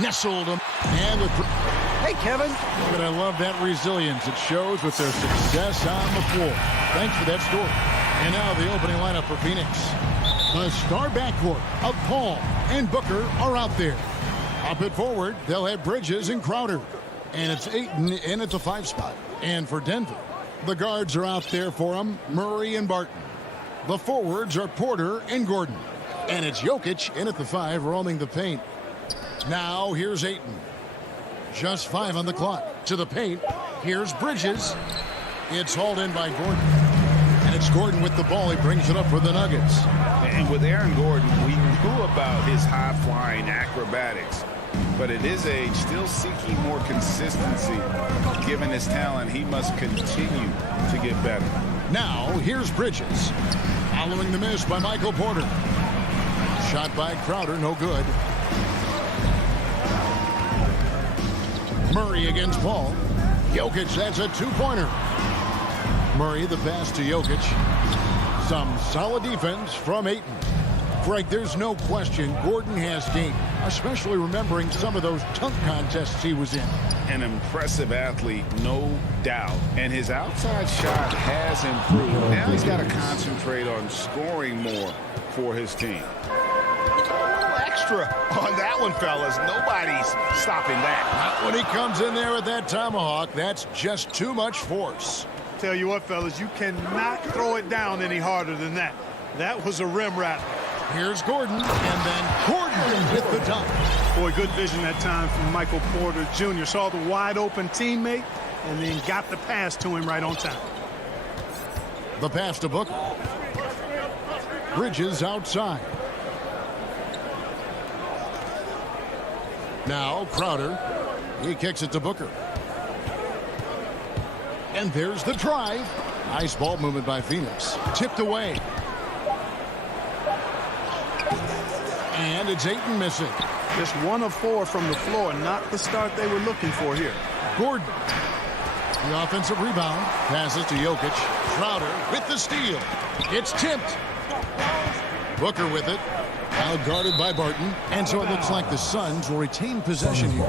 nestled him. And hey, Kevin. But I love that resilience. It shows with their success on the floor. Thanks for that story. And now the opening lineup for Phoenix. The star backcourt of Paul and Booker are out there. Up at forward, they'll have Bridges and Crowder. And it's Ayton in at the 5 spot. And for Denver, the guards are out there for them, Murray and Barton. The forwards are Porter and Gordon. And it's Jokic in at the 5, roaming the paint. Now here's Ayton. Just 5 on the clock. To the paint. Here's Bridges. It's hauled in by Gordon. And it's Gordon with the ball. He brings it up for the Nuggets. And with Aaron Gordon, we knew about his high-flying acrobatics. But at his age, still seeking more consistency. Given his talent, he must continue to get better. Now, here's Bridges. Following the miss by Michael Porter. Shot by Crowder, no good. Murray against Paul. Jokic, that's a 2-pointer. Murray, the pass to Jokic. Some solid defense from Ayton. Greg, there's no question Gordon has game, especially remembering some of those dunk contests he was in. An impressive athlete, no doubt. And his outside shot has improved. Now he's got to concentrate on scoring more for his team. Extra on that one, fellas. Nobody's stopping that. Not when he comes in there with that tomahawk. That's just too much force. Tell you what, fellas, you cannot throw it down any harder than that. That was a rim rattler. Here's Gordon, and then Gordon with the dunk. Boy, good vision that time from Michael Porter Jr. Saw the wide-open teammate and then got the pass to him right on time. The pass to Booker. Bridges outside. Now Crowder. He kicks it to Booker. And there's the drive. Nice ball movement by Phoenix. Tipped away. And it's Ayton missing. Just 1 of 4 from the floor. Not the start they were looking for here. Gordon. The offensive rebound. Passes to Jokic. Crowder with the steal. It's tipped. Booker with it. Now guarded by Barton. And so it looks like the Suns will retain possession here.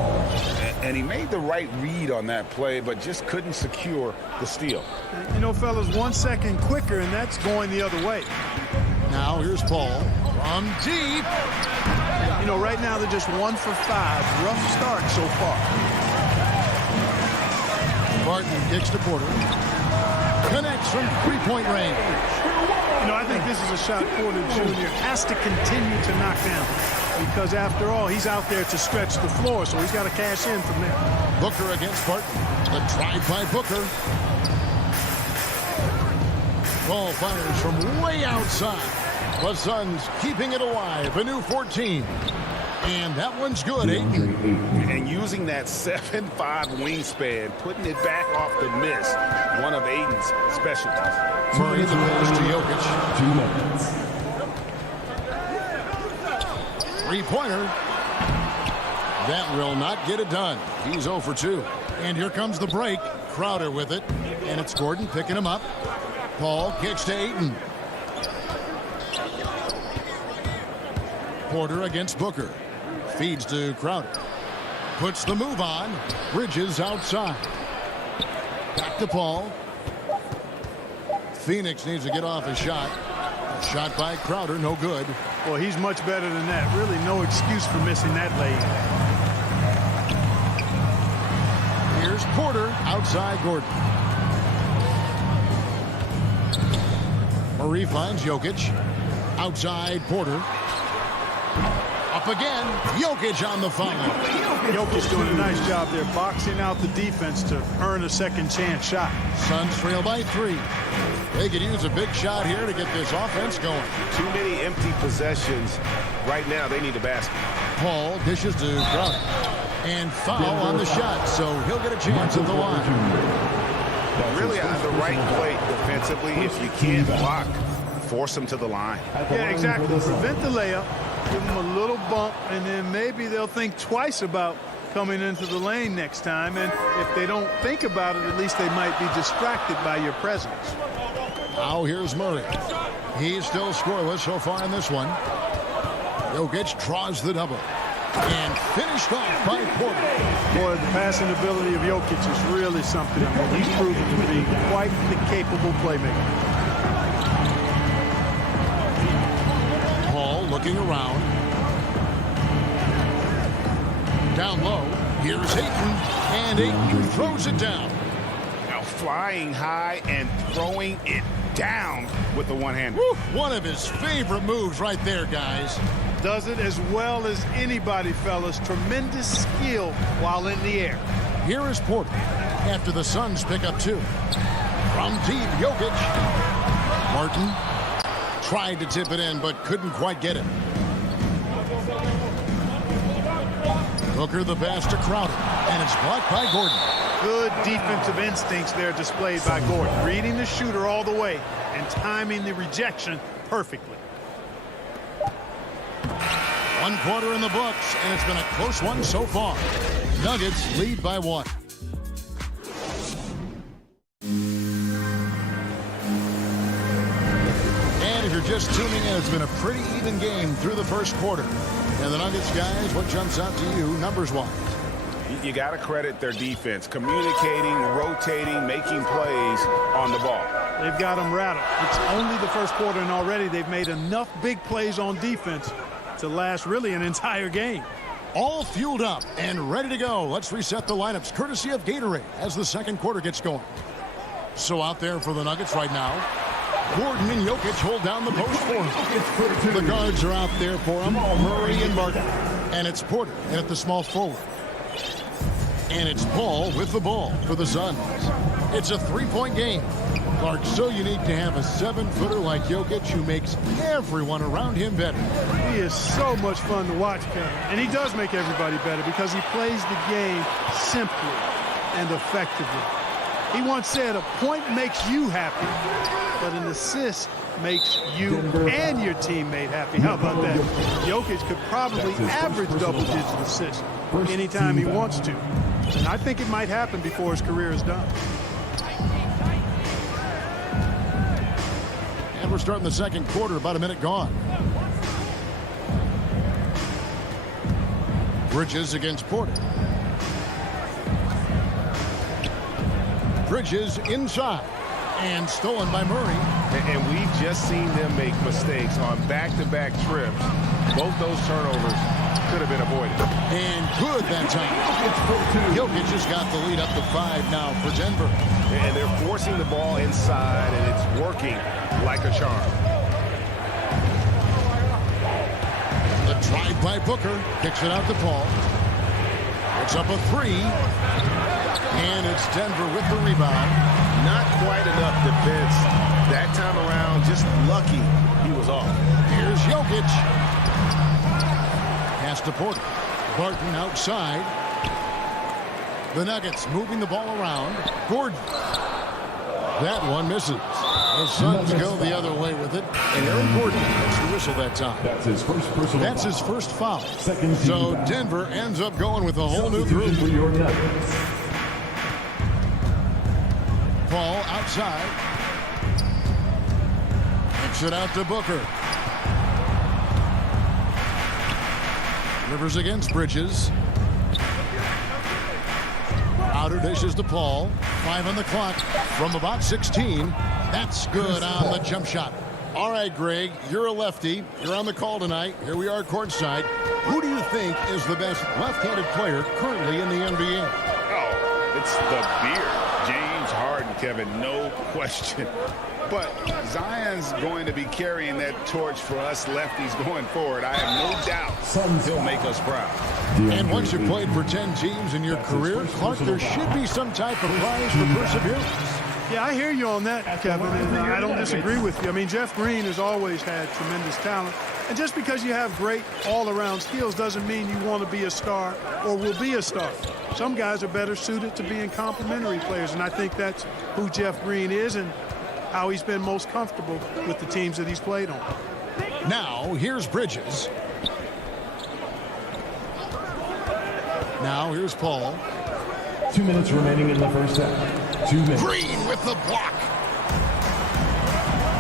And he made the right read on that play, but just couldn't secure the steal. You know, fellas, 1 second quicker, and that's going the other way. Now here's Paul from deep. You know, right now they're just 1 for 5. Rough start so far. Barton kicks to Porter. Connects from 3-point range. You know, I think this is a shot Porter Jr. has to continue to knock down. Because after all, he's out there to stretch the floor, so he's got to cash in from there. Booker against Barton. The drive by Booker. Ball fires from way outside. The Suns keeping it alive. A new 14. And that one's good, Ayton. And using that 7'5" wingspan, putting it back off the miss. One of Ayton's specialties. Murray the pass to Jokic. 2 minutes. 3-pointer. That will not get it done. He's 0 for 2. And here comes the break. Crowder with it. And it's Gordon picking him up. Paul kicks to Ayton. Porter against Booker. Feeds to Crowder. Puts the move on. Bridges outside. Back to Paul. Phoenix needs to get off a shot. Shot by Crowder, no good. Well, he's much better than that. Really no excuse for missing that lay. Here's Porter outside Gordon. Murray finds Jokic. Outside Porter. Up again. Jokic on the foul. Jokic doing a nice job there, boxing out the defense to earn a second chance shot. Suns trail by 3. They could use a big shot here to get this offense going. Too many empty possessions. Right now, they need a basket. Paul dishes to Crowder. And foul on the shot, so he'll get a chance at the line. Really on the right play defensively. If you can't block, force them to the line. Yeah, exactly. Prevent the layup. Give them a little bump, and then maybe they'll think twice about coming into the lane next time. And if they don't think about it, at least they might be distracted by your presence. Now here's Murray. He's still scoreless so far in this one. Jokic draws the double. And finished off by Porter. Boy, the passing ability of Jokic is really something. I mean, he's proven to be quite the capable playmaker. Paul looking around. Down low. Here's Ayton. And Ayton throws it down. Now flying high and throwing it down with the one-hand. One of his favorite moves right there, guys. Does it as well as anybody, fellas. Tremendous skill while in the air. Here is Porter after the Suns pick up 2. From deep, Jokic. Martin tried to tip it in, but couldn't quite get it. Booker the pass to Crowder, and it's blocked by Gordon. Good defensive instincts there displayed by Gordon. Reading the shooter all the way and timing the rejection perfectly. 1 quarter in the books, and it's been a close one so far. Nuggets lead by 1. And if you're just tuning in, it's been a pretty even game through the first quarter. And the Nuggets, guys, what jumps out to you numbers-wise? You got to credit their defense, communicating, rotating, making plays on the ball. They've got them rattled. It's only the first quarter, and already they've made enough big plays on defense to last really an entire game. All fueled up and ready to go. Let's reset the lineups courtesy of Gatorade as the second quarter gets going. So out there for the Nuggets right now, Gordon and Jokic hold down the post for him. The guards are out there for him, Murray and Martin. And it's Porter at the small forward. And it's Paul with the ball for the Suns. It's a 3-point game. Clark, so unique to have a 7-footer like Jokic who makes everyone around him better. He is so much fun to watch, Kevin. And he does make everybody better because he plays the game simply and effectively. He once said, a point makes you happy, but an assist makes you and your teammate happy. How about that? Jokic could probably average double-digit assists anytime he wants to. And I think it might happen before his career is done. And we're starting the second quarter, about a minute gone. Bridges against Porter. Bridges inside. And stolen by Murray. And we've just seen them make mistakes on back-to-back trips. Both those turnovers could have been avoided. And good that time. Jokic has got the lead up to 5 now for Denver. And they're forcing the ball inside, and it's working like a charm. The drive by Booker. Kicks it out to Paul. It's up a 3. And it's Denver with the rebound. Not quite enough defense that time around. Just lucky he was off. Here's Jokic. Pass to Porter. Barton outside. The Nuggets moving the ball around. Gordon. That one misses. The Suns go the other way with it. And Aaron Gordon gets the whistle that time. That's his first personal That's his first foul. Second So foul. Denver ends up going with a whole new group. For your Nuggets. Paul outside. Kicks it out to Booker. Rivers against Bridges. Outer dishes to Paul. 5 on the clock from about 16. That's good on the jump shot. All right, Greg, you're a lefty. You're on the call tonight. Here we are courtside. Who do you think is the best left-handed player currently in the NBA? Oh, it's the beard. James Harden, Kevin, no question. But Zion's going to be carrying that torch for us lefties going forward. I have no doubt he'll make us proud. And once you've played for 10 teams in your career, Clark, there should be some type of prize for perseverance. Yeah, I hear you on that, Kevin, and I don't disagree with you. I mean, Jeff Green has always had tremendous talent. And just because you have great all-around skills doesn't mean you want to be a star or will be a star. Some guys are better suited to being complementary players, and I think that's who Jeff Green is and how he's been most comfortable with the teams that he's played on. Now, here's Bridges. Now, here's Paul. 2 minutes remaining in the first half. 2 minutes. Green with the block.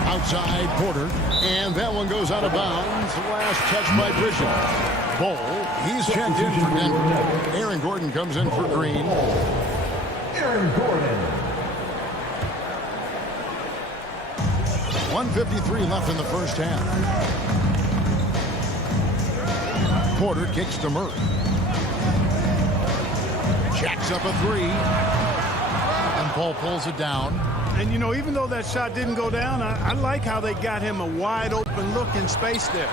Outside Porter. And that one goes out of bounds. Last touch by Bridges. Bowl, he's checked in for Denver. Aaron Gordon comes in for Green. Aaron Gordon. 1:53 left in the first half. Porter kicks to Murray. Jacks up a three. And Paul pulls it down. And, you know, even though that shot didn't go down, I like how they got him a wide open look in space there.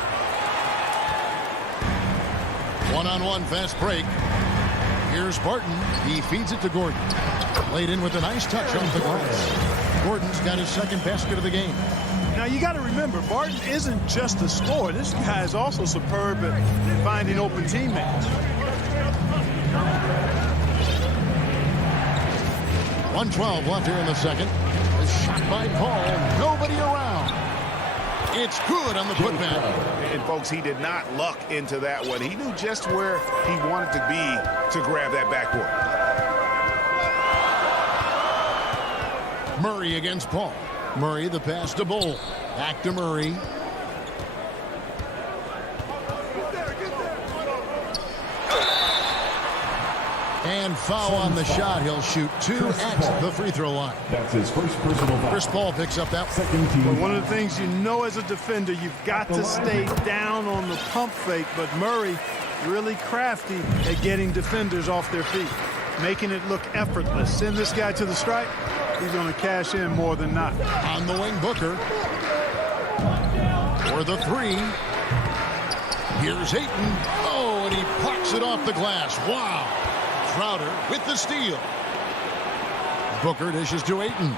One-on-one fast break. Here's Barton. He feeds it to Gordon. Laid in with a nice touch off the glass. Gordon's got his second basket of the game. Now, you got to remember, Barton isn't just a scorer. This guy is also superb at finding open teammates. 1:12 left here in the second. A shot by Paul. Nobody around. It's good on the putback. And, folks, he did not luck into that one. He knew just where he wanted to be to grab that backboard. Murray against Paul. Murray the pass to Bull. Back to Murray. And foul on the shot. He'll shoot 2 at the free throw line. That's his first personal foul. Chris Paul picks up that. Second team. But one of the things you know as a defender, you've got to stay down on the pump fake. But Murray really crafty at getting defenders off their feet, making it look effortless. Send this guy to the stripe. He's going to cash in more than not. On the wing, Booker. For the three. Here's Ayton. Oh, and he plucks it off the glass. Wow. Crowder with the steal. Booker dishes to Ayton.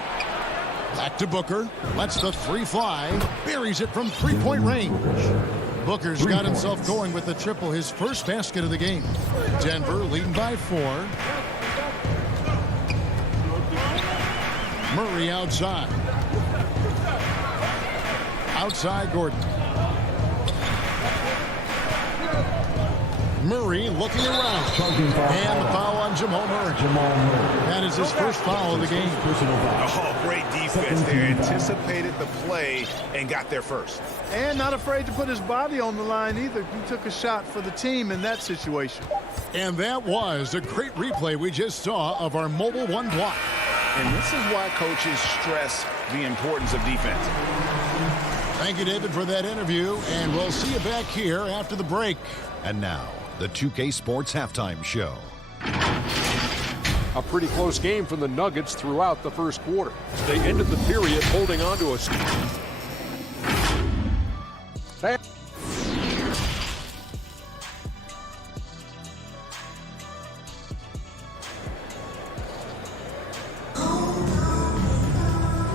Back to Booker. Lets the three fly. Buries it from three-point range. Booker's got himself going with the triple, his first basket of the game. Denver leading by 4. Murray outside. Outside Gordon. Murray looking around. And the foul on Jamal Murray. That is his first foul of the game. Oh, great defense there. Anticipated the play and got there first. And not afraid to put his body on the line either. He took a shot for the team in that situation. And that was a great replay we just saw of our Mobile One block. And this is why coaches stress the importance of defense. Thank you, David, for that interview. And we'll see you back here after the break. And now, the 2K Sports Halftime Show. A pretty close game for the Nuggets throughout the first quarter. They ended the period holding on to a...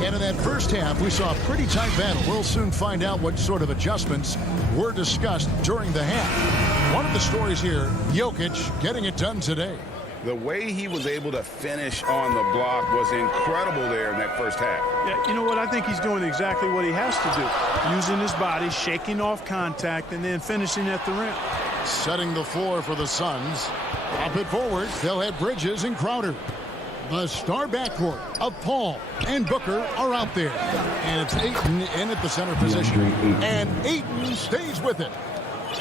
And in that first half, we saw a pretty tight battle. We'll soon find out what sort of adjustments were discussed during the half. One of the stories here, Jokic getting it done today. The way he was able to finish on the block was incredible there in that first half. Yeah, you know what? I think he's doing exactly what he has to do. Using his body, shaking off contact, and then finishing at the rim. Setting the floor for the Suns. Up it forward, they'll have Bridges and Crowder. The star backcourt of Paul and Booker are out there. And it's Ayton in at the center position. And Ayton stays with it.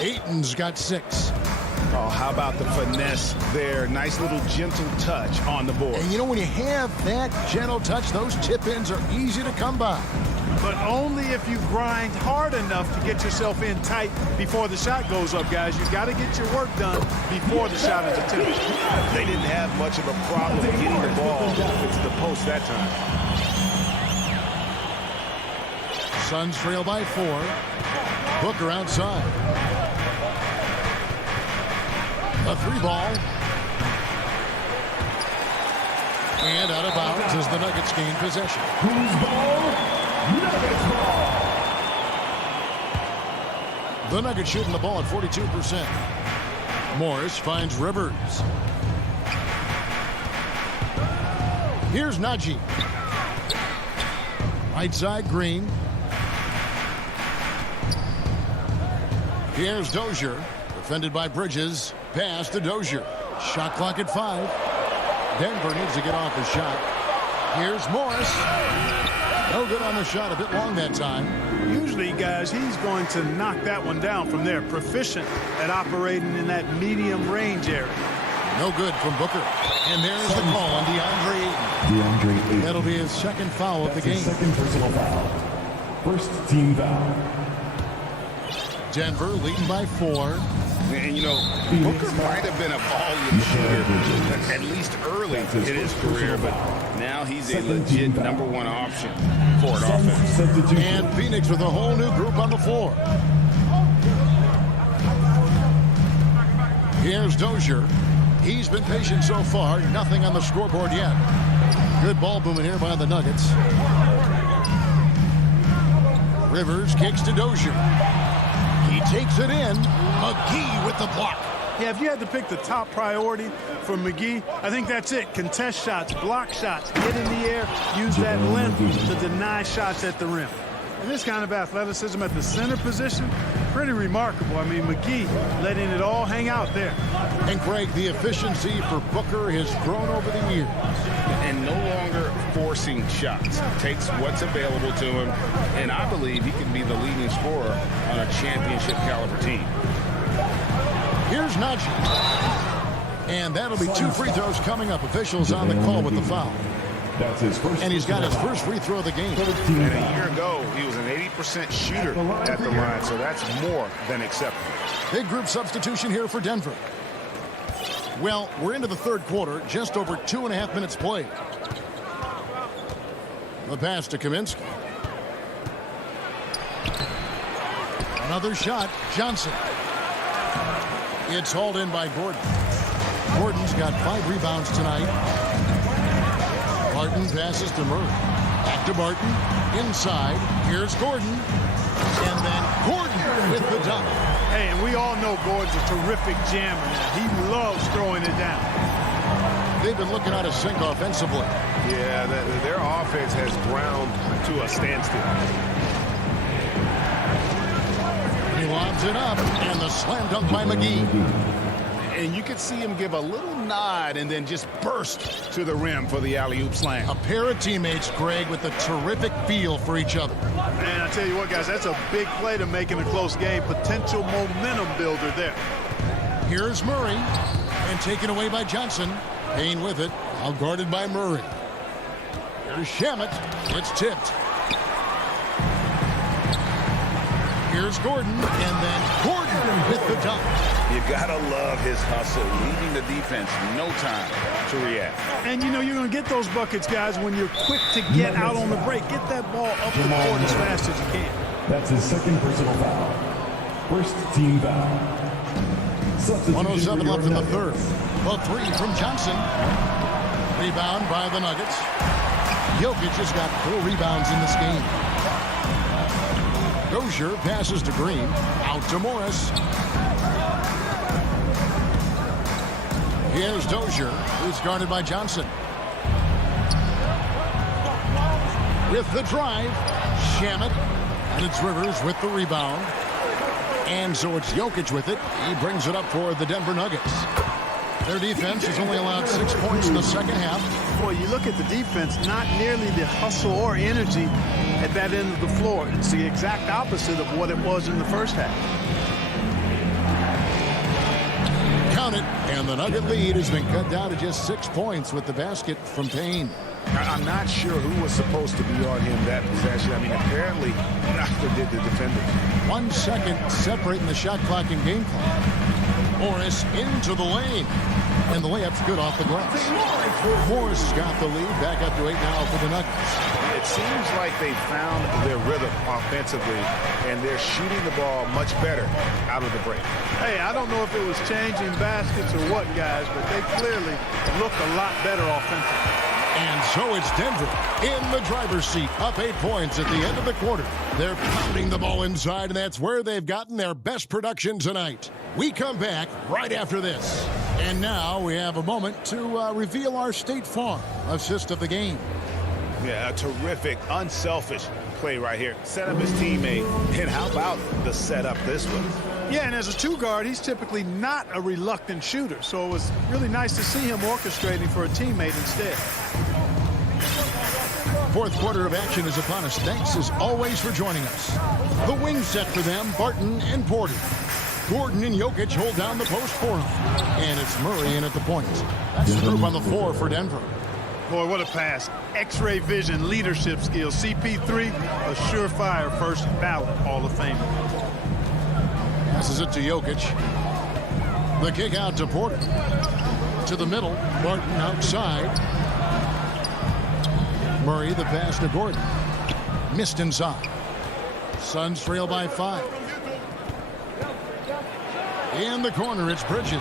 Ayton's got 6. Oh, how about the finesse there? Nice little gentle touch on the board. And you know, when you have that gentle touch, those tip-ins are easy to come by. But only if you grind hard enough to get yourself in tight before the shot goes up, guys. You've got to get your work done before the shot is attempted. They didn't have much of a problem getting the ball into the post that time. Suns trail by 4. Booker outside. A 3-ball. And out of bounds as the Nuggets gain possession. Who's ball? Nuggets ball. The Nuggets shooting the ball at 42%. Morris finds Rivers. Here's Najee. Right side, Green. Here's Dozier. Defended by Bridges. Pass to Dozier. Shot clock at 5. Denver needs to get off his shot. Here's Morris. No good on the shot. A bit long that time. Usually, guys, he's going to knock that one down from there. Proficient at operating in that medium range area. No good from Booker. And there's the call on DeAndre Ayton. That'll be his second foul of the game. Second personal foul. First team foul. Denver leading by 4. And, you know, Booker might have been a volume shooter, at least early in his career, but now he's a legit #1 option for an offense. And Phoenix with a whole new group on the floor. Here's Dozier. He's been patient so far. Nothing on the scoreboard yet. Good ball movement here by the Nuggets. Rivers kicks to Dozier. He takes it in. McGee with the block. Yeah, if you had to pick the top priority for McGee, I think that's it. Contest shots, block shots, get in the air, use that length to deny shots at the rim. And this kind of athleticism at the center position, pretty remarkable. I mean, McGee letting it all hang out there. And Greg, the efficiency for Booker has grown over the years. And no longer forcing shots. Takes what's available to him, and I believe he can be the leading scorer on a championship caliber team. Here's Najee. And that'll be 2 free throws coming up. Officials on the call with the foul. That's his first. And he's got his first free throw of the game. And a year ago, he was an 80% shooter at the line, so that's more than acceptable. Big group substitution here for Denver. Well, we're into the third quarter, just over 2.5 minutes played. The pass to Kaminsky. Another shot, Johnson. It's hauled in by Gordon. Gordon's got 5 rebounds tonight. Barton passes to Murray. Back to Barton. Inside. Here's Gordon. And then Gordon with the dunk. Hey, and we all know Gordon's a terrific jammer now. He loves throwing it down. They've been looking out of sync offensively. Yeah, their offense has ground to a standstill. He lobs it up, and the slam dunk by McGee. And you could see him give a little nod and then just burst to the rim for the alley-oop slam. A pair of teammates, Greg, with a terrific feel for each other. Man, I tell you what, guys, that's a big play to make in a close game. Potential momentum builder there. Here's Murray, and taken away by Johnson. Payne with it, now guarded by Murray. Here's Shamet. It's tipped. Here's Gordon, and then Gordon with the dunk. You gotta love his hustle, leaving the defense no time to react. And you know you're going to get those buckets, guys, when you're quick to get out on the break. Get that ball up the court as fast as you can. That's his second personal foul. First team foul. 107 left in the third. The 3 from Johnson. Rebound by the Nuggets. Jokic has got 4 rebounds in this game. Dozier passes to Green. Out to Morris. Here's Dozier, who's guarded by Johnson. With the drive, Shamet. And it's Rivers with the rebound. And so it's Jokic with it. He brings it up for the Denver Nuggets. Their defense has only allowed 6 points in the second half. Boy, you look at the defense, not nearly the hustle or energy at that end of the floor. It's the exact opposite of what it was in the first half. Count it, and the Nugget lead has been cut down to just 6 points with the basket from Payne. I'm not sure who was supposed to be on him that possession. I mean, apparently, neither did the defenders. 1 second separating the shot clock and game clock. Morris into the lane. And the layup's good off the glass. Morris has got the lead. Back up to 8 now for the Nuggets. It seems like they found their rhythm offensively, and they're shooting the ball much better out of the break. Hey, I don't know if it was changing baskets or what, guys, but they clearly look a lot better offensively. And so it's Denver in the driver's seat, up 8 points at the end of the quarter. They're pounding the ball inside, and that's where they've gotten their best production tonight. We come back right after this. And now we have a moment to reveal our State Farm assist of the game. Yeah, a terrific, unselfish play right here. Set up his teammate, and how about the setup this one? Yeah, and as a 2 guard, he's typically not a reluctant shooter, so it was really nice to see him orchestrating for a teammate instead. Fourth quarter of action is upon us. Thanks as always for joining us. The wing set for them, Barton and Porter. Gordon and Jokic hold down the post for him. And it's Murray in at the point. That's the group on the floor for Denver. Boy, what a pass. X-ray vision, leadership skills. CP3, a surefire first ballot Hall of Famer. Passes it to Jokic. The kick out to Porter. To the middle. Barton outside. Murray, the pass to Gordon. Missed inside. Suns trail by 5. In the corner, it's Bridges.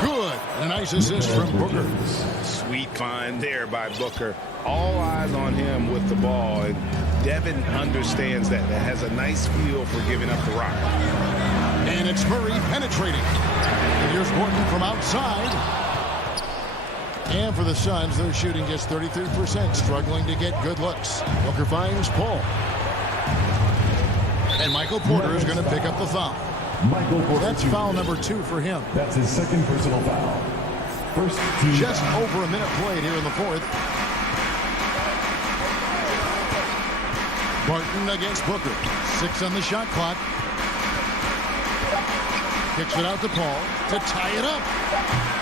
Good. And a nice assist from Booker. Sweet find there by Booker. All eyes on him with the ball. And Devin understands that. That has a nice feel for giving up the rock. And it's Murray penetrating. And here's Gordon from outside. And for the Suns, their shooting gets 33%, struggling to get good looks. Booker finds Paul. And Michael Porter is going to pick up the foul. Michael Porter. That's foul number 2 for him. That's his second personal foul. First team Just foul. over a minute played here in the fourth. Barton against Booker. 6 on the shot clock. Kicks it out to Paul to tie it up.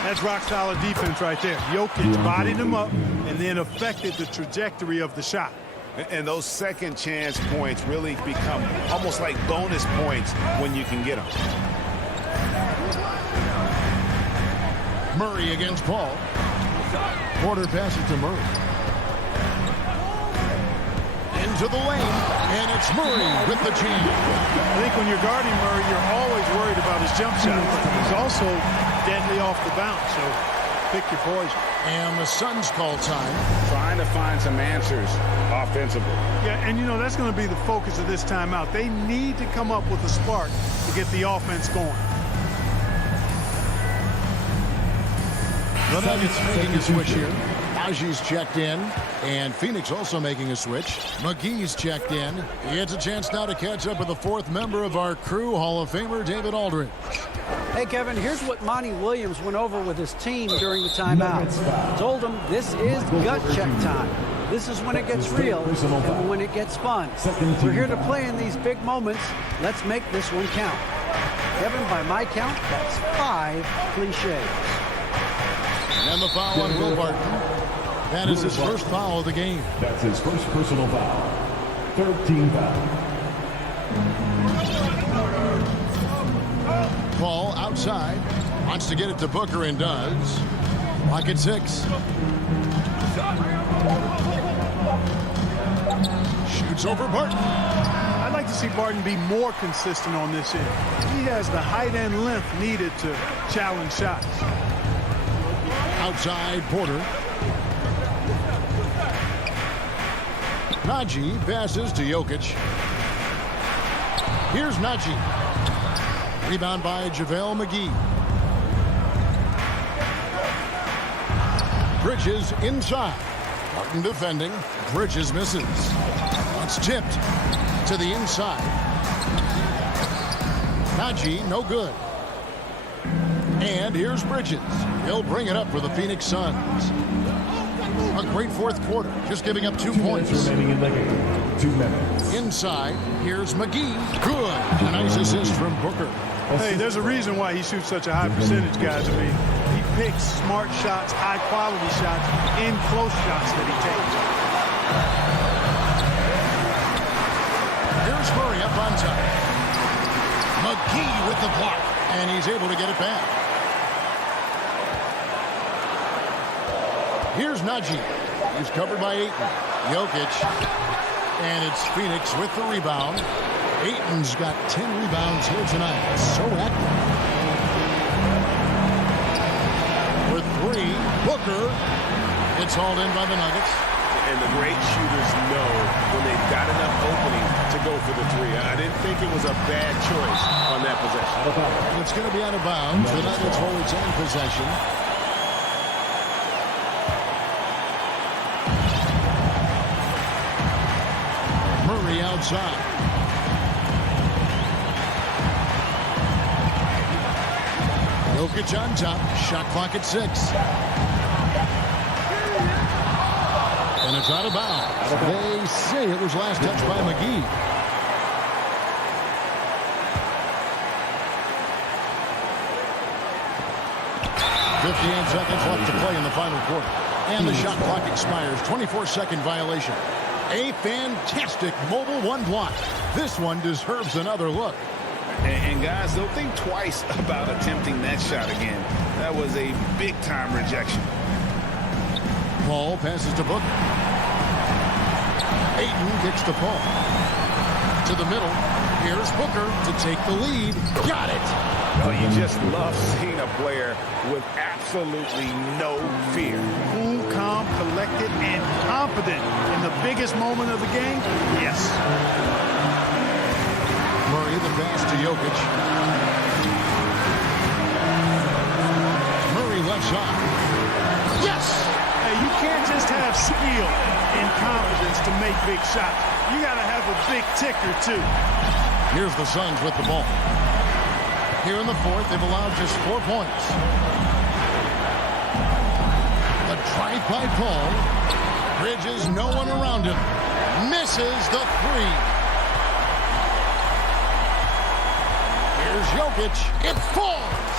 That's rock-solid defense right there. Jokic bodied him up and then affected the trajectory of the shot. And those second chance points really become almost like bonus points when you can get them. Murray against Paul. Porter passes to Murray. Into the lane, and it's Murray with the jam. I think when you're guarding Murray, you're always worried about his jump shot. He's also deadly off the bounce, so pick your poison. And the Suns call time. Trying to find some answers offensively. Yeah, and you know, that's going to be the focus of this timeout. They need to come up with a spark to get the offense going. The Nuggets making a switch here. Aji's checked in, and Phoenix also making a switch. McGee's checked in. He gets a chance now to catch up with the fourth member of our crew, Hall of Famer David Aldridge. Hey, Kevin, here's what Monty Williams went over with his team during the timeout. Told them this is gut check time. This is when it gets real and when it gets fun. We're here to play in these big moments. Let's make this one count. Kevin, by my count, that's 5 cliches. And the foul on Will Barton. That is his first foul of the game. That's his first personal foul. Third team foul. Paul outside. Wants to get it to Booker and does. Lock at 6. Shoots over Barton. I'd like to see Barton be more consistent on this end. He has the height and length needed to challenge shots. Outside Porter. Najee passes to Jokic. Here's Najee. Rebound by JaVale McGee. Bridges inside. Barton defending. Bridges misses. It's tipped to the inside. Najee, no good. And here's Bridges. He'll bring it up for the Phoenix Suns. A great fourth quarter, just giving up 2 points. Remaining in the game. 2 minutes. Inside, here's McGee. Good. A nice assist from Booker. Hey, there's a reason why he shoots such a high percentage, guys. I mean, he picks smart shots, high-quality shots, and close shots that he takes. Here's Murray up on top. McGee with the block, and he's able to get it back. Here's Najee. He's covered by Ayton. Jokic. And it's Phoenix with the rebound. Ayton's got 10 rebounds here tonight. So active. With 3, Booker. It's hauled in by the Nuggets. And the great shooters know when they've got enough opening to go for the 3. I didn't think it was a bad choice on that possession. And it's going to be out of bounds. The Nuggets hold its own possession. Murray outside. Jokic on top. Shot clock at 6. And a it's out of bounds. They say it was last touched by McGee. 58 seconds left to play in the final quarter. And the shot clock expires. 24-second violation. A fantastic mobile one block. This one deserves another look. And guys, don't think twice about attempting that shot again. That was a big-time rejection. Paul passes to Booker. Ayton kicks to Paul. To the middle. Here's Booker to take the lead. Got it. Well, you just love seeing a player with absolutely no fear. Cool, calm, collected, and confident in the biggest moment of the game. Yes. Murray the pass to Jokic. Murray left side. Yes! Hey, you can't just have skill and confidence to make big shots. You got to have a big ticker, too. Here's the Suns with the ball. Here in the fourth, they've allowed just 4 points. The drive by Paul. Bridges, no one around him. Misses the three. Here's Jokic. It falls.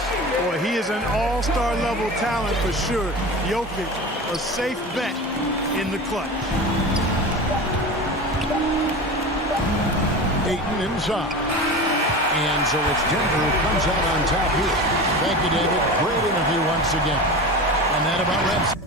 Boy, he is an all-star level talent for sure. Jokic, a safe bet in the clutch. Ayton inside. And so it's Denver who comes out on top here. Thank you, David. Great interview once again. And that about wraps it.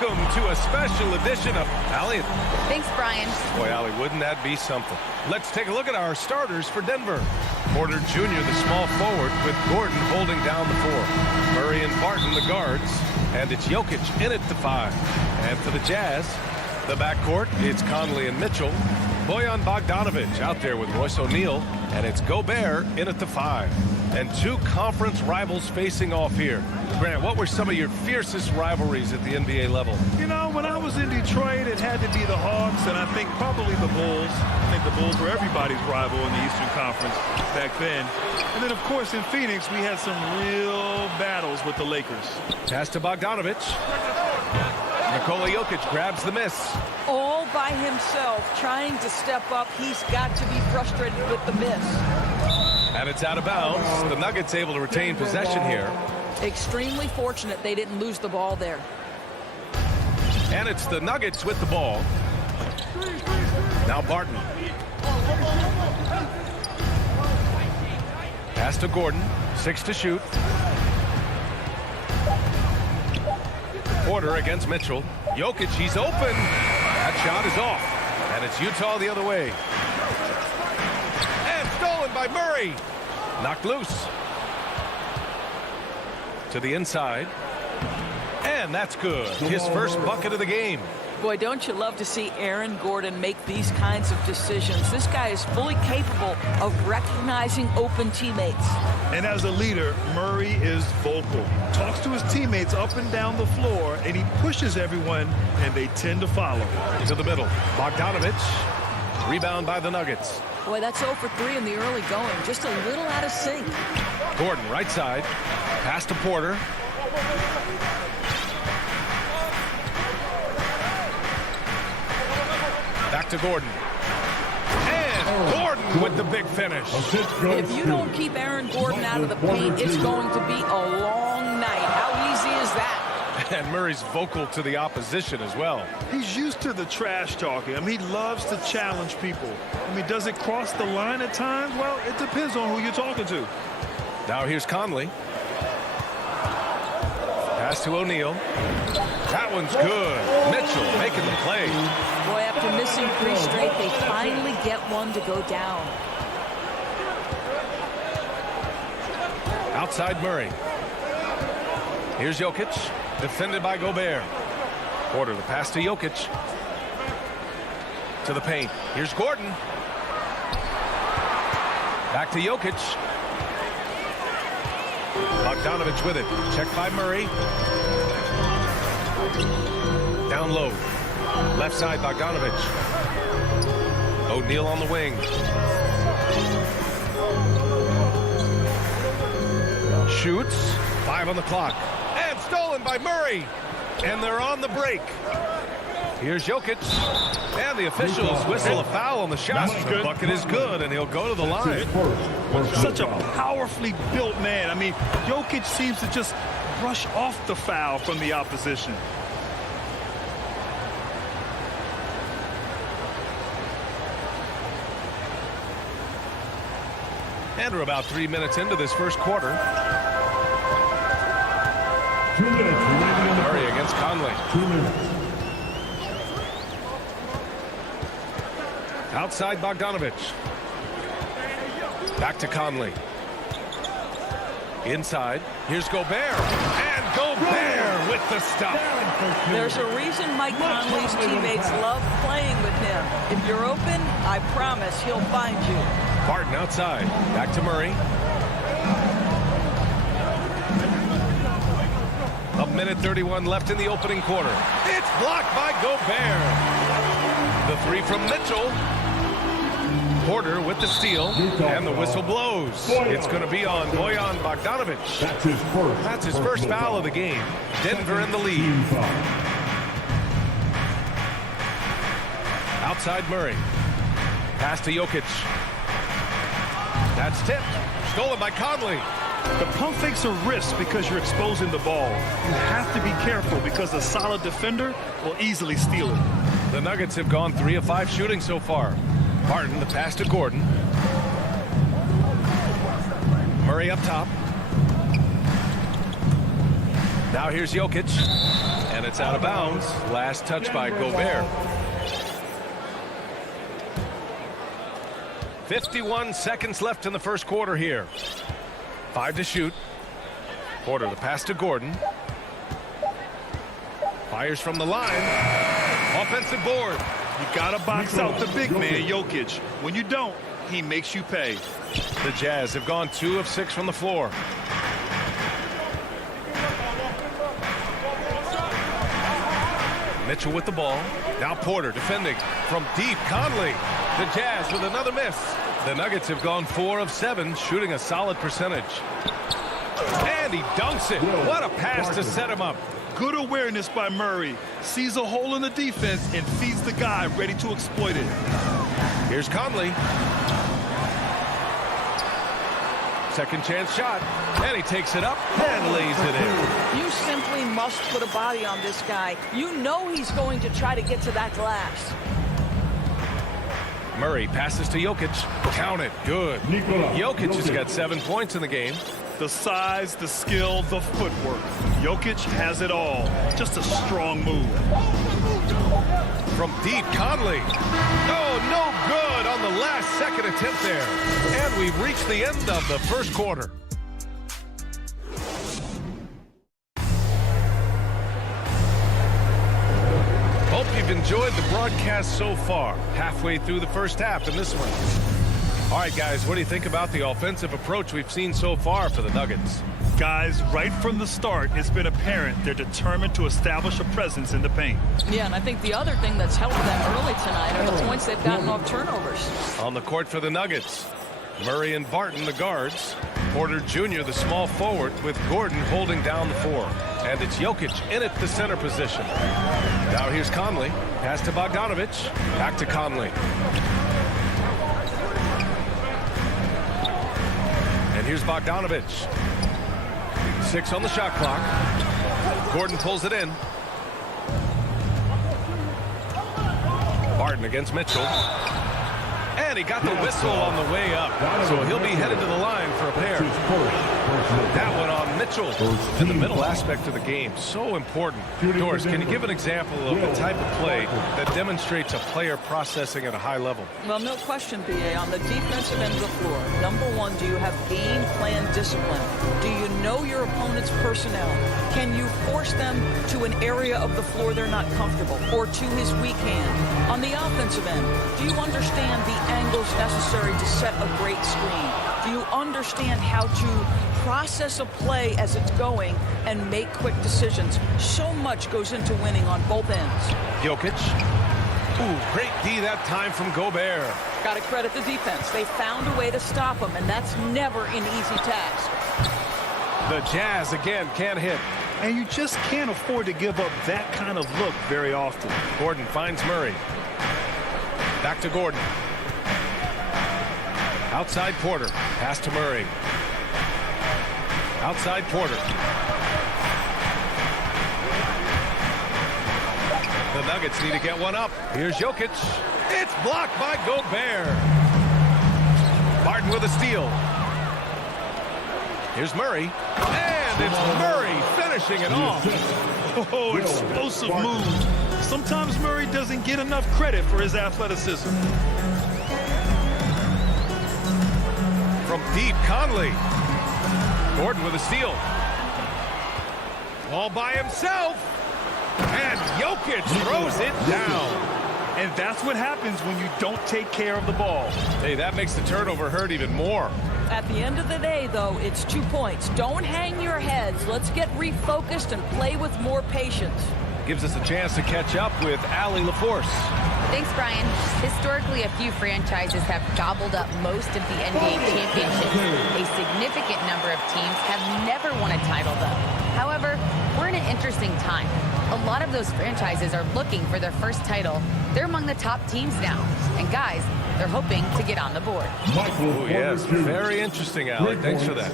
Welcome to a special edition of Allie. Thanks, Brian. Boy, Allie, wouldn't that be something? Let's take a look at our starters for Denver. Porter Jr., the small forward, with Gordon holding down the four. Murray and Barton, the guards. And it's Jokic in at the 5. And for the Jazz, the backcourt, it's Conley and Mitchell. Bojan Bogdanovic out there with Royce O'Neal. And it's Gobert in at the 5. And two conference rivals facing off here. Grant, what were some of your fiercest rivalries at the NBA level? You know, when I was in Detroit, it had to be the Hawks, and I think probably the Bulls. I think the Bulls were everybody's rival in the Eastern Conference back then. And then, of course, in Phoenix, we had some real battles with the Lakers. Pass to Bogdanovic. Nikola Jokic grabs the miss. All by himself, trying to step up. He's got to be frustrated with the miss. And it's out of bounds. The Nuggets able to retain possession here. Extremely fortunate they didn't lose the ball there. And it's the Nuggets with the ball. Now Barton. Pass to Gordon. 6 to shoot. Porter against Mitchell. Jokic, he's open. That shot is off. And it's Utah the other way. And stolen by Murray. Knocked loose. To the inside. And that's good. His first bucket of the game. Boy, don't you love to see Aaron Gordon make these kinds of decisions. This guy is fully capable of recognizing open teammates. And as a leader, Murray is vocal. Talks to his teammates up and down the floor, and he pushes everyone, and they tend to follow. To the middle. Bogdanovic. Rebound by the Nuggets. Boy, that's 0 for 3 in the early going. Just a little out of sync. Gordon, right side. Pass to Porter. Back to Gordon. And Gordon with the big finish. If you don't keep Aaron Gordon out of the paint, it's going to be a long night. How easy is that? And Murray's vocal to the opposition as well. He's used to the trash talking. I mean, he loves to challenge people. I mean, does it cross the line at times? Well, it depends on who you're talking to. Now here's Conley. Pass to O'Neal. That one's good. Mitchell making the play. Boy, after missing 3 straight, they finally get one to go down. Outside Murray. Here's Jokic. Defended by Gobert. Porter, the pass to Jokic. To the paint. Here's Gordon. Back to Jokic. Bogdanovic with it. Checked by Murray. Down low. Left side, Bogdanovic. O'Neal on the wing. Shoots. 5 on the clock. And stolen by Murray. And they're on the break. Here's Jokic. And the officials whistle a foul on the shot. The bucket is good, and he'll go to the line. Such a powerfully built man. I mean, Jokic seems to just brush off the foul from the opposition. And we're about 3 minutes into this first quarter. 2 minutes remaining in the Murray against Conley. 2 minutes. Outside Bogdanovic. Back to Conley. Inside. Here's Gobert. And Gobert with the stop. There's a reason Mike Conley's teammates love playing with him. If you're open, I promise he'll find you. Barton outside. Back to Murray. A minute 31 left in the opening quarter. It's blocked by Gobert. The 3 from Mitchell. Porter with the steal. And the whistle blows. It's going to be on Bojan Bogdanovic. That's his first foul of the game. Denver in the lead. Outside Murray. Pass to Jokic. That's tipped. Stolen by Conley. The pump fakes a risk because you're exposing the ball. You have to be careful because a solid defender will easily steal it. The Nuggets have gone 3 of 5 shooting so far. Barton, the pass to Gordon. Murray up top. Now here's Jokic. And it's out of bounds. Last touch by Gobert. 51 seconds left in the first quarter here. 5 to shoot. Porter, the pass to Gordon. Fires from the line. Offensive board. You got to box out the big man, Jokic. When you don't, he makes you pay. The Jazz have gone 2 of 6 from the floor. Mitchell with the ball. Now Porter defending from deep. Conley. The Jazz with another miss. The Nuggets have gone 4 of 7, shooting a solid percentage. And he dunks it. What a pass to set him up. Good awareness by Murray. Sees a hole in the defense and feeds the guy ready to exploit it. Here's Conley. Second chance shot. And he takes it up and lays it in. You simply must put a body on this guy. You know he's going to try to get to that glass. Murray passes to Jokic. Count it. Good. Jokic has got 7 points in the game. The size, the skill, the footwork. Jokic has it all. Just a strong move. From deep, Conley. Oh, no good on the last second attempt there. And we've reached the end of the first quarter. Hope you've enjoyed the broadcast so far. Halfway through the first half in this one. All right, guys, what do you think about the offensive approach we've seen so far for the Nuggets? Guys, right from the start, it's been apparent they're determined to establish a presence in the paint. Yeah, and I think the other thing that's helped them early tonight are the points they've gotten off turnovers. On the court for the Nuggets, Murray and Barton, the guards. Porter Jr., the small forward, with Gordon holding down the 4. And it's Jokic in at the center position. Now here's Conley. Pass to Bogdanovich. Back to Conley. And here's Bogdanovich. 6 on the shot clock. Gordon pulls it in. Barton against Mitchell. And he got the whistle on the way up. So he'll be headed to the line for a pair. That one on Mitchell in the middle aspect of the game. So important. Doris, can you give an example of the type of play that demonstrates a player processing at a high level? Well, no question, B.A. On the defensive end of the floor, number one, do you have game plan discipline? Do you know your opponent's personnel? Can you force them to an area of the floor they're not comfortable or to his weak hand? On the offensive end, do you understand the angles necessary to set a great screen? Do you understand how to process a play as it's going and make quick decisions? So much goes into winning on both ends. Jokic. Ooh, great D that time from Gobert. Got to credit the defense. They found a way to stop him, and that's never an easy task. The Jazz again can't hit. And you just can't afford to give up that kind of look very often. Gordon finds Murray. Back to Gordon. Outside Porter. Pass to Murray. Outside Porter. The Nuggets need to get one up. Here's Jokic. It's blocked by Gobert. Barton with a steal. Here's Murray. And it's Murray finishing it off. Oh, explosive move. Sometimes Murray doesn't get enough credit for his athleticism. From deep, Conley. Gordon with a steal. All by himself. And Jokic throws it down. And that's what happens when you don't take care of the ball. Hey, that makes the turnover hurt even more. At the end of the day, though, it's 2 points. Don't hang your heads. Let's get refocused and play with more patience. Gives us a chance to catch up with Allie LaForce. Thanks, Brian. Historically, a few franchises have gobbled up most of the NBA championships. A significant number of teams have never won a title, though. However, we're in an interesting time. A lot of those franchises are looking for their first title. They're among the top teams now. And guys, they're hoping to get on the board. Oh, yes. Very interesting, Allie. Thanks for that.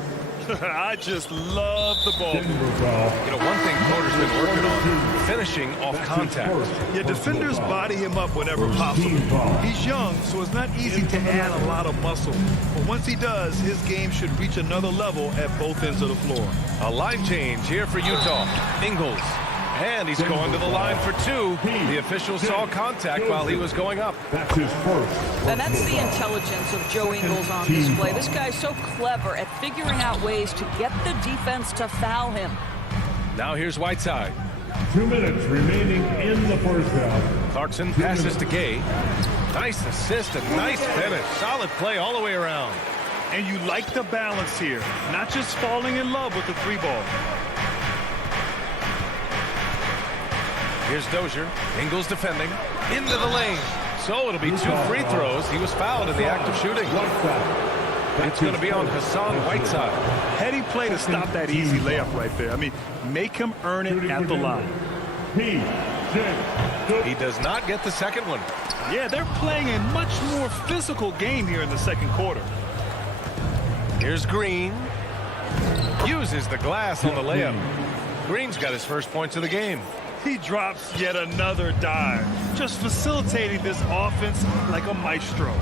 I just love the ball. You know, one thing Porter's been working on, finishing off contact. Yeah, defenders body him up whenever possible. He's young, so it's not easy to add a lot of muscle. But once he does, his game should reach another level at both ends of the floor. A line change here for Utah. Ingles. And he's going to the line for 2. The official saw contact while he was going up. That's his first. And that's the intelligence of Joe Ingles on display. This guy's so clever at figuring out ways to get the defense to foul him. Now here's Whiteside. 2 minutes remaining in the first half. Clarkson passes to Gay. Nice assist and nice finish. Solid play all the way around. And you like the balance here, not just falling in love with the 3-ball. Here's Dozier. Ingles defending. Into the lane. So it'll be 2 free throws. He was fouled in the act of shooting. It's going to be on Hassan Whiteside. Heady play to stop that easy layup right there. I mean, make him earn it at the line. He does not get the second one. Yeah, they're playing a much more physical game here in the second quarter. Here's Green. Uses the glass on the layup. Green's got his first points of the game. He drops yet another dive, just facilitating this offense like a maestro.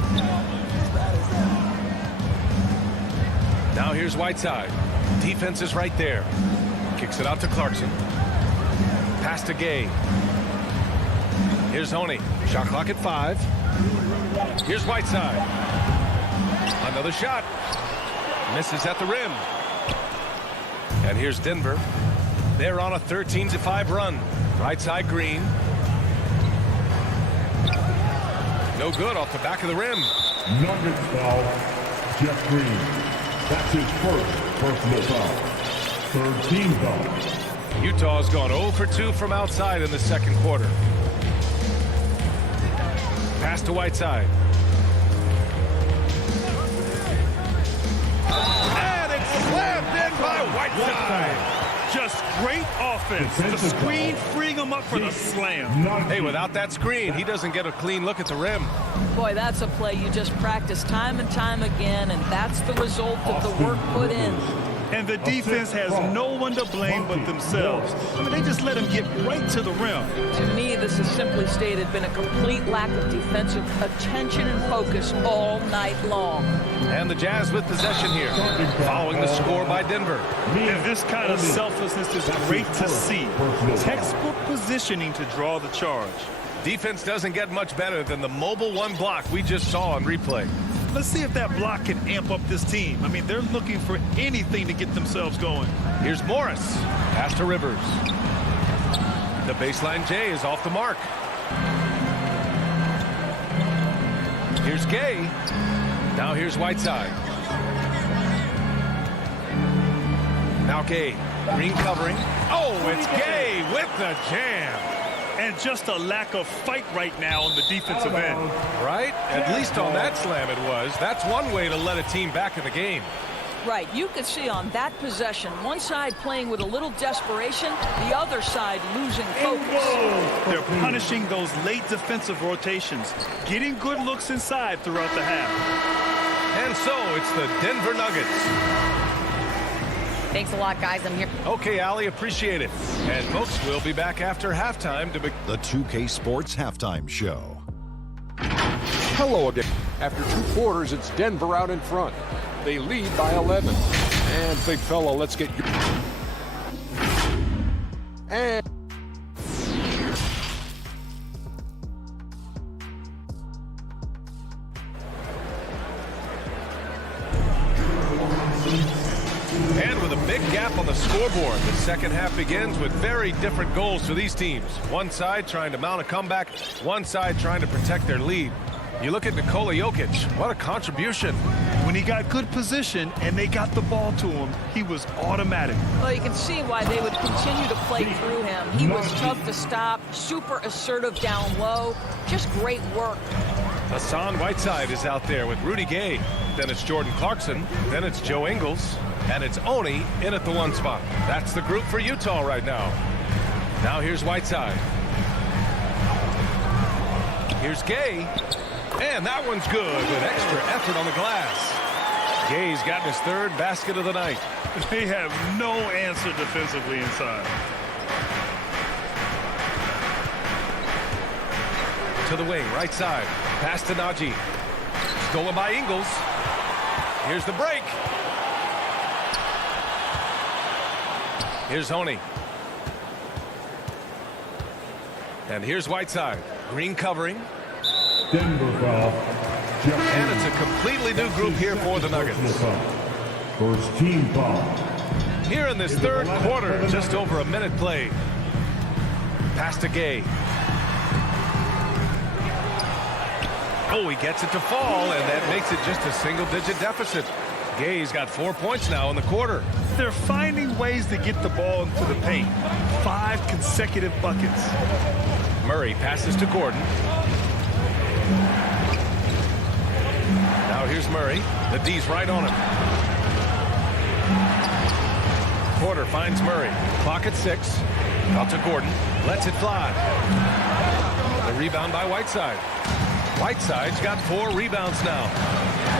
Now here's Whiteside. Defense is right there. Kicks it out to Clarkson. Pass to Gay. Here's Honey. Shot clock at 5. Here's Whiteside. Another shot. Misses at the rim. And here's Denver. They're on a 13-5 run. Right side Green. No good off the back of the rim. Nuggets foul. Jeff Green. That's his first personal foul. Third team foul. Utah's gone 0 for 2 from outside in the second quarter. Pass to Whiteside. And it's slammed in by Whiteside. Just great offense. The screen freeing him up for the slam. Hey, without that screen, he doesn't get a clean look at the rim. Boy, that's a play you just practice time and time again, and that's the result of the work put in. And the defense has no one to blame but themselves. I mean, they just let him get right to the rim. To me, this has simply stated been a complete lack of defensive attention and focus all night long. And the Jazz with possession here, following the score by Denver. And this kind of selflessness is great to see. Textbook positioning to draw the charge. Defense doesn't get much better than the mobile 1 block we just saw on replay. Let's see if that block can amp up this team. I mean, they're looking for anything to get themselves going. Here's Morris. Pass to Rivers. The baseline J is off the mark. Here's Gay. Now here's Whiteside. Now Gay. Green covering. Oh, it's Gay with the jam. And just a lack of fight right now on the defensive end. Right? At least on that slam it was. That's one way to let a team back in the game. Right. You could see on that possession, one side playing with a little desperation, the other side losing focus. They're punishing those late defensive rotations, getting good looks inside throughout the half. And so it's the Denver Nuggets. Thanks a lot, guys. I'm here. Okay, Allie, appreciate it. And folks, we'll be back after halftime to begin the 2K Sports Halftime Show. Hello again. After 2 quarters, it's Denver out in front. They lead by 11. And big fella, let's get you. And with a big gap on the scoreboard, the second half begins with very different goals for these teams. One side trying to mount a comeback, one side trying to protect their lead. You look at Nikola Jokic, what a contribution. When he got good position and they got the ball to him, he was automatic. Well, you can see why they would continue to play through him. He was tough to stop, super assertive down low, just great work. Hassan Whiteside is out there with Rudy Gay. Then it's Jordan Clarkson. Then it's Joe Ingles. And it's Oni in at the 1 spot. That's the group for Utah right now. Now here's Whiteside. Here's Gay. And that one's good with extra effort on the glass. Gay's gotten his 3rd basket of the night. They have no answer defensively inside. To the wing, right side. Pass to Najee. Stolen by Ingles. Here's the break. Here's Honey. And here's Whiteside. Green covering. Denver foul. And it's a completely new group here for the Nuggets. First team foul. Here in this 3rd quarter, just over a minute played. Pass to Gay. Oh, he gets it to fall, and that makes it just a single-digit deficit. Gay's got 4 points now in the quarter. They're finding ways to get the ball into the paint. 5 consecutive buckets. Murray passes to Gordon. Now here's Murray. The D's right on him. Porter finds Murray. Clock at 6. Out to Gordon. Lets it fly. The rebound by Whiteside. Whiteside's got 4 rebounds now.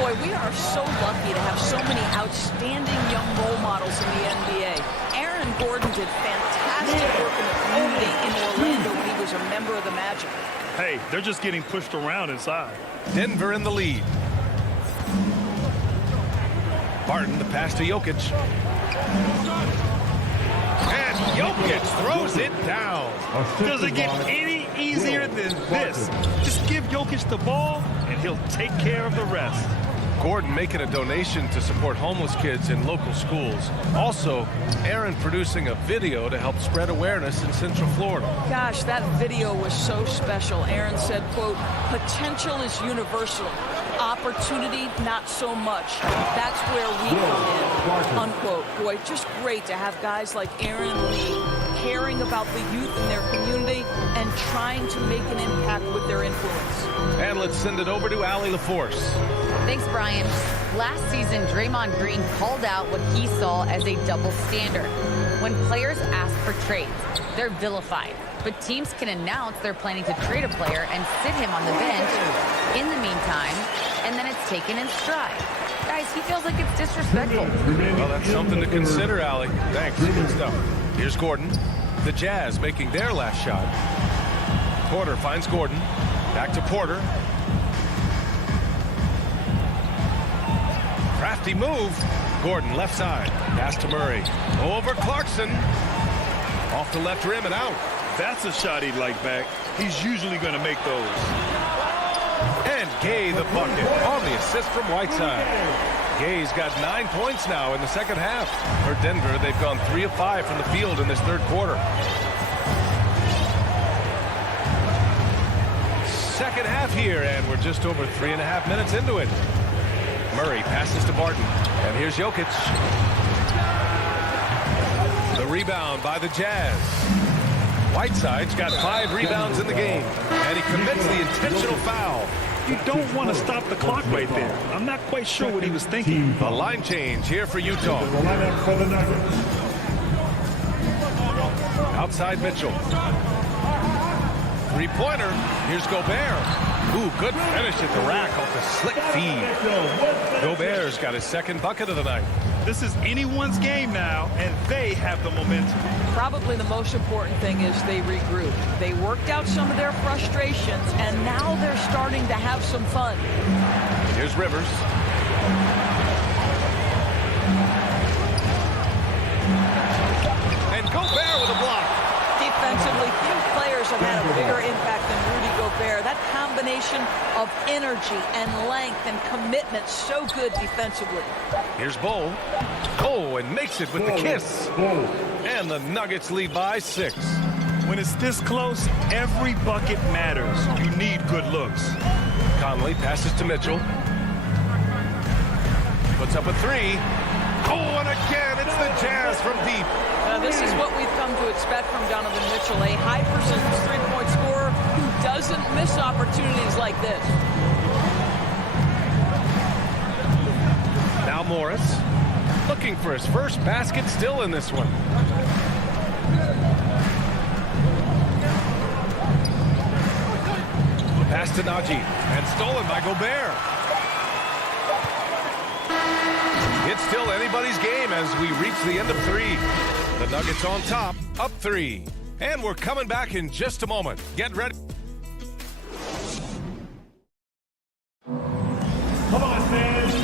Boy, we are so lucky to have so many outstanding young role models in the NBA. Aaron Gordon did fantastic work in the community in Orlando when he was a member of the Magic. Hey, they're just getting pushed around inside. Denver in the lead. Barton, the pass to Jokic. And Jokic throws it down. Does it get any easier than this? Just give Jokic the ball, and he'll take care of the rest. Gordon making a donation to support homeless kids in local schools. Also, Aaron producing a video to help spread awareness in Central Florida. Gosh, that video was so special. Aaron said, quote, "Potential is universal. Opportunity, not so much. That's where we come in," unquote. Boy, just great to have guys like Aaron and Lee caring about the youth in their community and trying to make an impact with their influence. And let's send it over to Allie LaForce. Thanks, Brian. Last season, Draymond Green called out what he saw as a double standard. When players ask for trades, they're vilified. But teams can announce they're planning to trade a player and sit him on the bench in the meantime, and then it's taken in stride. Guys, he feels like it's disrespectful. Well, that's something to consider, Allie. Thanks. Good stuff. Here's Gordon. The Jazz making their last shot. Porter finds Gordon. Back to Porter. Crafty move. Gordon left side. Pass to Murray. Over Clarkson. Off the left rim and out. That's a shot he'd like back. He's usually going to make those. And Gay the bucket on the assist from Whiteside. Gay's got 9 points now in the second half. For Denver, they've gone 3 of 5 from the field in this third quarter. Second half here, and we're just over 3.5 minutes into it. Murray passes to Barton, and here's Jokic. The rebound by the Jazz. Whiteside's got 5 rebounds in the game, and he commits the intentional foul. You don't want to stop the clock right there. I'm not quite sure what he was thinking. A line change here for Utah. Outside Mitchell. Three-pointer. Here's Gobert. Ooh, good finish at the rack off the slick feed. Gobert's got his second bucket of the night. This is anyone's game now, and they have the momentum. Probably the most important thing is they regrouped. They worked out some of their frustrations, and now they're starting to have some fun. Here's Rivers. And Gobert with a block. Defensively, few players have had a bigger impact than Rudy Gobert. That combination of energy and length and commitment, so good defensively. Here's Bull. Oh, and makes it with the kiss. And the Nuggets lead by 6. When it's this close, every bucket matters. You need good looks. Conley passes to Mitchell. Puts up a 3. Oh, and again, it's the Jazz from deep. This is what we've come to expect from Donovan Mitchell, a high-percentage three-point scorer who doesn't miss opportunities like this. Now Morris, looking for his first basket, still in this one. Pass to Najee, and stolen by Gobert. It's still anybody's game as we reach the end of 3. The Nuggets on top, up 3. And we're coming back in just a moment. Get ready.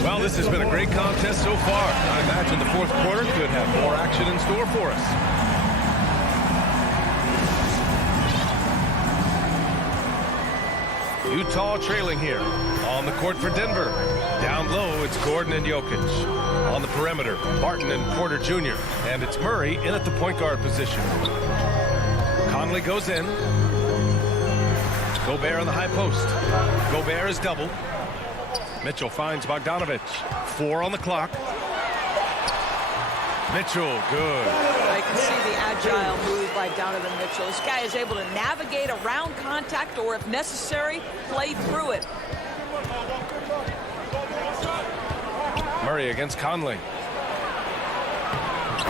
Well, this has been a great contest so far. I imagine the fourth quarter could have more action in store for us. Utah trailing here. On the court for Denver. Down low, it's Gordon and Jokic. On the perimeter, Barton and Porter Jr. And it's Murray in at the point guard position. Conley goes in. Gobert on the high post. Gobert is doubled. Mitchell finds Bogdanovich. 4 on the clock. Mitchell, good. I can see the agile move by Donovan Mitchell. This guy is able to navigate around contact or, if necessary, play through it. Murray against Conley.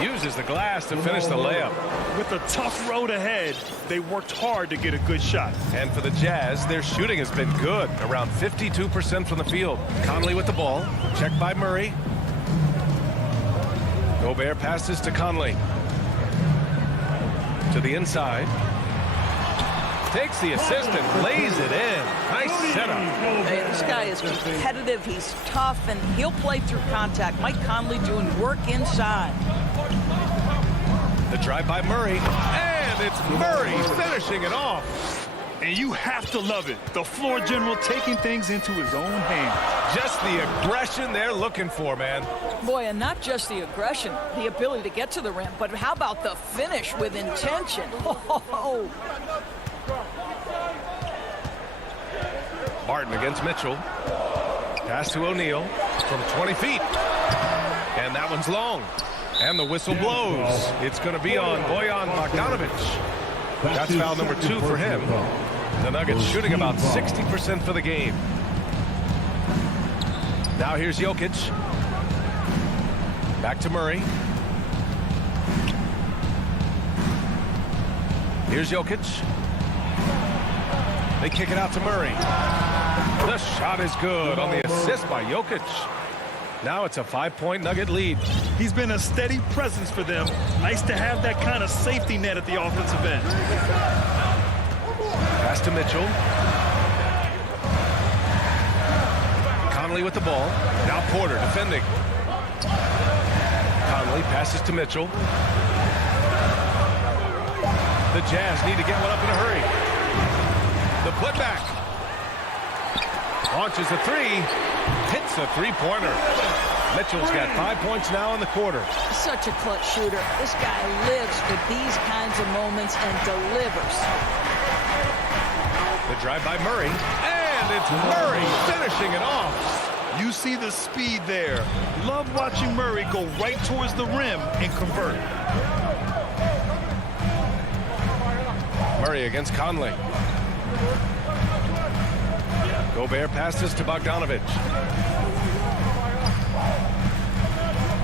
Uses the glass to finish the layup. With a tough road ahead, they worked hard to get a good shot. And for the Jazz, their shooting has been good, around 52% from the field. Conley with the ball, checked by Murray. Gobert passes to Conley. To the inside. Takes the assist and lays it in. Nice setup. Hey, this guy is competitive. He's tough, and he'll play through contact. Mike Conley doing work inside. The drive by Murray, and it's Murray finishing it off. And you have to love it. The floor general taking things into his own hands. Just the aggression they're looking for, man. Boy, and not just the aggression, the ability to get to the rim, but how about the finish with intention? Oh. Barton against Mitchell. Pass to O'Neal from 20 feet. And that one's long. And the whistle blows. It's going to be on Bojan Bogdanovich. That's foul number 2 for him. The Nuggets shooting about 60% for the game. Now here's Jokic. Back to Murray. Here's Jokic. They kick it out to Murray. The shot is good on the assist by Jokic. Now it's a 5-point Nugget lead. He's been a steady presence for them. Nice to have that kind of safety net at the offensive end. Pass to Mitchell. Conley with the ball. Now Porter defending. Conley passes to Mitchell. The Jazz need to get one up in a hurry. The putback. Launches a 3. Hits a 3-pointer. Mitchell's got 5 points now in the quarter. Such a clutch shooter. This guy lives for these kinds of moments and delivers. The drive by Murray. And it's Murray finishing it off. You see the speed there. Love watching Murray go right towards the rim and convert. Murray against Conley. Gobert passes to Bogdanovich.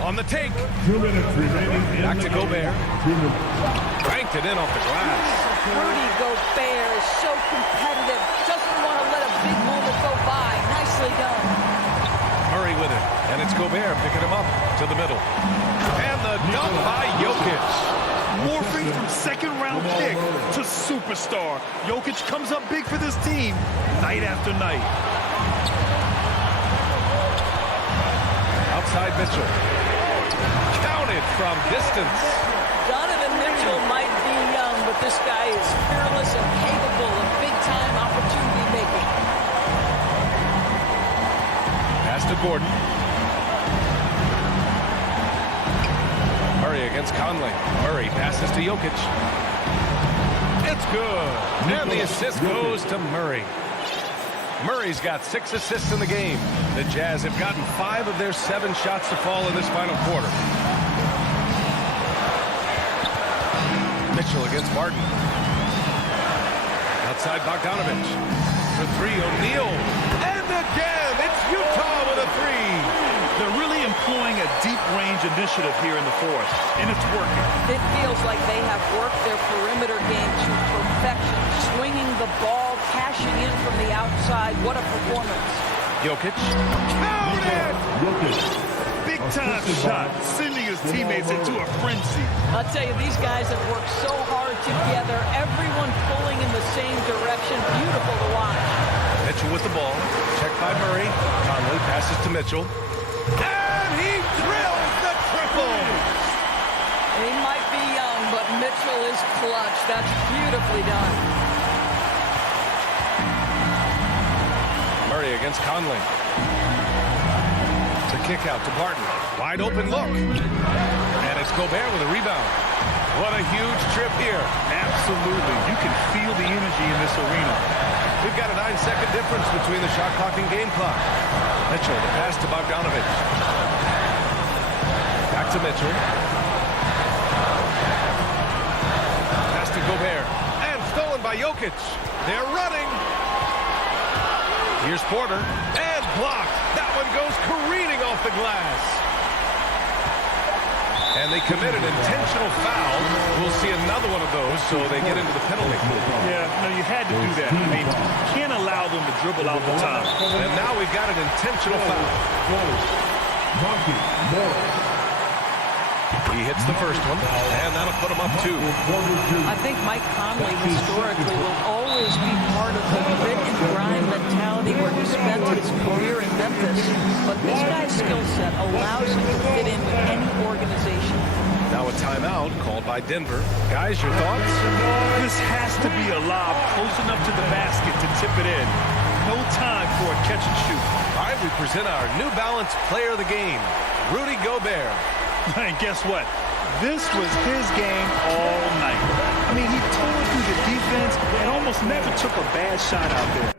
On the take. 2 minutes remaining. Back to Gobert. Banked it in off the glass. Rudy Gobert is so competitive. Doesn't want to let a big moment go by. Nicely done. Murray with it. And it's Gobert picking him up to the middle. And the dunk by Jokic. Morphing from second-round pick to superstar. Jokic comes up big for this team night after night. Outside Mitchell. Counted from distance. Donovan Mitchell might be young, but this guy is fearless and capable of big-time opportunity making. Pass to Gordon. Murray against Conley. Murray passes to Jokic. It's good. And the assist goes to Murray. Murray's got 6 assists in the game. The Jazz have gotten 5 of their 7 shots to fall in this final quarter. Mitchell against Barton. Outside Bogdanovich. For 3, O'Neal. And again, it's Utah with a 3. They're really employing a deep-range initiative here in the fourth, and it's working. It feels like they have worked their perimeter game to perfection, swinging the ball, cashing in from the outside. What a performance. Jokic. Counted! Jokic. Big-time shot, sending his teammates into a frenzy. I'll tell you, these guys have worked so hard together, everyone pulling in the same direction. Beautiful to watch. Mitchell with the ball. Checked by Murray. Conley passes to Mitchell. And he drills the triple! He might be young, but Mitchell is clutch. That's beautifully done. Murray against Conley. The kick out to Barton. Wide open look. And it's Gobert with a rebound. What a huge trip here. Absolutely. Absolutely. You can feel the energy in this arena. We've got a 9-second difference between the shot clock and game clock. Mitchell, the pass to Bogdanovich. Back to Mitchell. Pass to Gobert. And stolen by Jokic. They're running. Here's Porter. And blocked. That one goes careening off the glass. And they commit an intentional foul. We'll see another one of those, so they get into the penalty. Yeah, no, you had to do that. I mean, you can't allow them to dribble out the time. And now we've got an intentional foul. He hits the first one, and that'll put him up 2. I think Mike Conley historically will always be part of the grit and grind mentality where he spent his career in Memphis, but this guy's skill set allows him to fit in with any organization. Now a timeout called by Denver. Guys, your thoughts? This has to be a lob close enough to the basket to tip it in. No time for a catch and shoot. All right, we present our New Balance player of the game, Rudy Gobert. And guess what? This was his game all night. I mean, he tore through the defense and almost never took a bad shot out there.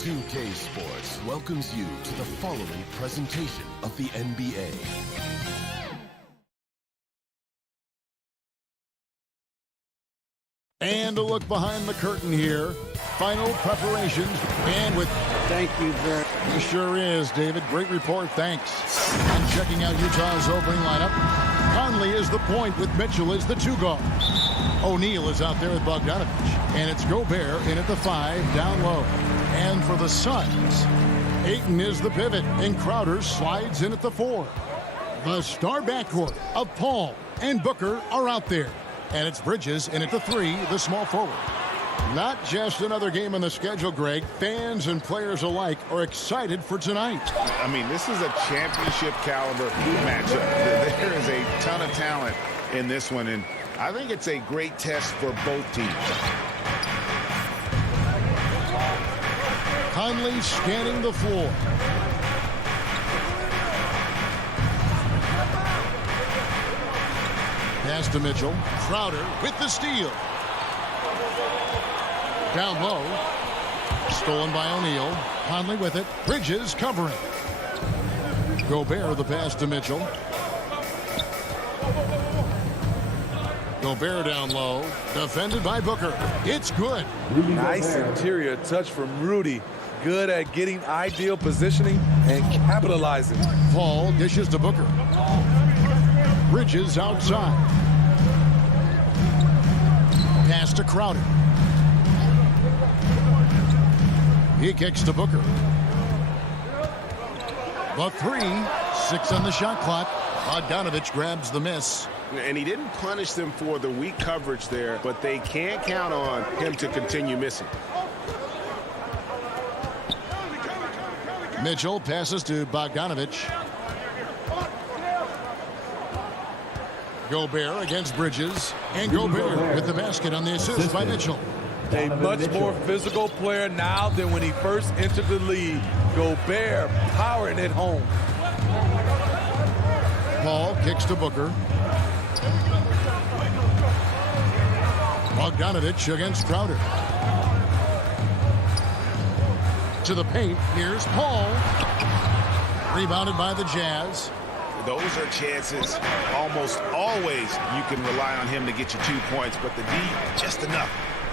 2K Sports welcomes you to the following presentation of the NBA. And a look behind the curtain here. Final preparations. And with... Thank you very much. He sure is, David. Great report. Thanks. And checking out Utah's opening lineup. Conley is the point with Mitchell as the two guard. O'Neal is out there with Bogdanovich. And it's Gobert in at the 5 down low. And for the Suns, Ayton is the pivot. And Crowder slides in at the 4. The star backcourt of Paul and Booker are out there. And it's Bridges in at the 3, the small forward. Not just another game on the schedule, Greg. Fans and players alike are excited for tonight. I mean, this is a championship caliber matchup. There is a ton of talent in this one, and I think it's a great test for both teams. Conley scanning the floor. Pass to Mitchell. Crowder with the steal. Down low. Stolen by O'Neal. Conley with it. Bridges covering. Gobert the pass to Mitchell. Gobert down low. Defended by Booker. It's good. Nice interior touch from Rudy. Good at getting ideal positioning and capitalizing. Paul dishes to Booker. Bridges outside. Pass to Crowder. He kicks to Booker. The 3, 6 on the shot clock. Bogdanovich grabs the miss. And he didn't punish them for the weak coverage there, but they can't count on him to continue missing. Mitchell passes to Bogdanovich. Gobert against Bridges. And Gobert with the basket on the assist by Mitchell. A much more physical player now than when he first entered the league. Gobert powering it home. Paul kicks to Booker. Bogdanovich against Crowder. To the paint. Here's Paul. Rebounded by the Jazz. Those are chances almost always you can rely on him to get you 2 points, but the D just enough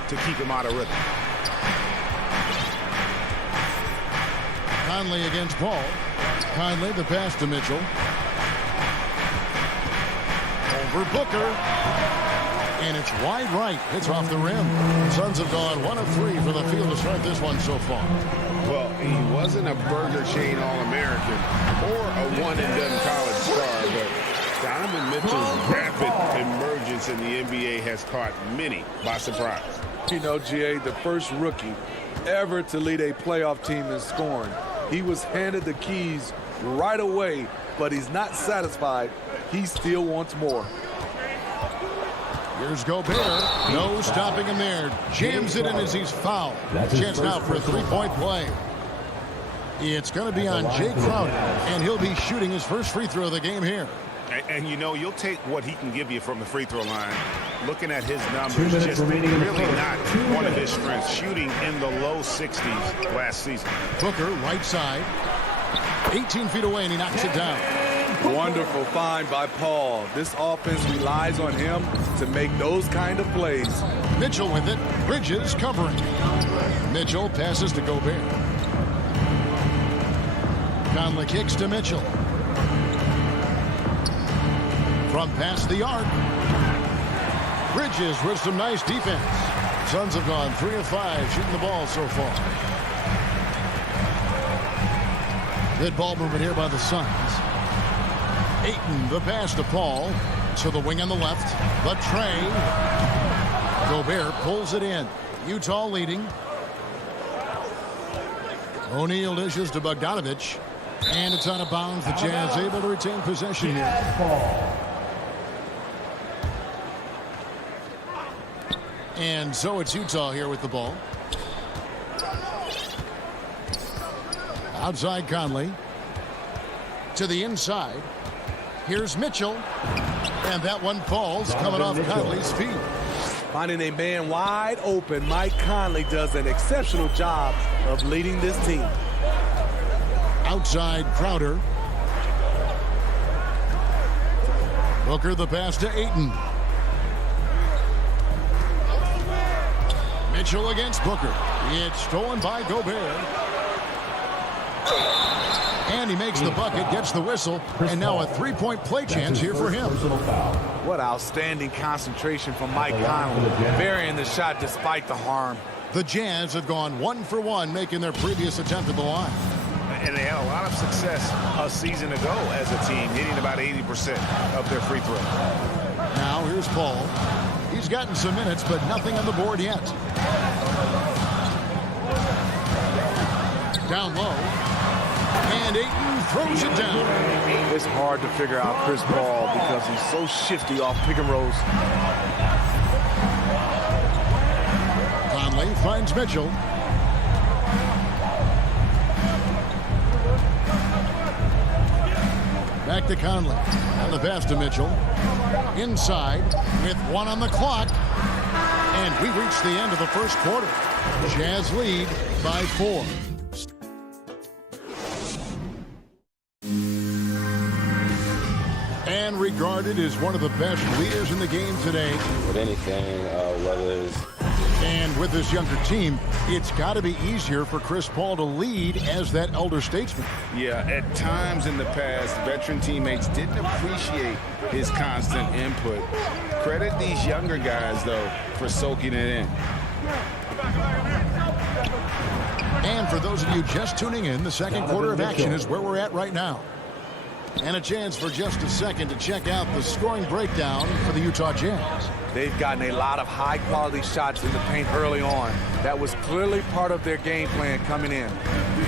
to keep him out of rhythm. Conley against Paul. Conley the pass to Mitchell. Over Booker. And it's wide right. It's off the rim. Suns have gone 1 of 3 from the field to start this one so far. Well, he wasn't a Burger Chain All-American or a one-and-done college star, but Donovan Mitchell's rapid emergence in the NBA has caught many by surprise. You know, GA, the first rookie ever to lead a playoff team in scoring. He was handed the keys right away, but he's not satisfied. He still wants more. Here's Gobert. No stopping him there. Jams it in as he's fouled. Chance now for a three-point play. It's going to be on Jay Crowder, and he'll be shooting his first free throw of the game here. And you know, you'll take what he can give you from the free throw line. Looking at his numbers, just really not one of his strengths. Shooting in the low 60s last season. Booker, right side. 18 feet away, and he knocks it down. Wonderful find by Paul. This offense relies on him to make those kind of plays. Mitchell with it. Bridges covering. Mitchell passes to Gobert. Conley kicks to Mitchell. From past the arc. Bridges with some nice defense. Suns have gone 3 of 5 shooting the ball so far. Good ball movement here by the Suns. Ayton, the pass to Paul. To the wing on the left. The tray. Gobert pulls it in. Utah leading. O'Neal dishes to Bogdanovich. And it's out of bounds. The Jazz able to retain possession here. And so it's Utah here with the ball. Outside Conley. To the inside. Here's Mitchell. And that one falls, coming off Conley's feet. Finding a man wide open, Mike Conley does an exceptional job of leading this team. Outside Crowder. Booker the pass to Ayton. Mitchell against Booker. It's stolen by Gobert. And he makes the bucket, gets the whistle, and now a three-point play chance here for him. What outstanding concentration from Mike Conley, burying the shot despite the harm. The Jazz have gone 1 for 1, making their previous attempt at the line. And they had a lot of success a season ago as a team, hitting about 80% of their free throws. Now here's Paul. He's gotten some minutes, but nothing on the board yet. Down low. And Ayton throws it down. It's hard to figure out Chris Paul because he's so shifty off pick and rolls. Conley finds Mitchell. Back to Conley. And the pass to Mitchell. Inside with 1 on the clock. And we reach the end of the first quarter. Jazz lead by 4. And regarded as one of the best leaders in the game today. With anything, whether it's... And with this younger team, it's got to be easier for Chris Paul to lead as that elder statesman. Yeah, at times in the past, veteran teammates didn't appreciate his constant input. Credit these younger guys, though, for soaking it in. And for those of you just tuning in, the second quarter of action is where we're at right now. And a chance for just a second to check out the scoring breakdown for the Utah Jazz. They've gotten a lot of high-quality shots in the paint early on. That was clearly part of their game plan coming in.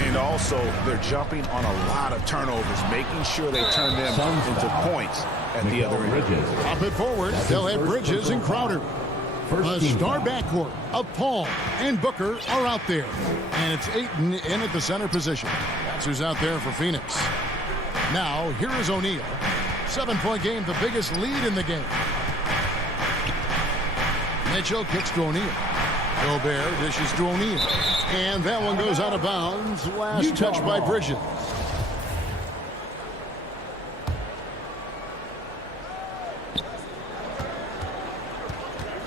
And also, they're jumping on a lot of turnovers, making sure they turn them into points at the other end. Up and forward, they'll have Bridges and Crowder. The star backcourt of Paul and Booker are out there. And it's Ayton in at the center position. That's who's out there for Phoenix. Now, here is O'Neal. 7-point game, the biggest lead in the game. Mitchell kicks to O'Neal. Gobert dishes to O'Neal. And that one goes out of bounds. Last touch by Bridges.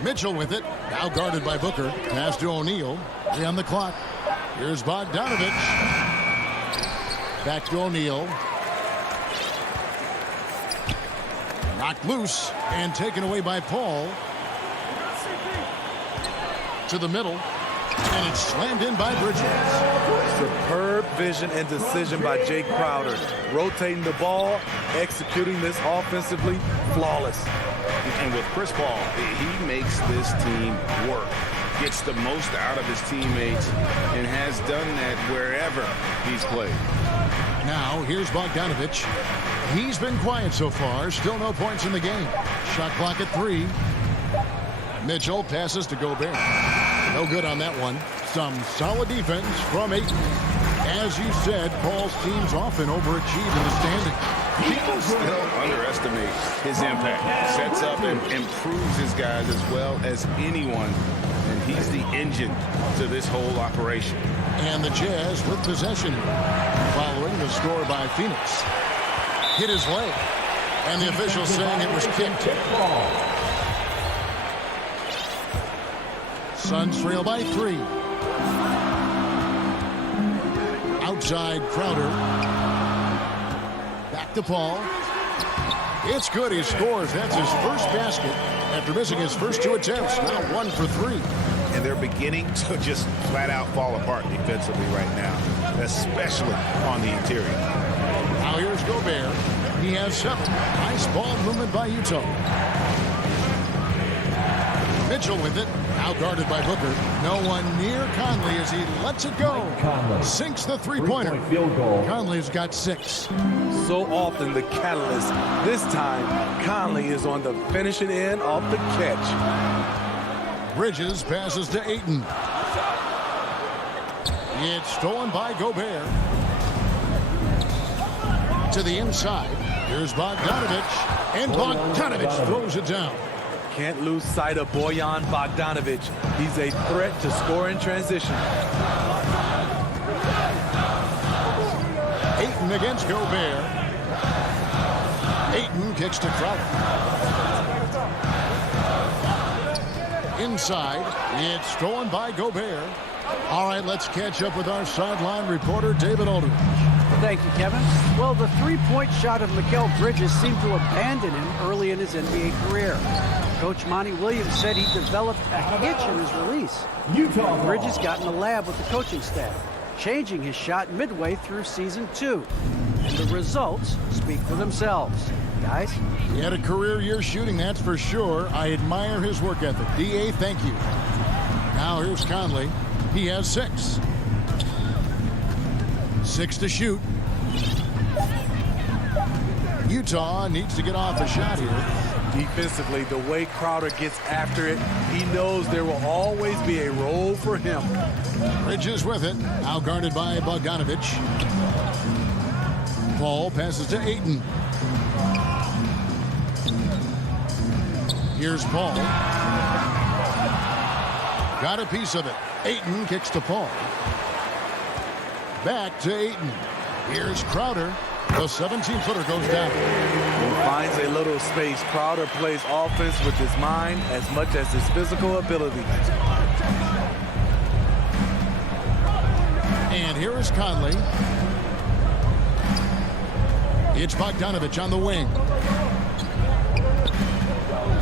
Mitchell with it. Now guarded by Booker. Pass to O'Neal. 3 on the clock. Here's Bogdanovich. Back to O'Neal. Knocked loose and taken away by Paul. To the middle. And it's slammed in by Bridges. Superb vision and decision by Jake Crowder. Rotating the ball, executing this offensively, flawless. And with Chris Paul, he makes this team work. Gets the most out of his teammates and has done that wherever he's played. Now, here's Bogdanovich. He's been quiet so far. Still no points in the game. Shot clock at 3. Mitchell passes to Gobert. No good on that one. Some solid defense from Ayton. As you said, Paul's teams often overachieve in the standings. People still underestimate his impact. Sets up and improves his guys as well as anyone. And he's the engine to this whole operation. And the Jazz with possession following the score by Phoenix. Hit his leg. And the official saying it was kicked. Suns trail by 3. Outside Crowder. Back to Paul. It's good. He scores. That's his first basket after missing his first 2 attempts. Now 1 for 3. And they're beginning to just flat out fall apart defensively right now, especially on the interior. Now here's Gobert. He has 7. Nice ball movement by Utah. Mitchell with it. Now guarded by Booker. No one near Conley as he lets it go. Sinks the three-pointer. Conley's got 6. So often the catalyst. This time, Conley is on the finishing end of the catch. Bridges passes to Ayton. It's stolen by Gobert. To the inside. Here's Bogdanovich. And Bogdanovich throws it down. Can't lose sight of Bojan Bogdanovich. He's a threat to score in transition. Ayton against Gobert. Ayton kicks to Crowder. Inside. It's stolen by Gobert. All right, let's catch up with our sideline reporter, David Aldridge. Thank you, Kevin. Well, the three-point shot of Mikal Bridges seemed to abandon him early in his NBA career. Coach Monty Williams said he developed a hitch in his release. Bridges got in the lab with the coaching staff, changing his shot midway through season 2. And the results speak for themselves. Guys? He had a career year shooting, that's for sure. I admire his work ethic. D.A., thank you. Now here's Conley. He has 6. 6 to shoot. Utah needs to get off a shot here. Defensively, the way Crowder gets after it, he knows there will always be a role for him. Bridges with it. Now guarded by Bogdanovich. Paul passes to Ayton. Here's Paul. Got a piece of it. Ayton kicks to Paul. Back to Ayton. Here's Crowder. The 17-footer goes down. He finds a little space. Crowder plays offense with his mind as much as his physical ability. And here is Conley. It's Bogdanovich on the wing.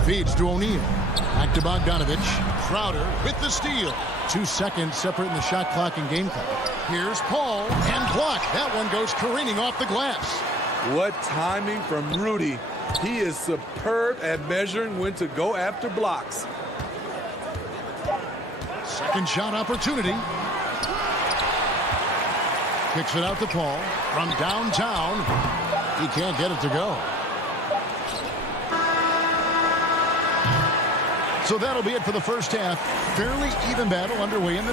Feeds to O'Neal. Back to Bogdanovich. Crowder with the steal. 2 seconds separating the shot clock and game clock. Here's Paul and blocked. That one goes careening off the glass. What timing from Rudy. He is superb at measuring when to go after blocks. Second shot opportunity. Kicks it out to Paul from downtown. He can't get it to go. So that'll be it for the first half. Fairly even battle underway in the...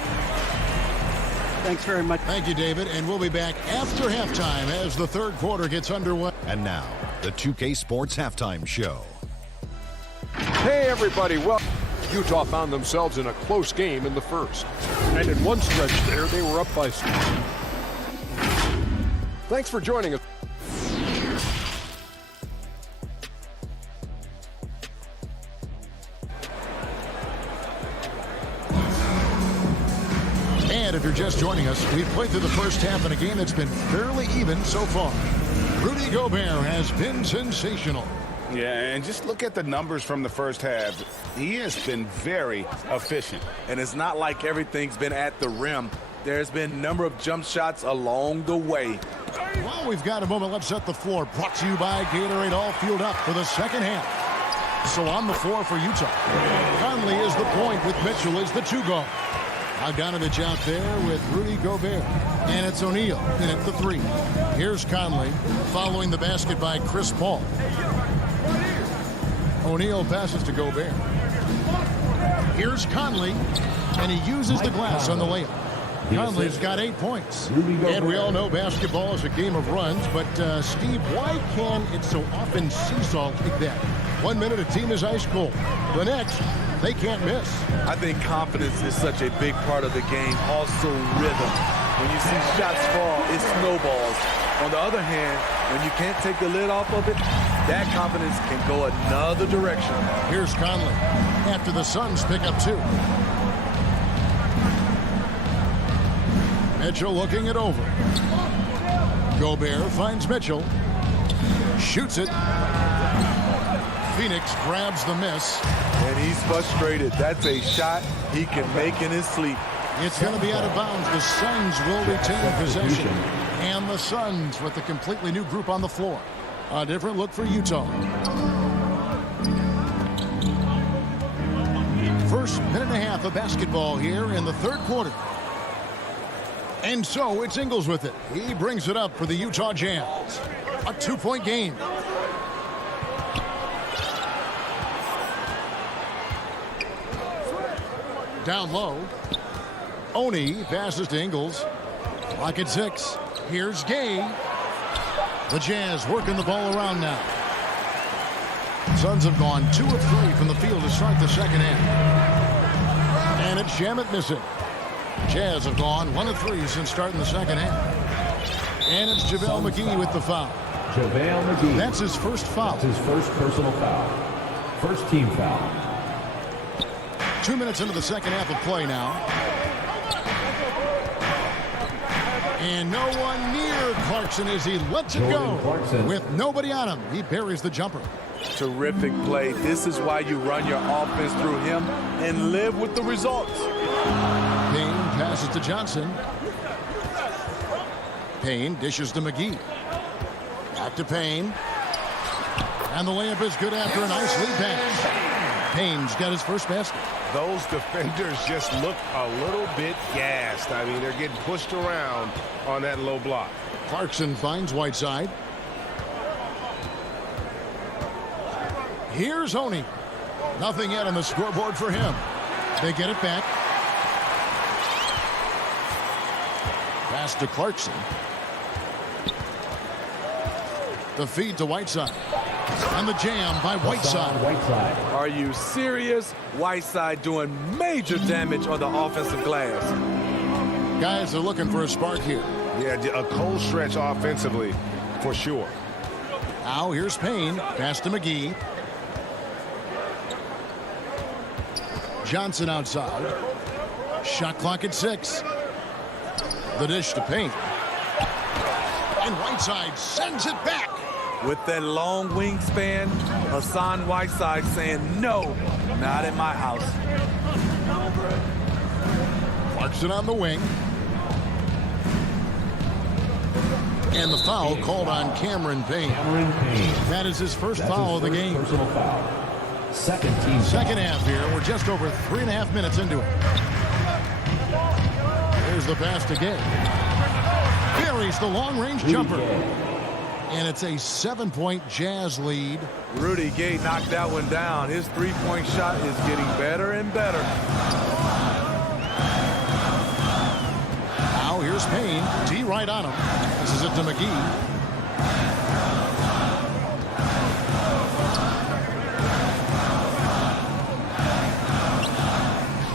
Thanks very much. Thank you, David. And we'll be back after halftime as the third quarter gets underway. And now, the 2K Sports Halftime Show. Hey, everybody. Well, Utah found themselves in a close game in the first. And in one stretch there, they were up by 6. Thanks for joining us. And if you're just joining us, we've played through the first half in a game that's been fairly even so far. Rudy Gobert has been sensational. Yeah, and just look at the numbers from the first half. He has been very efficient. And it's not like everything's been at the rim. There's been a number of jump shots along the way. Well, we've got a moment left set the floor. Brought to you by Gatorade, all fueled up for the second half. So on the floor for Utah. Conley is the point with Mitchell as the 2-guard. Bogdanovich out there with Rudy Gobert. And it's O'Neal in at the 3. Here's Conley following the basket by Chris Paul. O'Neal passes to Gobert. Here's Conley, and he uses the glass on the layup. Conley's got 8 points. And we all know basketball is a game of runs, but Steve, why can it so often seesaw like that? 1 minute a team is ice cold. The next, they can't miss. I think confidence is such a big part of the game. Also rhythm. When you see shots fall, it snowballs. On the other hand, when you can't take the lid off of it, that confidence can go another direction. Here's Conley after the Suns pick up 2. Mitchell looking it over. Gobert finds Mitchell. Shoots it. Phoenix grabs the miss. And he's frustrated. That's a shot he can make in his sleep. It's going to be out of bounds. The Suns will retain possession. And the Suns with a completely new group on the floor. A different look for Utah. First minute and a half of basketball here in the third quarter. And so it's Ingles with it. He brings it up for the Utah Jazz. A 2-point game. Down low. Oni passes to Ingles. Clock at 6. Here's Gay. The Jazz working the ball around now. Suns have gone 2 of 3 from the field to start the second half. And it's Shamet missing. Jazz have gone 1 of 3 since starting the second half. And it's JaVale McGee with the foul. JaVale McGee. That's his first foul. That's his first personal foul. First team foul. 2 minutes into the second half of play now. And no one near Clarkson as he lets it go. With nobody on him, he buries the jumper. Terrific play. This is why you run your offense through him and live with the results. Payne passes to Johnson. Payne dishes to McGee. Back to Payne. And the layup is good after a nice lead pass. Payne's got his first basket. Those defenders just look a little bit gassed. I mean, they're getting pushed around on that low block. Clarkson finds Whiteside. Here's Oni. Nothing yet on the scoreboard for him. They get it back. Pass to Clarkson. The feed to Whiteside. And the jam by Whiteside. Are you serious? Whiteside doing major damage on the offensive glass. Guys are looking for a spark here. Yeah, a cold stretch offensively for sure. Now here's Payne. Pass to McGee. Johnson outside. Shot clock at 6. The dish to Payne. And Whiteside sends it back. With that long wingspan, Hassan Whiteside saying, no, not in my house. Clarkson on the wing. And the foul called on Cameron Payne. That is his first foul of the game. Personal foul. Second team. Second half here. We're just over 3.5 minutes into it. Here's the pass to Gay. Buries the long-range jumper. And it's a 7-point Jazz lead. Rudy Gay knocked that one down. His three-point shot is getting better and better. Now here's Payne. D right on him. This is it to McGee.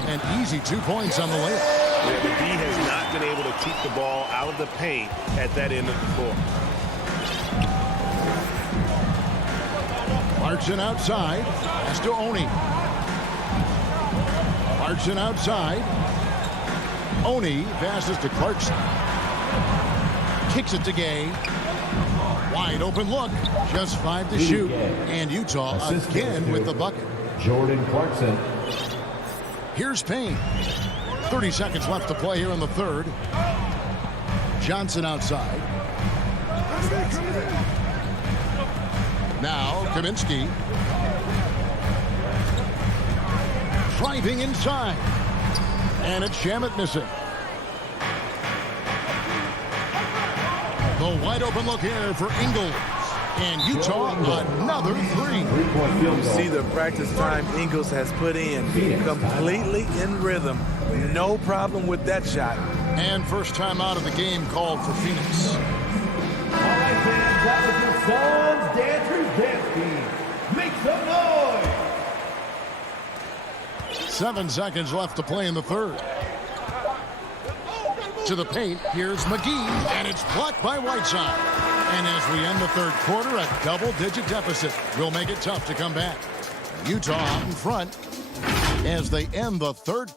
An easy 2 points on the layup. Yeah, the D has not been able to keep the ball out of the paint at that end of the floor. Clarkson outside. Has to Oni. Clarkson outside. Oni passes to Clarkson. Kicks it to Gay. Wide open look. Just 5 to shoot. And Utah again with the bucket. Jordan Clarkson. Here's Payne. 30 seconds left to play here in the third. Johnson outside. Now Kaminsky. Driving inside. And it's Shamet missing. The wide open look here for Ingles. And Utah another three. You see the practice time Ingles has put in. Completely in rhythm. No problem with that shot. And first time out of the game called for Phoenix. All right, fans, that was your son's dance Ruzanski. Make some noise. 7 seconds left to play in the third. To the paint, here's McGee, and it's blocked by Whiteside. And as we end the third quarter, a double-digit deficit will make it tough to come back. Utah out in front as they end the third.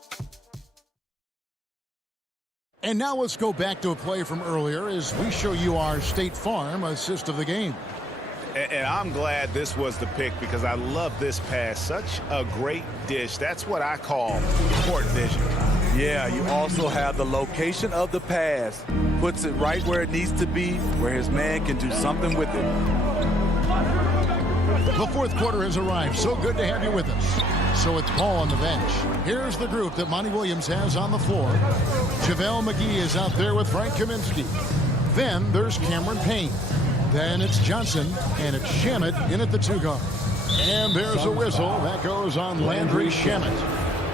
And now let's go back to a play from earlier as we show you our State Farm assist of the game. And I'm glad this was the pick because I love this pass. Such a great dish. That's what I call court vision. Yeah, you also have the location of the pass. Puts it right where it needs to be, where his man can do something with it. The fourth quarter has arrived. So good to have you with us. So it's Paul on the bench. Here's the group that Monty Williams has on the floor. JaVale McGee is out there with Frank Kaminsky. Then there's Cameron Payne. Then it's Johnson, and it's Shamet in at the 2 guard. And there's a whistle. That goes on Landry Shamet.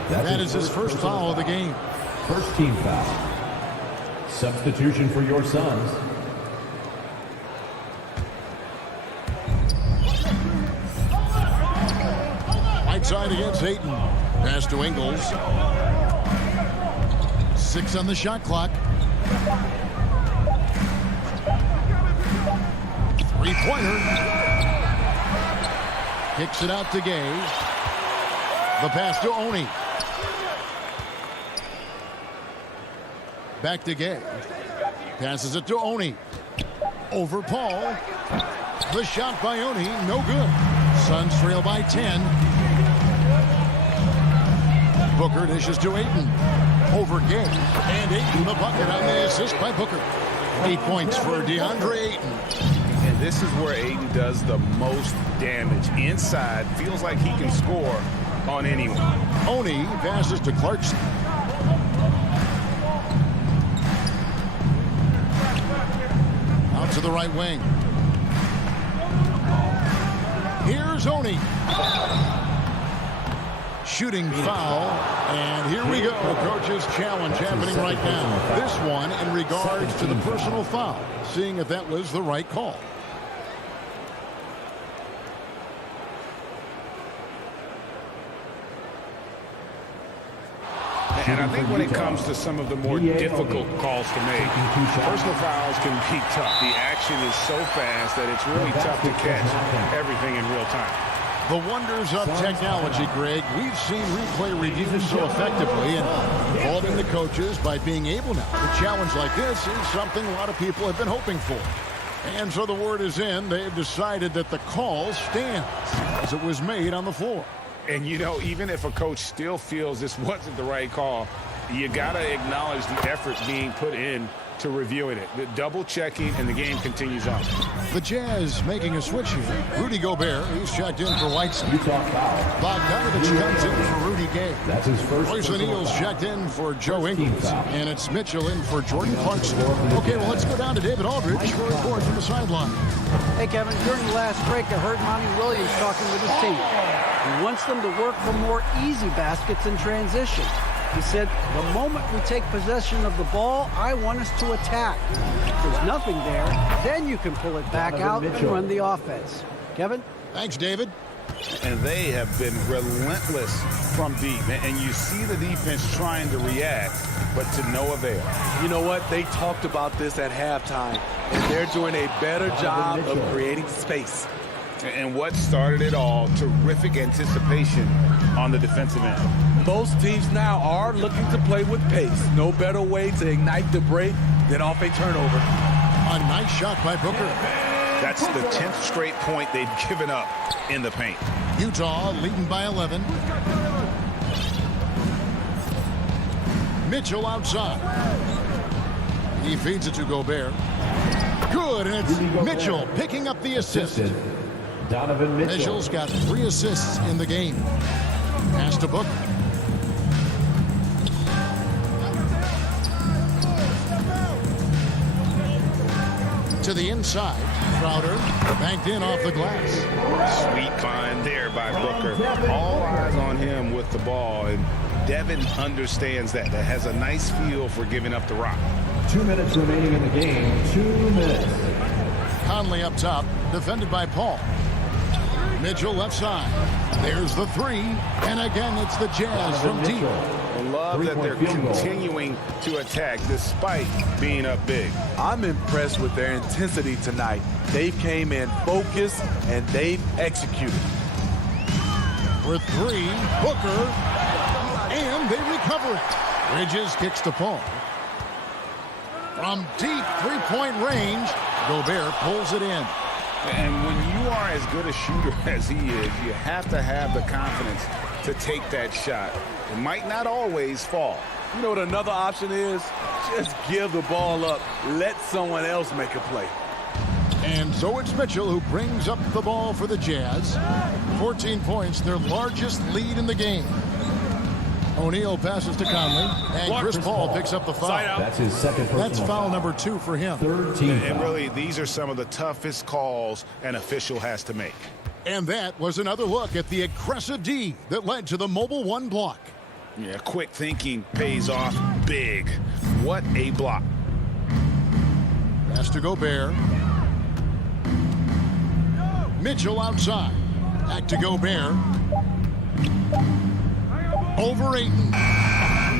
That is his first foul of the game. First team foul. Substitution for your Suns. Whiteside against Ayton. Pass to Ingles. 6 on the shot clock. 3-pointer. Kicks it out to Gay. The pass to Oni. Back to Gay. Passes it to Oni. Over Paul. The shot by Oni, no good. Suns trail by 10. Booker dishes to Ayton. Over Gay. And Ayton the bucket on the assist by Booker. 8 points for DeAndre Ayton. And this is where Ayton does the most damage. Inside, feels like he can score on anyone. Oni passes to Clarkson. Out to the right wing. Here's Oni. Shooting foul. And here we go. Coach's challenge happening right now. This one in regards to the personal foul. Seeing if that was the right call. And I think when it comes to some of the more difficult calls to make, personal fouls can be tough. The action is so fast that it's really tough to catch everything in real time. The wonders of technology, Greg. We've seen replay reviews so effectively and involving the coaches by being able now. A challenge like this is something a lot of people have been hoping for. And so the word is in. They have decided that the call stands as it was made on the floor. And, you know, even if a coach still feels this wasn't the right call, you got to acknowledge the effort being put in to reviewing it, double checking, and the game continues on. The Jazz making a switch here. Rudy Gobert, he's checked in for Whiteside. Bogdanovich comes in for Rudy Gay. That's his first. Royce O'Neal's checked in for Joe Ingles. And it's Mitchell in for Jordan Clarkson. Okay, well, let's go down to David Aldridge for a report from the sideline. Hey, Kevin, during the last break, I heard Monty Williams talking with his team. He wants them to work for more easy baskets in transition. He said, the moment we take possession of the ball, I want us to attack. If there's nothing there, then you can pull it back out and run the offense. Kevin? Thanks, David. And they have been relentless from deep. And you see the defense trying to react, but to no avail. You know what? They talked about this at halftime, and they're doing a better job of creating space. And what started it all, terrific anticipation on the defensive end. Most teams now are looking to play with pace. No better way to ignite the break than off a turnover. A nice shot by Booker. That's the 10th straight point they've given up in the paint. Utah leading by 11. Mitchell outside. He feeds it to Gobert. Good, and it's Mitchell picking up the assist. Donovan Mitchell. Mitchell's got 3 assists in the game. Pass to Booker. To the inside. Crowder banked in off the glass. Sweet find there by Booker. All eyes on him with the ball, and Devin understands that. That has a nice feel for giving up the rock. 2 minutes remaining in the game. 2 minutes. Conley up top, defended by Paul. Mitchell left side. There's the 3, and again it's the Jazz from deep. I love that they're continuing to attack despite being up big. I'm impressed with their intensity tonight. They came in focused and they've executed. For 3, Booker, and they recover it. Bridges kicks to Paul. From deep 3-point range, Gobert pulls it in. And when you are as good a shooter as he is, you have to have the confidence to take that shot. It might not always fall. You know what another option is? Just give the ball up. Let someone else make a play. And so it's Mitchell who brings up the ball for the Jazz. 14 points, their largest lead in the game. O'Neal passes to Conley, and Chris Paul picks up the foul. That's his second personal. That's foul number 2 for him. 13 and really, these are some of the toughest calls an official has to make. And that was another look at the aggressive D that led to the Mobile 1 block. Yeah, quick thinking pays off big. What a block. Pass to Gobert. Mitchell outside. Back to Gobert. Over Ayton.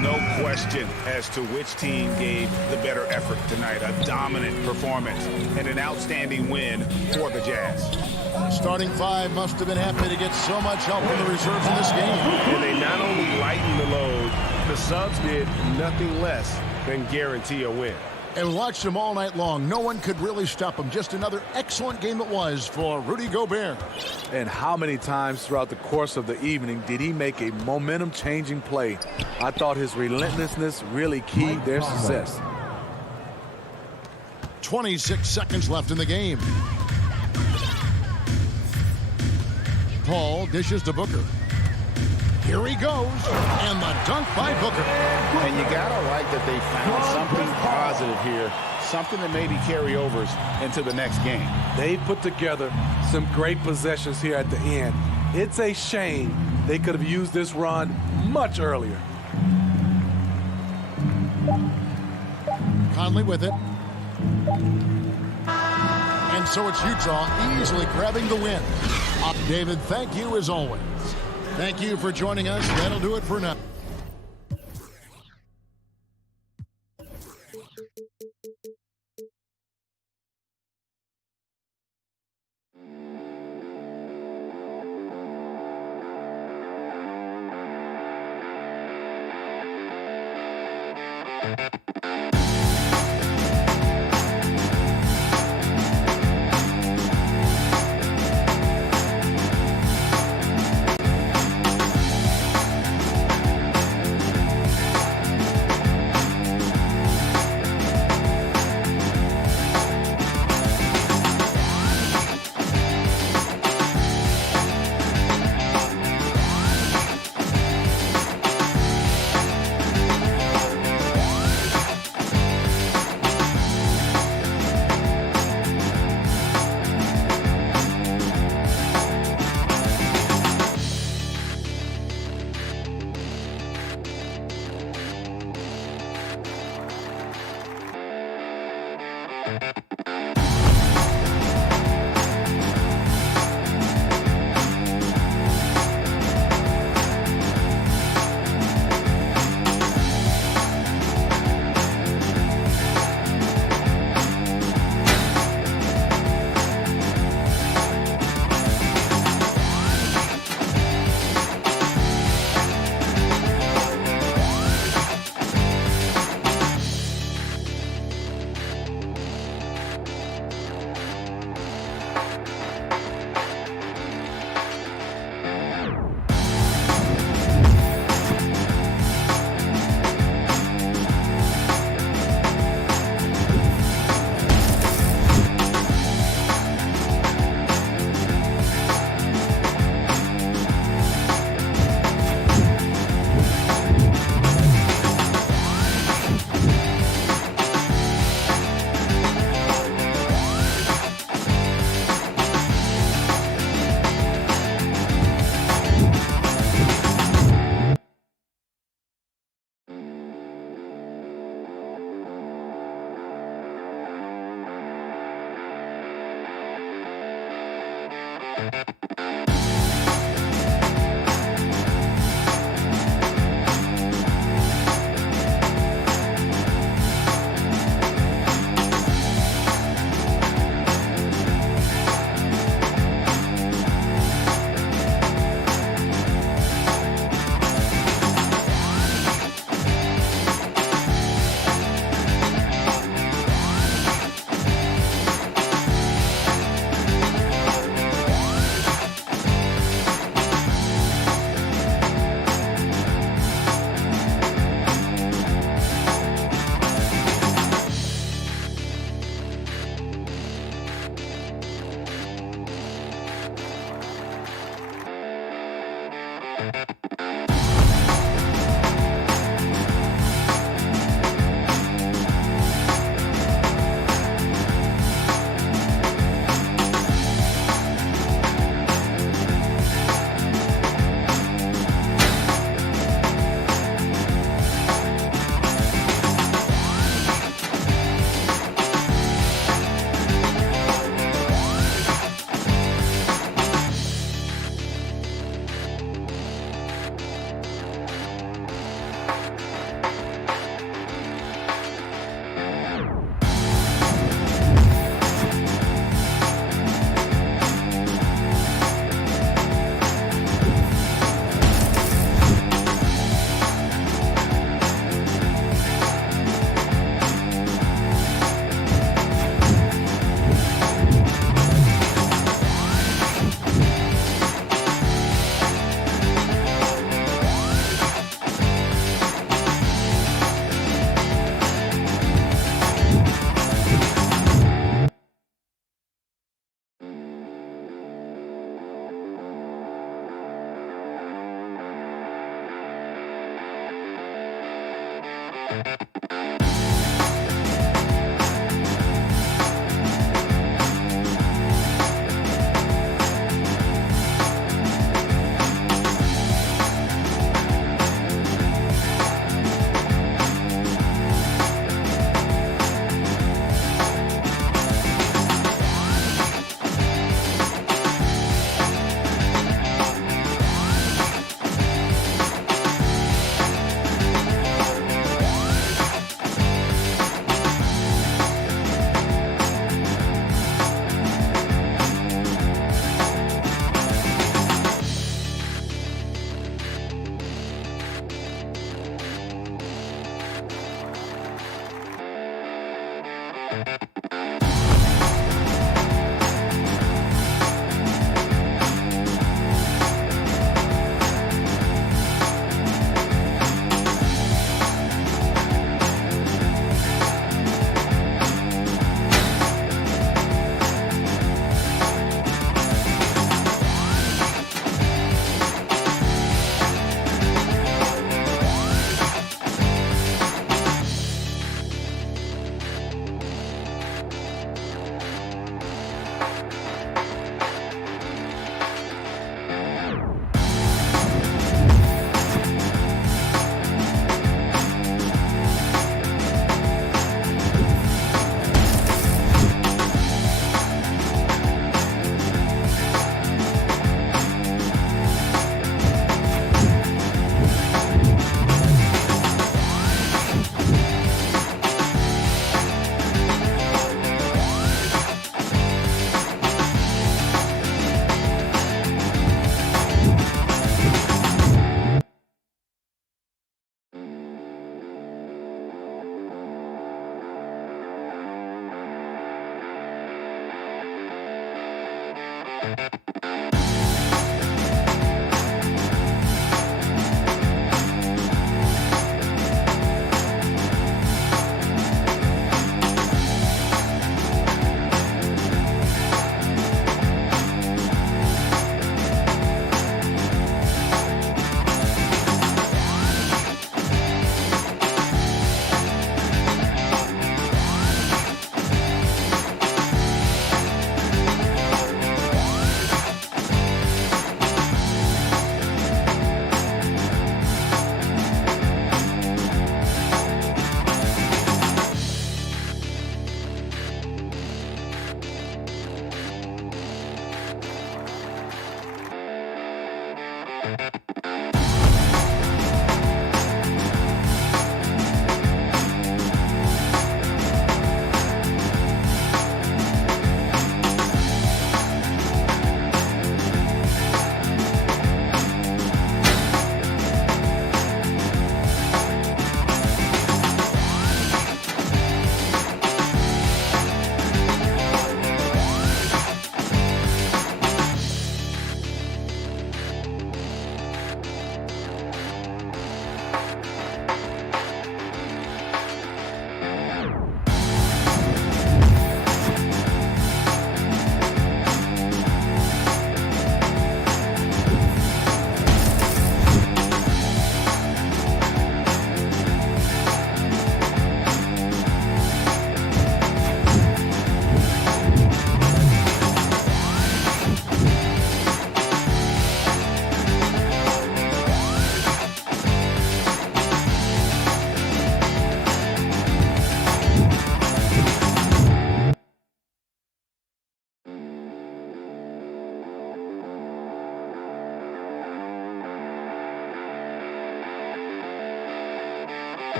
No question as to which team gave the better effort tonight. A dominant performance and an outstanding win for the Jazz. Starting 5 must have been happy to get so much help from the reserves in this game. And they not only lightened the load, the subs did nothing less than guarantee a win. And watched him all night long. No one could really stop him. Just another excellent game it was for Rudy Gobert. And how many times throughout the course of the evening did he make a momentum-changing play? I thought his relentlessness really keyed their success. 26 seconds left in the game. Paul dishes to Booker. Here he goes, and the dunk by Booker. And you gotta like that they found something positive here, something that maybe carry overs into the next game. They put together some great possessions here at the end. It's a shame they could have used this run much earlier. Conley with it. And so it's Utah easily grabbing the win. David, thank you as always. Thank you for joining us. That'll do it for now.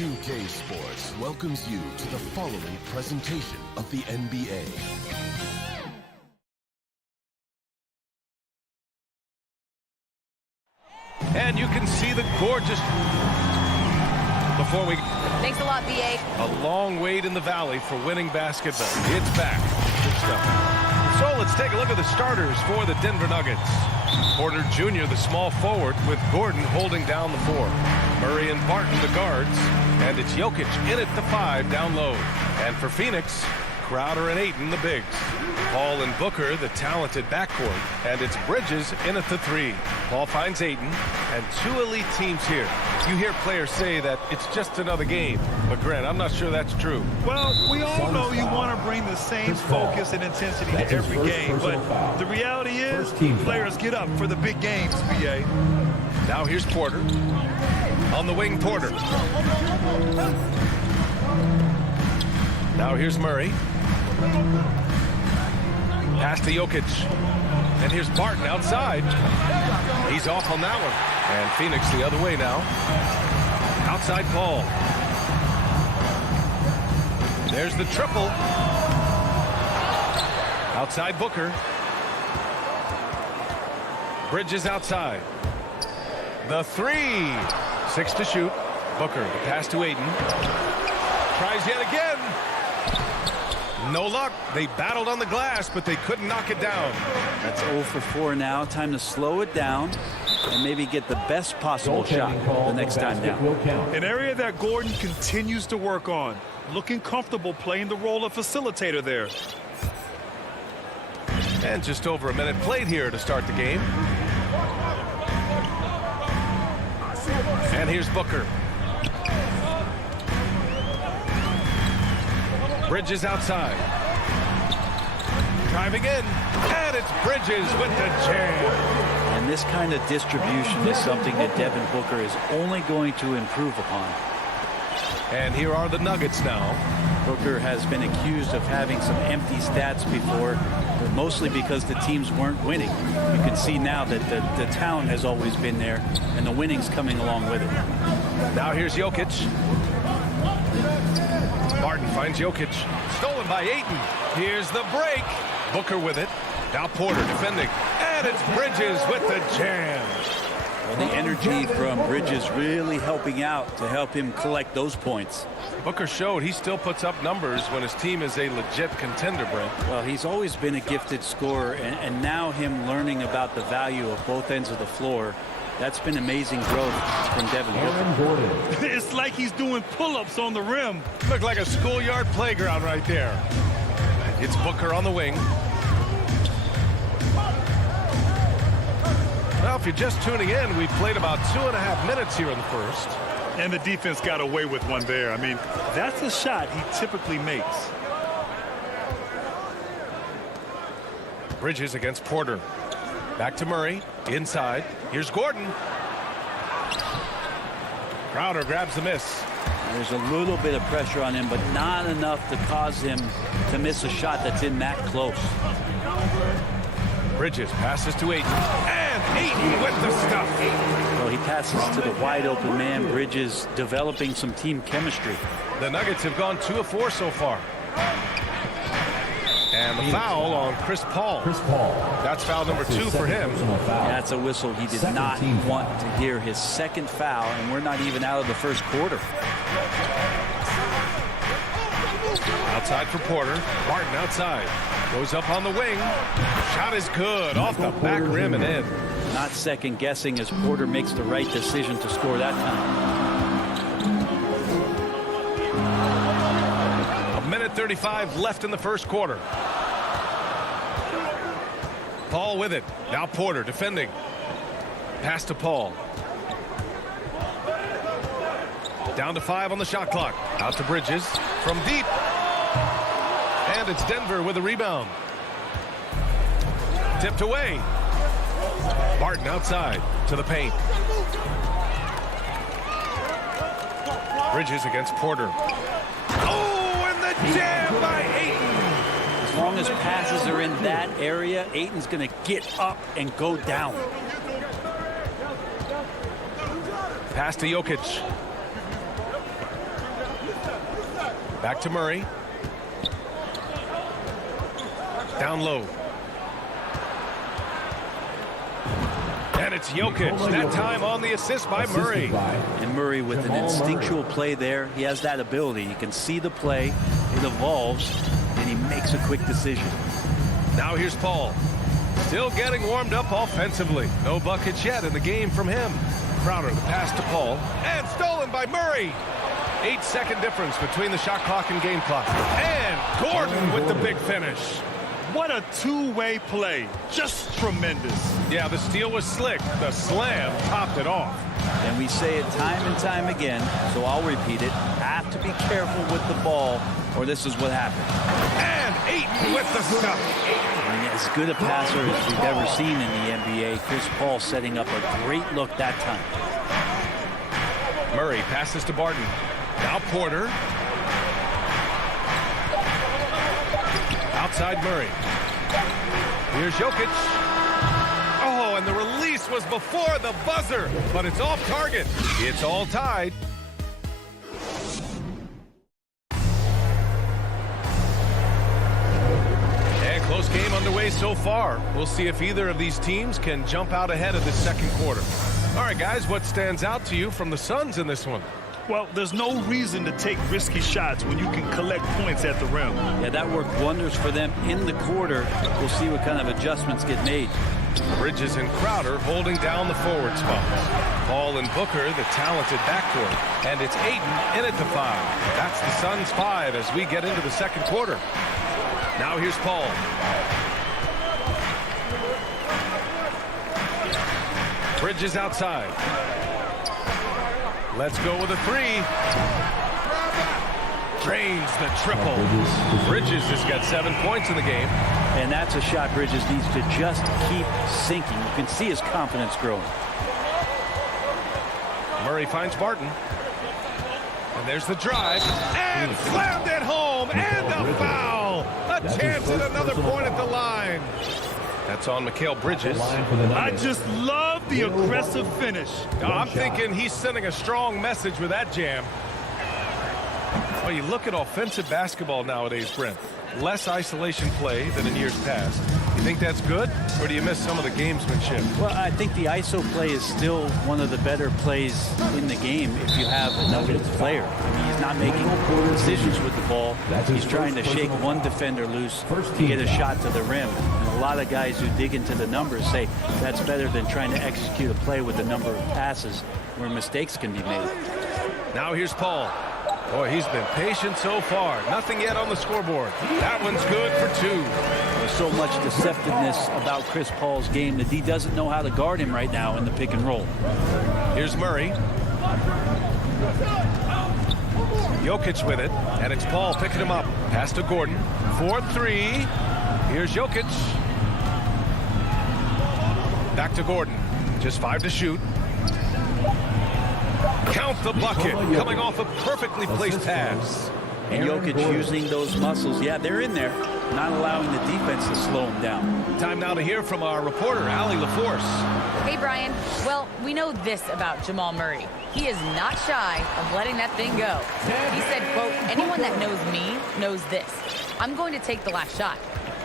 2K Sports welcomes you to the following presentation of the NBA. And you can see the gorgeous... Before we... Thanks a lot, BA. A long wait in the valley for winning basketball. It's back. Good stuff. So let's take a look at the starters for the Denver Nuggets. Porter Jr., the small forward, with Gordon holding down the 4. Murray and Barton, the guards. And it's Jokic in at the 5 down low. And for Phoenix, Crowder and Ayton, the bigs. Paul and Booker, the talented backcourt. And it's Bridges in at the 3. Paul finds Ayton, and 2 elite teams here. You hear players say that it's just another game. But, Grant, I'm not sure that's true. Well, we all know you want to bring the same focus and intensity to every game. But the reality is, players get up for the big games, BA. Now here's Porter. On the wing, Porter. Now here's Murray. Pass to Jokic. And here's Barton outside. He's off on that one. And Phoenix the other way now. Outside Paul. There's the triple. Outside Booker. Bridges outside. The 3. 6 to shoot. Booker, the pass to Ayton. Tries yet again. No luck. They battled on the glass, but they couldn't knock it down. That's 0 for 4 now. Time to slow it down and maybe get the best possible shot the next time down. An area that Gordon continues to work on. Looking comfortable playing the role of facilitator there. And just over a minute played here to start the game. And here's Booker. Bridges outside. Driving in. And it's Bridges with the jam. And this kind of distribution is something that Devin Booker is only going to improve upon. And here are the Nuggets now. Booker has been accused of having some empty stats before, but mostly because the teams weren't winning. You can see now that the talent has always been there, and the winning's coming along with it. Now here's Jokic. Barton finds Jokic. Stolen by Ayton. Here's the break. Booker with it. Now Porter defending. And it's Bridges with the jam. Well, the energy from Bridges really helping out to help him collect those points. Booker showed he still puts up numbers when his team is a legit contender, Brent. Well, he's always been a gifted scorer, and now him learning about the value of both ends of the floor. That's been amazing growth from Devin Booker. It's like he's doing pull-ups on the rim. Look like a schoolyard playground right there. It's Booker on the wing. Well, if you're just tuning in, we've played about 2.5 minutes here in the first. And the defense got away with one there. I mean, that's a shot he typically makes. Bridges against Porter. Back to Murray. Inside. Here's Gordon. Crowder grabs the miss. There's a little bit of pressure on him, but not enough to cause him to miss a shot that's in that close. Bridges passes to Ayton. And Ayton with the stuff. Well, he passes to the wide open man. Bridges developing some team chemistry. The Nuggets have gone 2 of 4 so far. And the foul on Chris Paul. That's foul number 2 for him. That's a whistle he did not want to hear. His second foul, and we're not even out of the first quarter. Outside for Porter. Barton outside. Goes up on the wing. Shot is good. Off the back rim and in. Not second guessing as Porter makes the right decision to score that time. 1:35 left in the first quarter. Paul with it. Now Porter defending. Pass to Paul. Down to 5 on the shot clock. Out to Bridges from deep. And it's Denver with a rebound. Tipped away. Barton outside to the paint. Bridges against Porter. Oh, and the jam by Ayton. As long as passes are in that area, Ayton's going to get up and go down. Pass to Jokic. Back to Murray. Down low. And it's Jokic. That time on the assist by Murray. And Murray with an instinctual play there. He has that ability. You can see the play. It evolves. And he makes a quick decision. Now here's Paul. Still getting warmed up offensively. No buckets yet in the game from him. Crowder, the pass to Paul. And stolen by Murray. 8-second difference between the shot clock and game clock. And Gordon with the big finish. What a two-way play. Just tremendous. Yeah, the steal was slick. The slam topped it off. And we say it time and time again, so I'll repeat it. Have to be careful with the ball, or this is what happens. And Ayton with the stuff. I mean, as good a passer as we've ever seen in the NBA. Chris Paul setting up a great look that time. Murray passes to Barton. Now Porter. Outside Murray. Here's Jokic. Oh, and the release was before the buzzer, but it's off target. It's all tied. And close game underway so far. We'll see if either of these teams can jump out ahead of the second quarter. All right, guys, what stands out to you from the Suns in this one? Well, there's no reason to take risky shots when you can collect points at the rim. Yeah, that worked wonders for them in the quarter. We'll see what kind of adjustments get made. Bridges and Crowder holding down the forward spots. Paul and Booker, the talented backcourt. And it's Ayton in at the 5. That's the Suns' 5 as we get into the second quarter. Now here's Paul. Bridges outside. Let's go with a 3. Drains the triple. Bridges has got 7 points in the game. And that's a shot Bridges needs to just keep sinking. You can see his confidence growing. Murray finds Barton. And there's the drive. And slammed it home. And a foul. A chance at another point at the line. That's on Mikal Bridges. I just love the aggressive finish. I'm thinking he's sending a strong message with that jam. Well, you look at offensive basketball nowadays, Brent. Less isolation play than in years past. You think that's good, or do you miss some of the gamesmanship? Well, I think the ISO play is still one of the better plays in the game if you have an elite player. I mean, he's not making decisions with the ball. He's trying to shake one defender loose to get a shot to the rim. And a lot of guys who dig into the numbers say that's better than trying to execute a play with a number of passes where mistakes can be made. Now here's Paul. Boy, he's been patient so far. Nothing yet on the scoreboard. That one's good for 2. There's so much deceptiveness about Chris Paul's game that he doesn't know how to guard him right now in the pick and roll. Here's Murray. Jokic with it, and it's Paul picking him up. Pass to Gordon. 4-3. Here's Jokic. Back to Gordon. Just 5 to shoot. Count the bucket, coming off a perfectly placed pass. And Jokic using those muscles. Yeah, they're in there, not allowing the defense to slow him down. Time now to hear from our reporter, Allie LaForce. Hey, Brian. Well, we know this about Jamal Murray. He is not shy of letting that thing go. He said, quote, anyone that knows me knows this. I'm going to take the last shot.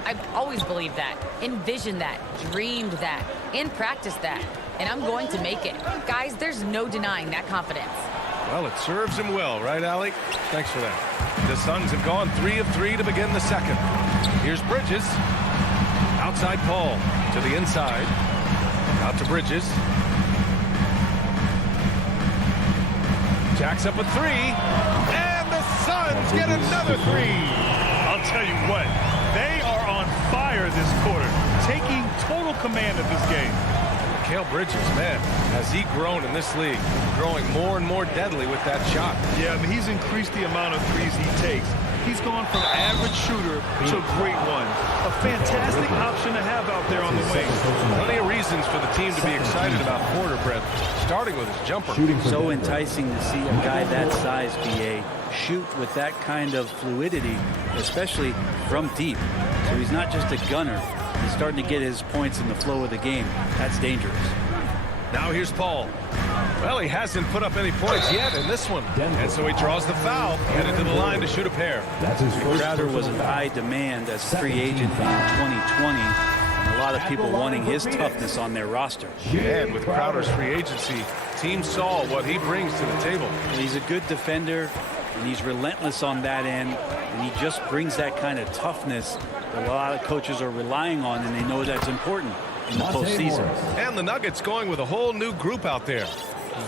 I've always believed that, envisioned that, dreamed that, and practiced that. And I'm going to make it. Guys, there's no denying that confidence. Well, it serves him well, right, Allie? Thanks for that. The Suns have gone 3 of 3 to begin the second. Here's Bridges. Outside Paul to the inside. Out to Bridges. Jacks up a 3. And the Suns get another 3. I'll tell you what, they are on fire this quarter, taking total command of this game. Mikal Bridges, man, has he grown in this league, growing more and more deadly with that shot. Yeah, I mean, he's increased the amount of threes he takes. He's gone from average shooter to a great one. A fantastic option to have out there on the wing. Plenty of reasons for the team to be excited about Porter, Brett, starting with his jumper. So enticing to see a guy that size, BA, shoot with that kind of fluidity, especially from deep. So he's not just a gunner. He's starting to get his points in the flow of the game. That's dangerous. Now here's Paul. Well, he hasn't put up any points yet in this one. And so he draws the foul, headed to the line to shoot a pair. Crowder was in high demand as a free agent in 2020. And a lot of people wanting his toughness on their roster. And with Crowder's free agency, teams saw what he brings to the table. He's a good defender, and he's relentless on that end. And he just brings that kind of toughness that a lot of coaches are relying on, and they know that's important in the postseason. And the Nuggets going with a whole new group out there.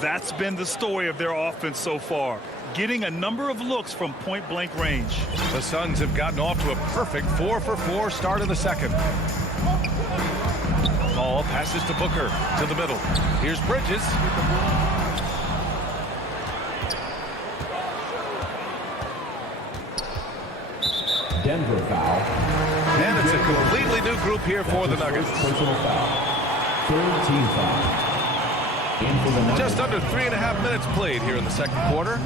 That's been the story of their offense so far, getting a number of looks from point-blank range. The Suns have gotten off to a perfect 4-for-4 start of the second. Ball passes to Booker to the middle. Here's Bridges. Denver foul. And it's a completely new group here for the Nuggets. Personal foul. Third team foul. Just under 3.5 minutes played here in the second quarter.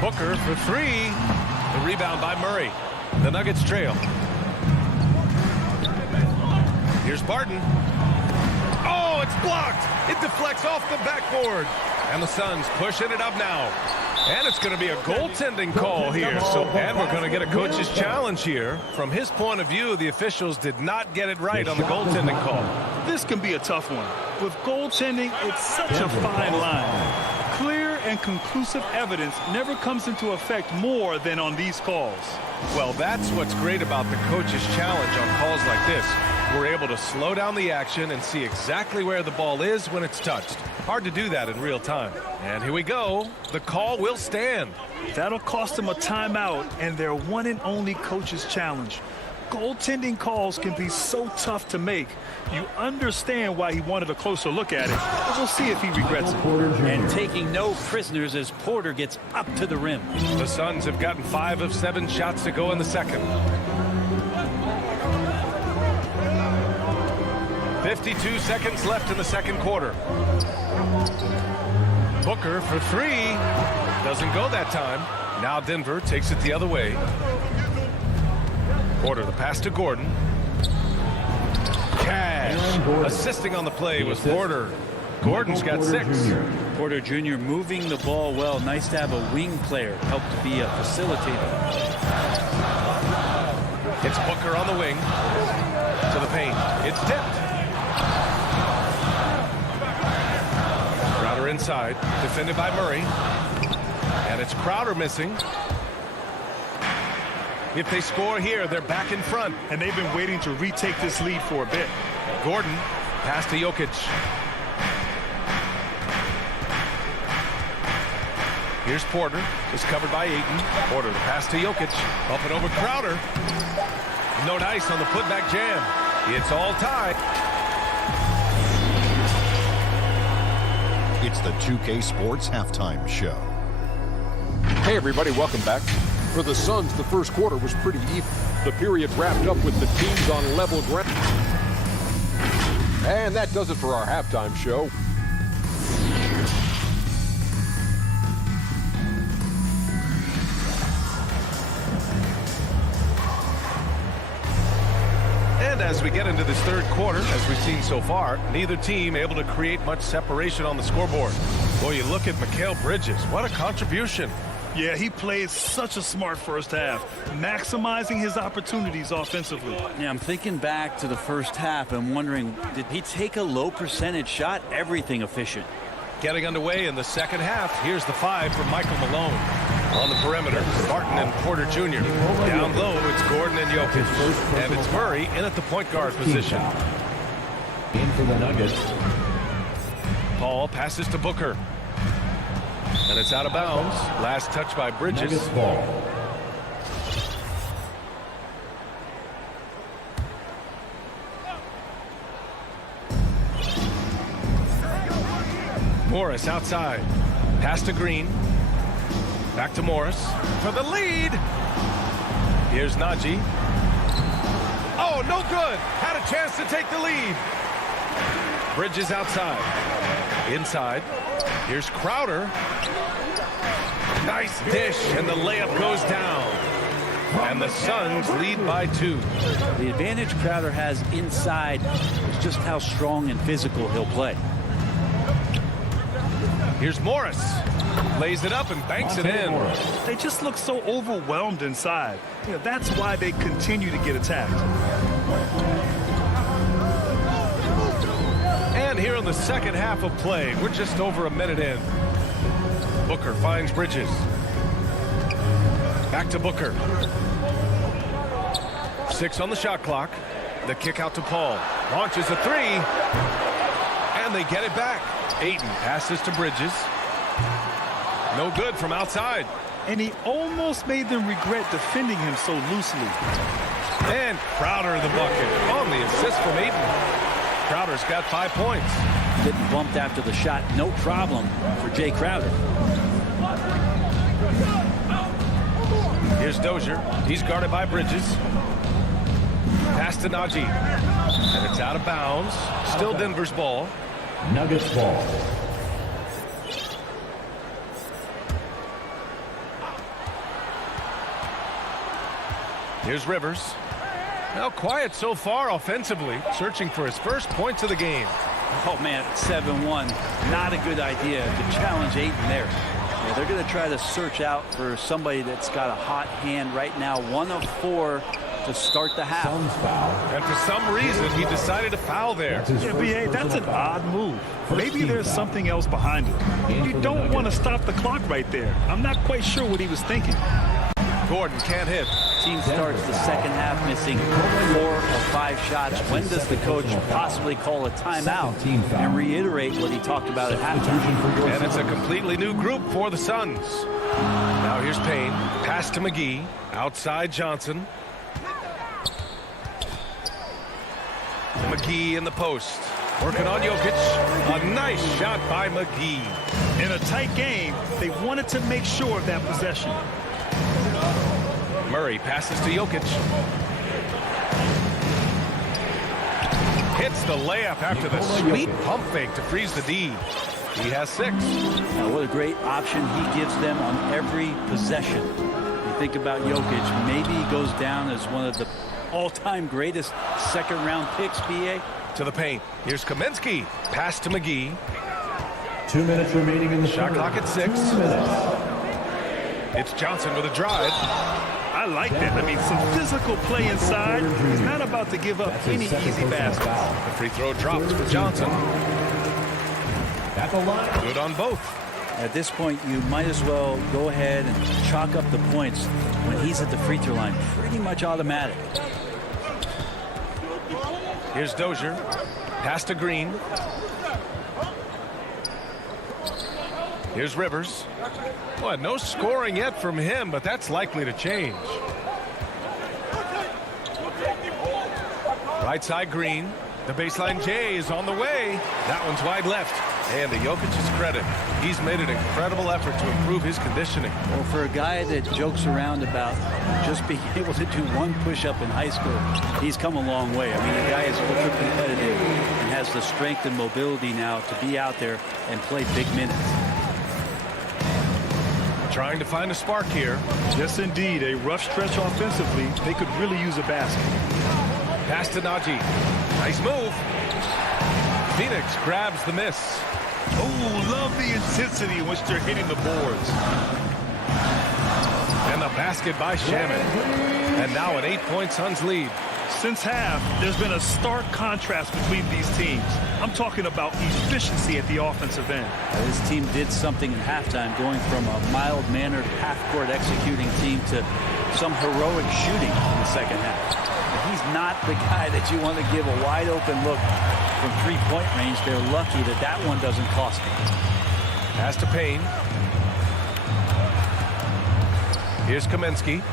Booker for 3. The rebound by Murray. The Nuggets trail. Here's Barton. Oh, it's blocked. It deflects off the backboard. And the Suns pushing it up now. And it's going to be a goaltending call here. And we're going to get a coach's challenge here. From his point of view, the officials did not get it right on the goaltending call. This can be a tough one. With goaltending, it's such a fine line. Clear and conclusive evidence never comes into effect more than on these calls. Well, that's what's great about the coach's challenge on calls like this. We're able to slow down the action and see exactly where the ball is when it's touched. Hard to do that in real time. And here we go. The call will stand. That'll cost them a timeout and their one and only coach's challenge. Goaltending calls can be so tough to make. You understand why he wanted a closer look at it. But we'll see if he regrets it. And taking no prisoners as Porter gets up to the rim. The Suns have gotten 5 of 7 shots to go in the second. 52 seconds left in the second quarter. Booker for 3. Doesn't go that time. Now Denver takes it the other way. Porter, the pass to Gordon. Cash. Assisting on the play was Porter. Gordon's got 6. Porter Jr. moving the ball well. Nice to have a wing player help to be a facilitator. It's Booker on the wing. To the paint. It's tipped. Crowder inside. Defended by Murray. And it's Crowder missing. If they score here, they're back in front. And they've been waiting to retake this lead for a bit. Gordon, pass to Jokic. Here's Porter, is covered by Ayton. Porter, the pass to Jokic. Up and over Crowder. No dice on the putback jam. It's all tied. It's the 2K Sports Halftime Show. Hey everybody, welcome back. For the Suns, the first quarter was pretty even. The period wrapped up with the teams on level ground. And that does it for our halftime show. And as we get into this third quarter, as we've seen so far, neither team able to create much separation on the scoreboard. Boy, you look at Mikal Bridges. What a contribution. Yeah, he played such a smart first half, maximizing his opportunities offensively. Yeah, I'm thinking back to the first half and wondering, did he take a low percentage shot? Everything efficient. Getting underway in the second half. Here's the 5 from Michael Malone. On the perimeter, Barton and Porter Jr. Down low, it's Gordon and Jokic. And it's Murray in at the point guard position. In for the Nuggets. Paul passes to Booker. And it's out of bounds. Last touch by Bridges. Nuggets ball. Morris outside. Pass to Green. Back to Morris for the lead. Here's Najee. Oh, no good. Had a chance to take the lead. Bridges outside. Inside. Here's Crowder. Nice dish, and the layup goes down. And the Suns lead by 2. The advantage Crowder has inside is just how strong and physical he'll play. Here's Morris. Lays it up and banks it in. They just look so overwhelmed inside. You know, that's why they continue to get attacked. And here in the second half of play, we're just over a minute in. Booker finds Bridges. Back to Booker. 6 on the shot clock. The kick out to Paul. Launches a 3. And they get it back. Ayton passes to Bridges. No good from outside. And he almost made them regret defending him so loosely. And Crowder the bucket on the assist from Ayton. Crowder's got 5 points. Getting bumped after the shot, no problem for Jay Crowder. Here's Dozier. He's guarded by Bridges. Pass to Najee. And it's out of bounds. Still Denver's ball. Nuggets ball. Here's Rivers. Now quiet so far offensively, searching for his first points of the game. Oh man, 7-1. Not a good idea to challenge Ayton there. Yeah, they're going to try to search out for somebody that's got a hot hand right now. 1 of 4 to start the half. And for some reason, he decided to foul there. Yeah, B.A., that's an odd move. Maybe there's something else behind it. You don't want to stop the clock right there. I'm not quite sure what he was thinking. Gordon can't hit. Team starts the second half missing 4 of 5 shots. When does the coach possibly call a timeout and reiterate what he talked about at halftime? And it's a completely new group for the Suns. Now here's Payne. Pass to McGee. Outside Johnson. McGee in the post. Working on Jokic. A nice shot by McGee. In a tight game, they wanted to make sure of that possession. Murray passes to Jokic. Hits the layup after the sweet pump fake to freeze the D. He has 6. Now, what a great option he gives them on every possession. You think about Jokic, maybe he goes down as one of the all-time greatest second-round picks, B.A. To the paint. Here's Kaminsky. Pass to McGee. 2 minutes remaining in the shot clock at 6. 2 minutes. It's Johnson with a drive. I like that. I mean, some physical play inside. He's not about to give up any easy baskets. The free throw drops for Johnson. At the line. Good on both. At this point, you might as well go ahead and chalk up the points when he's at the free throw line. Pretty much automatic. Here's Dozier. Pass to Green. Here's Rivers. Well, no scoring yet from him, but that's likely to change. Right side Green. The baseline J is on the way. That one's wide left. And to Jokic's credit, he's made an incredible effort to improve his conditioning. Well, for a guy that jokes around about just being able to do 1 push-up in high school, he's come a long way. I mean, the guy is ultra competitive and has the strength and mobility now to be out there and play big minutes. Trying to find a spark here. Yes, indeed. A rough stretch offensively. They could really use a basket. Pass to Najee. Nice move. Phoenix grabs the miss. Oh, love the intensity in which they're hitting the boards. And the basket by Shaman. And now an 8-point Suns lead. Since half, there's been a stark contrast between these teams. I'm talking about efficiency at the offensive end. This team did something in halftime, going from a mild-mannered half-court executing team to some heroic shooting in the second half. But he's not the guy that you want to give a wide-open look from three-point range. They're lucky that that one doesn't cost them. Pass to Payne. Here's Kaminsky.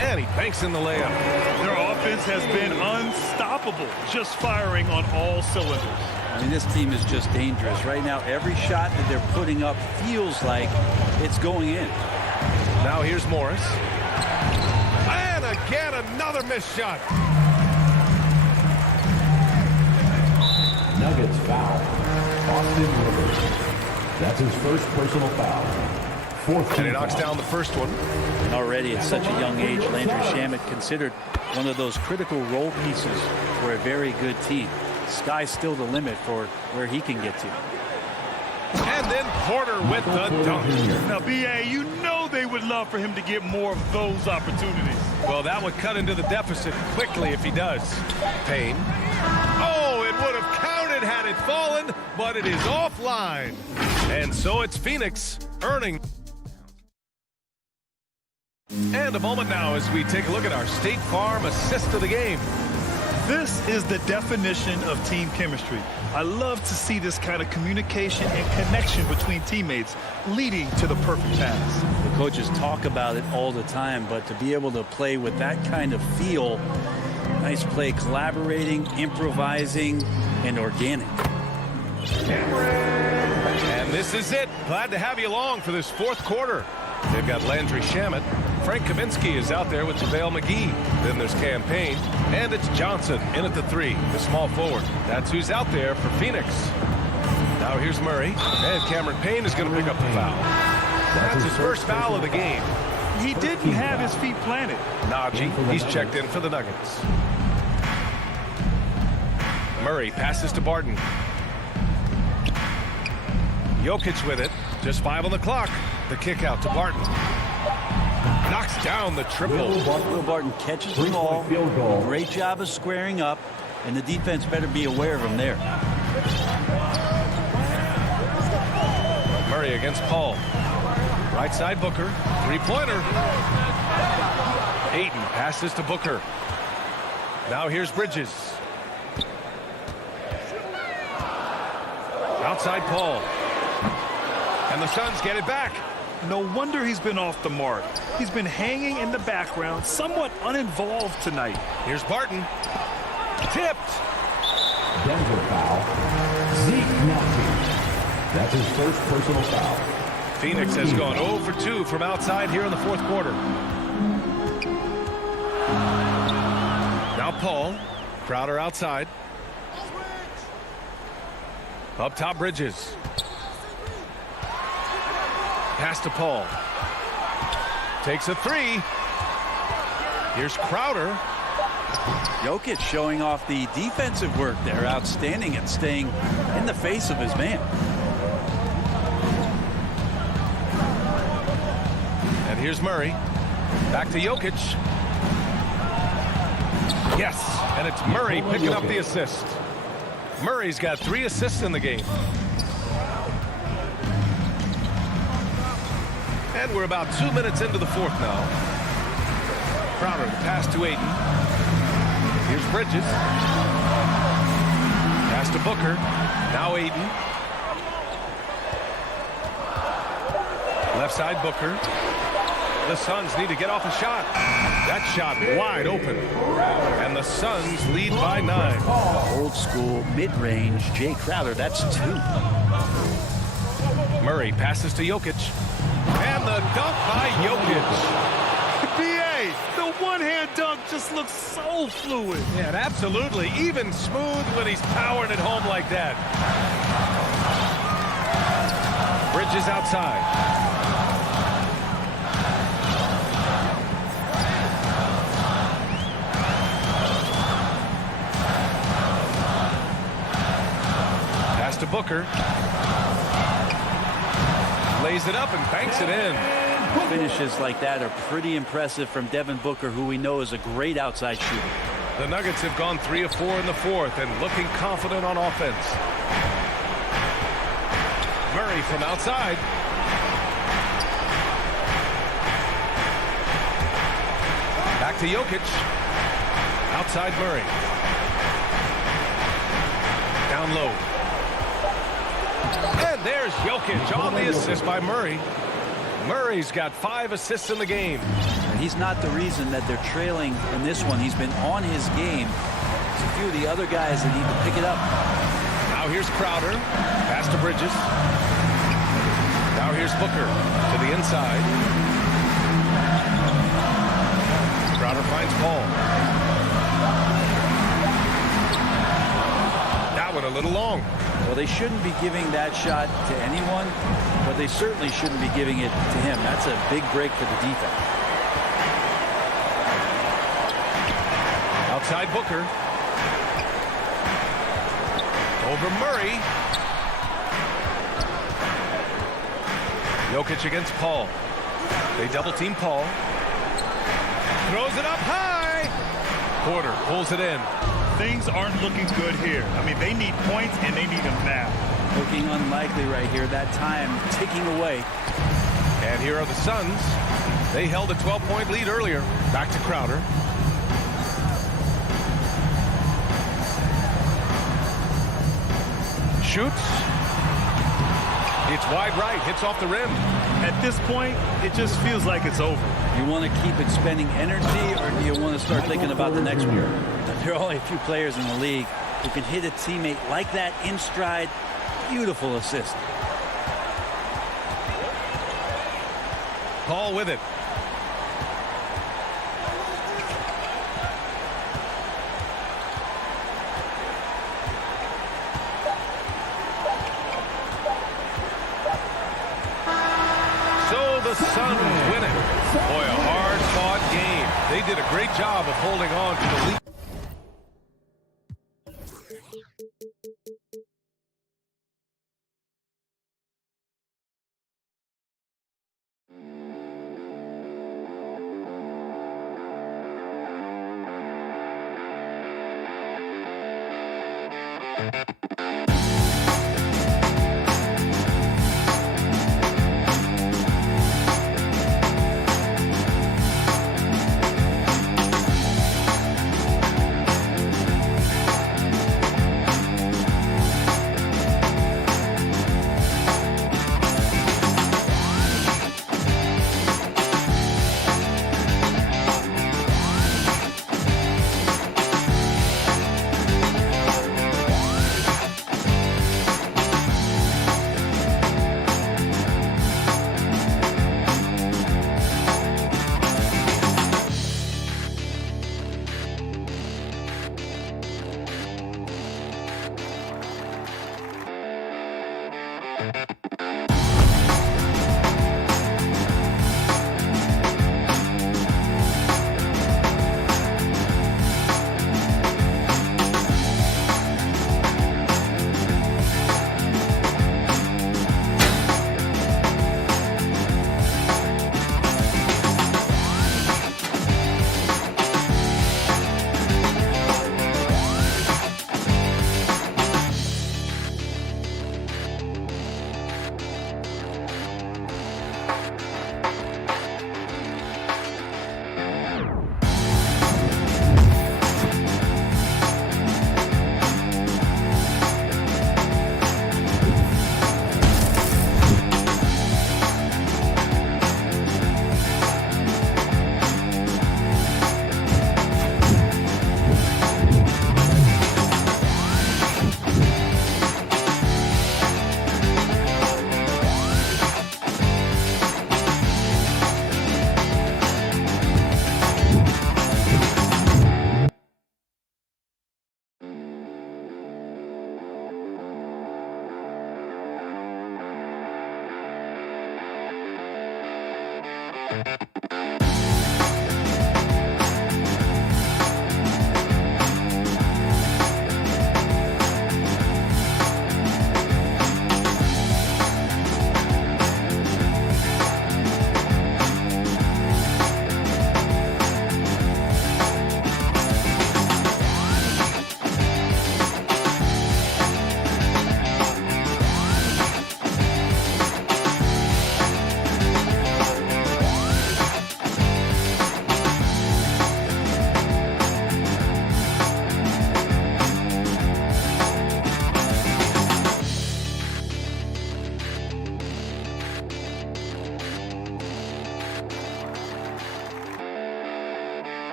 And he banks in the layup. Their offense has been unstoppable, just firing on all cylinders. I mean, this team is just dangerous. Right now, every shot that they're putting up feels like it's going in. Now here's Morris. And again, another missed shot. Nuggets foul. Austin Rivers. That's his first personal foul. And he knocks down the first one. And already at such a young age, Landry Shamet considered one of those critical role pieces for a very good team. Sky's still the limit for where he can get to. And then Porter with the dunk. Now, B.A., you know they would love for him to get more of those opportunities. Well, that would cut into the deficit quickly if he does. Payne. Oh, it would have counted had it fallen, but it is offline. And so it's Phoenix earning. And a moment now as we take a look at our State Farm assist of the game. This is the definition of team chemistry. I love to see this kind of communication and connection between teammates leading to the perfect pass. The coaches talk about it all the time, but to be able to play with that kind of feel, nice play, collaborating, improvising, and organic. And this is it. Glad to have you along for this fourth quarter. They've got Landry Shamet. Frank Kaminsky is out there with JaVale McGee. Then there's Cam Payne. And it's Johnson in at the three, the small forward. That's who's out there for Phoenix. Now here's Murray. And Cameron Payne is going to pick up the foul. That's his first foul of the game. He didn't have his feet planted. Najee, he's checked in for the Nuggets. Murray passes to Barton. Jokic with it. Just 5 on the clock. The kick out to Barton. Knocks down the triple. Will Barton catches the ball. Great job of squaring up, and the defense better be aware of him there. Murray against Paul. Right side Booker. Three-pointer. Ayton passes to Booker. Now here's Bridges. Outside Paul. And the Suns get it back. No wonder he's been off the mark. He's been hanging in the background, somewhat uninvolved tonight. Here's Barton. Tipped. Denver foul. Zeke Nelson. That's his first personal foul. Phoenix has gone 0 for 2 from outside here in the fourth quarter. Now Paul. Crowder outside. Up top Bridges. Pass to Paul. Takes a three. Here's Crowder. Jokic showing off the defensive work there. Outstanding at staying in the face of his man. And here's Murray. Back to Jokic. Yes, and it's Murray picking up the assist. Murray's got 3 assists in the game. And we're about 2 minutes into the fourth now. Crowder, the pass to Ayton. Here's Bridges. Pass to Booker. Now Ayton. Left side Booker. The Suns need to get off a shot. That shot wide open. And the Suns lead by 9. Old school, mid-range, Jay Crowder, that's 2. Murray passes to Jokic. And the dunk by Jokic. B.A., the one-hand dunk just looks so fluid. Yeah, absolutely. Even smooth when he's powering it home like that. Bridges outside. Pass to Booker. Lays it up and banks it in. Finishes like that are pretty impressive from Devin Booker, who we know is a great outside shooter. The Nuggets have gone 3 of 4 in the fourth and looking confident on offense. Murray from outside. Back to Jokic. Outside Murray. Down low. And there's Jokic on the assist by Murray. Murray's got 5 assists in the game. And he's not the reason that they're trailing in this one. He's been on his game. There's a few of the other guys that need to pick it up. Now here's Crowder. Pass to Bridges. Now here's Booker to the inside. Crowder finds Paul. That one a little long. Well, they shouldn't be giving that shot to anyone, but they certainly shouldn't be giving it to him. That's a big break for the defense. Outside Booker. Over Murray. Jokic against Paul. They double team Paul. Throws it up high. Porter pulls it in. Things aren't looking good here. I mean, they need points, and they need them now. Looking unlikely right here. That time ticking away. And here are the Suns. They held a 12-point lead earlier. Back to Crowder. Shoots. It's wide right. Hits off the rim. At this point, it just feels like it's over. You want to keep expending energy, or do you want to start thinking about the next one? There are only a few players in the league who can hit a teammate like that in stride. Beautiful assist. Paul with it. So the Suns win it. Boy, a hard-fought game. They did a great job of holding on to the lead.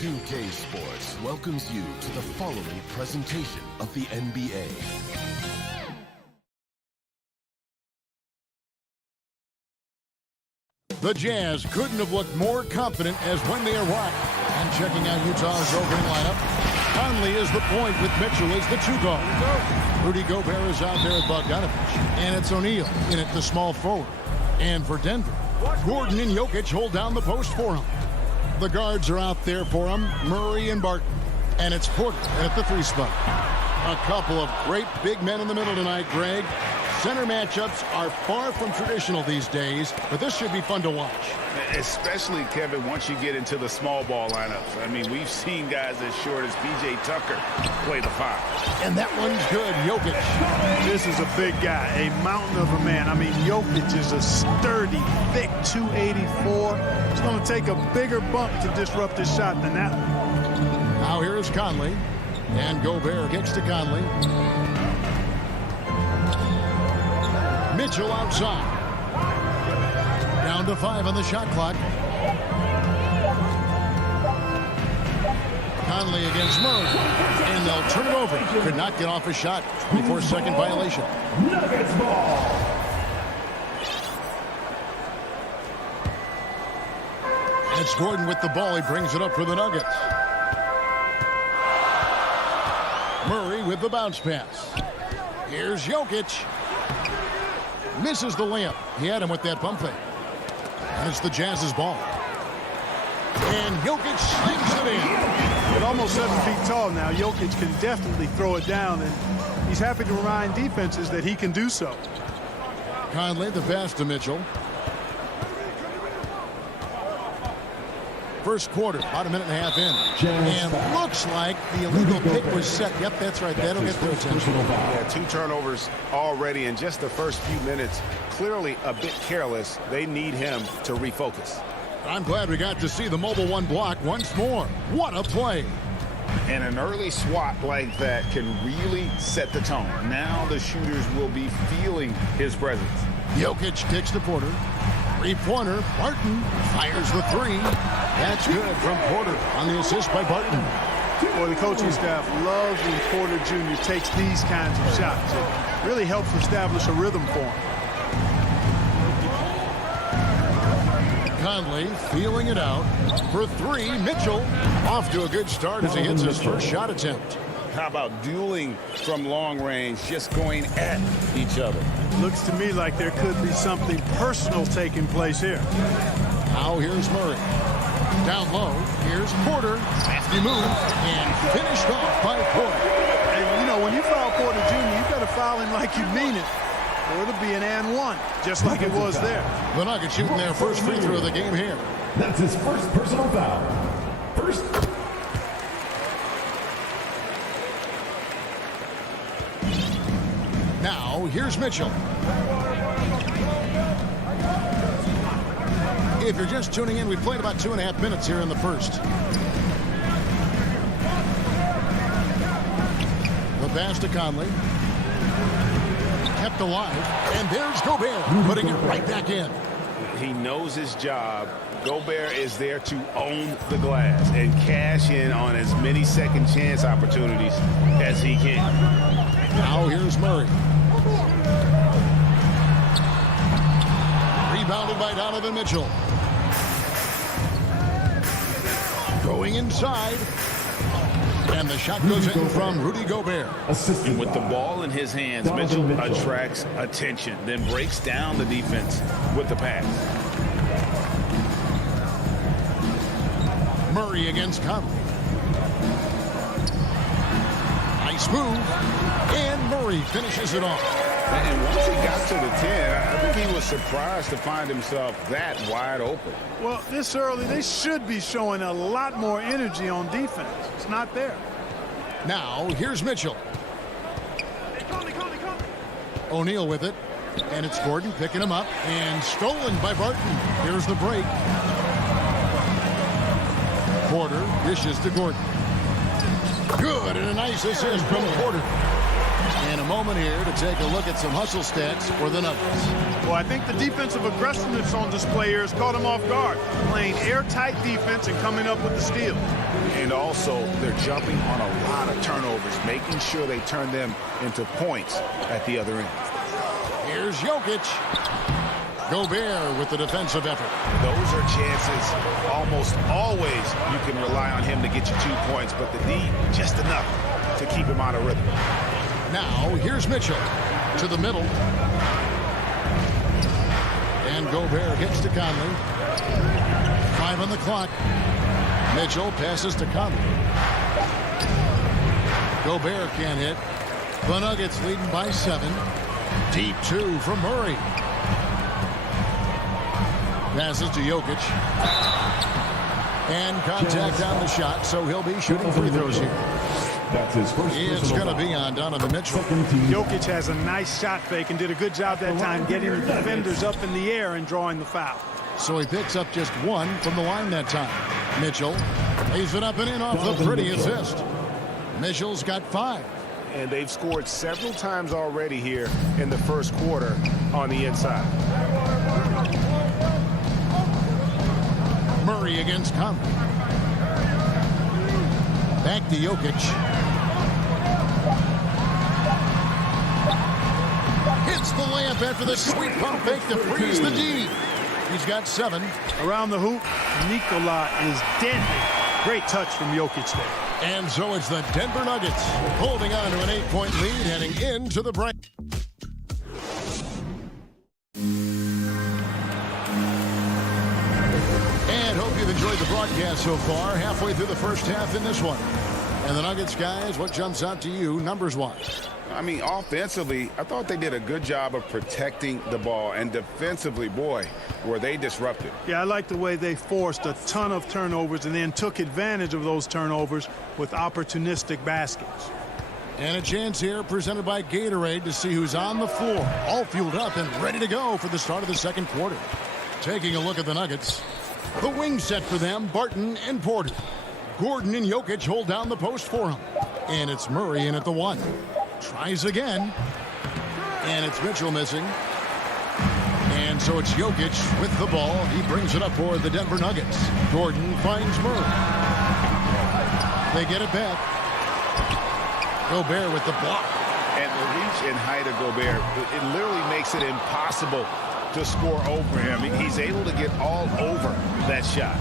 2K Sports welcomes you to the following presentation of the NBA. The Jazz couldn't have looked more confident as when they arrived. And checking out Utah's opening lineup, Conley is the point with Mitchell as the two guard. Rudy Gobert is out there with Bogdanovich. And it's O'Neal in at the small forward. And for Denver, Gordon and Jokic hold down the post for him. The guards are out there for him, Murray and Barton. And it's Porter at the 3 spot. A couple of great big men in the middle tonight, Greg. Center matchups are far from traditional these days, but this should be fun to watch. Especially, Kevin, once you get into the small ball lineups. I mean, we've seen guys as short as P.J. Tucker play the 5. And that one's good, Jokic. This is a big guy, a mountain of a man. I mean, Jokic is a sturdy, thick 284. It's going to take a bigger bump to disrupt his shot than that one. Now here is Conley. And Gobert kicks to Conley. Mitchell outside. Down to 5 on the shot clock. Conley against Murray. And they'll turn it over. Could not get off a shot. 24-second violation. Nuggets ball. And it's Gordon with the ball. He brings it up for the Nuggets. Murray with the bounce pass. Here's Jokic. Misses the layup. He had him with that pump fake. And it's the Jazz's ball. And Jokic slings it in. It almost 7 feet tall now. Jokic can definitely throw it down, and he's happy to remind defenses that he can do so. Conley, the pass to Mitchell. First quarter, about a minute and a half in. And looks like the illegal pick was set. Yep, that's right. That'll get their attention. Yeah, 2 turnovers already in just the first few minutes. Clearly a bit careless. They need him to refocus. I'm glad we got to see the mobile 1 block once more. What a play. And an early swat like that can really set the tone. Now the shooters will be feeling his presence. Jokic kicks to Porter. 3-pointer. Barton fires the 3. That's good from Porter on the assist by Barton. Boy, the coaching staff loves when Porter Jr. takes these kinds of shots. It really helps establish a rhythm for him. Conley feeling it out for 3. Mitchell off to a good start as he hits his first shot attempt. How about dueling from long range, just going at each other? Looks to me like there could be something personal taking place here. Now here's Murray. Down low, here's Porter. Crafty move, and finished off by Porter. And, you know, when you foul Porter Jr., you got to foul him like you mean it, or it'll be an and 1, just like it was there. The Nuggets shooting their first free throw of the game here. That's his first personal foul. First. Now, here's Mitchell. If you're just tuning in, we played about 2.5 minutes here in the first. The pass to Conley. Kept alive. And there's Gobert, putting it right back in. He knows his job. Gobert is there to own the glass and cash in on as many second chance opportunities as he can. Now here's Murray. Rebounded by Donovan Mitchell. Going inside. And the shot goes in from Rudy Gobert. And with the ball in his hands, Mitchell attracts attention, then breaks down the defense with the pass. Murray against Conley. Nice move. And Murray finishes it off. And once he got to the 10, I think he was surprised to find himself that wide open. Well, this early, they should be showing a lot more energy on defense. It's not there. Now, here's Mitchell. O'Neal with it. And it's Gordon picking him up. And stolen by Barton. Here's the break. Porter dishes to Gordon. Good, and a nice assist from Porter. And a moment here to take a look at some hustle stats for the Nuggets. Well, I think the defensive aggressiveness on display here has caught him off guard. Playing airtight defense and coming up with the steal. And also, they're jumping on a lot of turnovers, making sure they turn them into points at the other end. Here's Jokic. Gobert with the defensive effort. Those are chances almost always you can rely on him to get you 2 points, but the D, just enough to keep him out of rhythm. Now, here's Mitchell to the middle. And Gobert hits to Conley. 5 on the clock. Mitchell passes to Conley. Gobert can't hit. The Nuggets leading by 7. Deep 2 from Murray. Passes to Jokic. And contact on the shot, so he'll be shooting free throws here. That's his first. It's going to be on Donovan Mitchell. Jokic has a nice shot fake and did a good job that time getting the defenders up in the air and drawing the foul. So he picks up just 1 from the line that time. Mitchell lays it up and in off the pretty assist. Mitchell's got 5. And they've scored several times already here in the first quarter on the inside. Murray against Conley. Back to Jokic. Hits the layup after the sweet pump fake to freeze the D. He's got 7. Around the hoop, Nikola is deadly. Great touch from Jokic there. And so it's the Denver Nuggets holding on to an 8-point lead heading into the break. And hope you've enjoyed the broadcast pass so far, halfway through the first half in this one. And the Nuggets, guys, what jumps out to you numbers-wise? I mean, offensively, I thought they did a good job of protecting the ball. And defensively, boy, were they disruptive. Yeah, I like the way they forced a ton of turnovers and then took advantage of those turnovers with opportunistic baskets. And a chance here presented by Gatorade to see who's on the floor, all fueled up and ready to go for the start of the second quarter. Taking a look at the Nuggets. The wing set for them, Barton and Porter. Gordon and Jokic hold down the post for him. And it's Murray in at the 1. Tries again. And it's Mitchell missing. And so it's Jokic with the ball. He brings it up for the Denver Nuggets. Gordon finds Murray. They get it back. Gobert with the block. And the reach and height of Gobert, it literally makes it impossible to score over him. He's able to get all over that shot.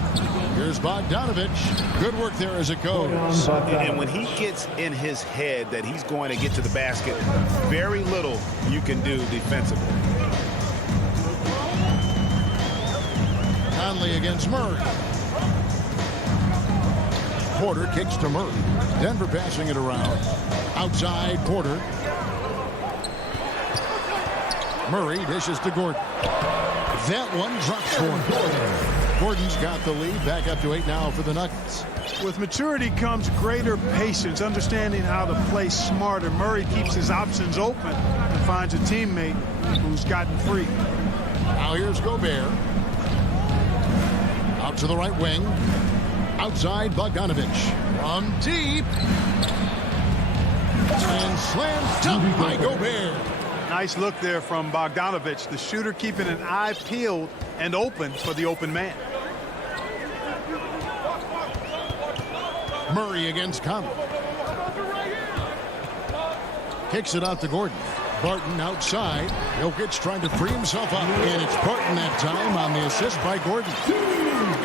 Here's Bogdanovich. Good work there as it goes. And when he gets in his head that he's going to get to the basket, very little you can do defensively. Conley against Murray. Porter kicks to Murray. Denver passing it around. Outside Porter. Murray dishes to Gordon. That one drops for him. Gordon's got the lead. Back up to 8 now for the Nuggets. With maturity comes greater patience, understanding how to play smarter. Murray keeps his options open and finds a teammate who's gotten free. Now here's Gobert. Out to the right wing. Outside Bogdanovich. From deep. And slam dunk by Gobert. Nice look there from Bogdanovich, the shooter keeping an eye peeled and open for the open man. Murray against Conley. Kicks it out to Gordon. Barton outside. Jokic trying to free himself up. And it's Barton that time on the assist by Gordon.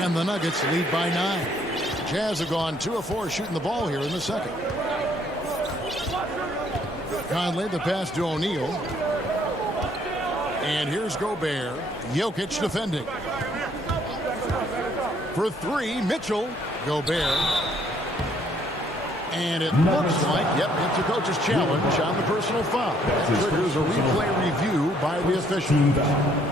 And the Nuggets lead by 9. Jazz have gone 2 of 4 shooting the ball here in the second. Conley, the pass to O'Neal. And here's Gobert. Jokic defending. For 3, Mitchell. Gobert. And it looks like, yep, it's a coach's challenge on the personal foul. That triggers a replay review by the official.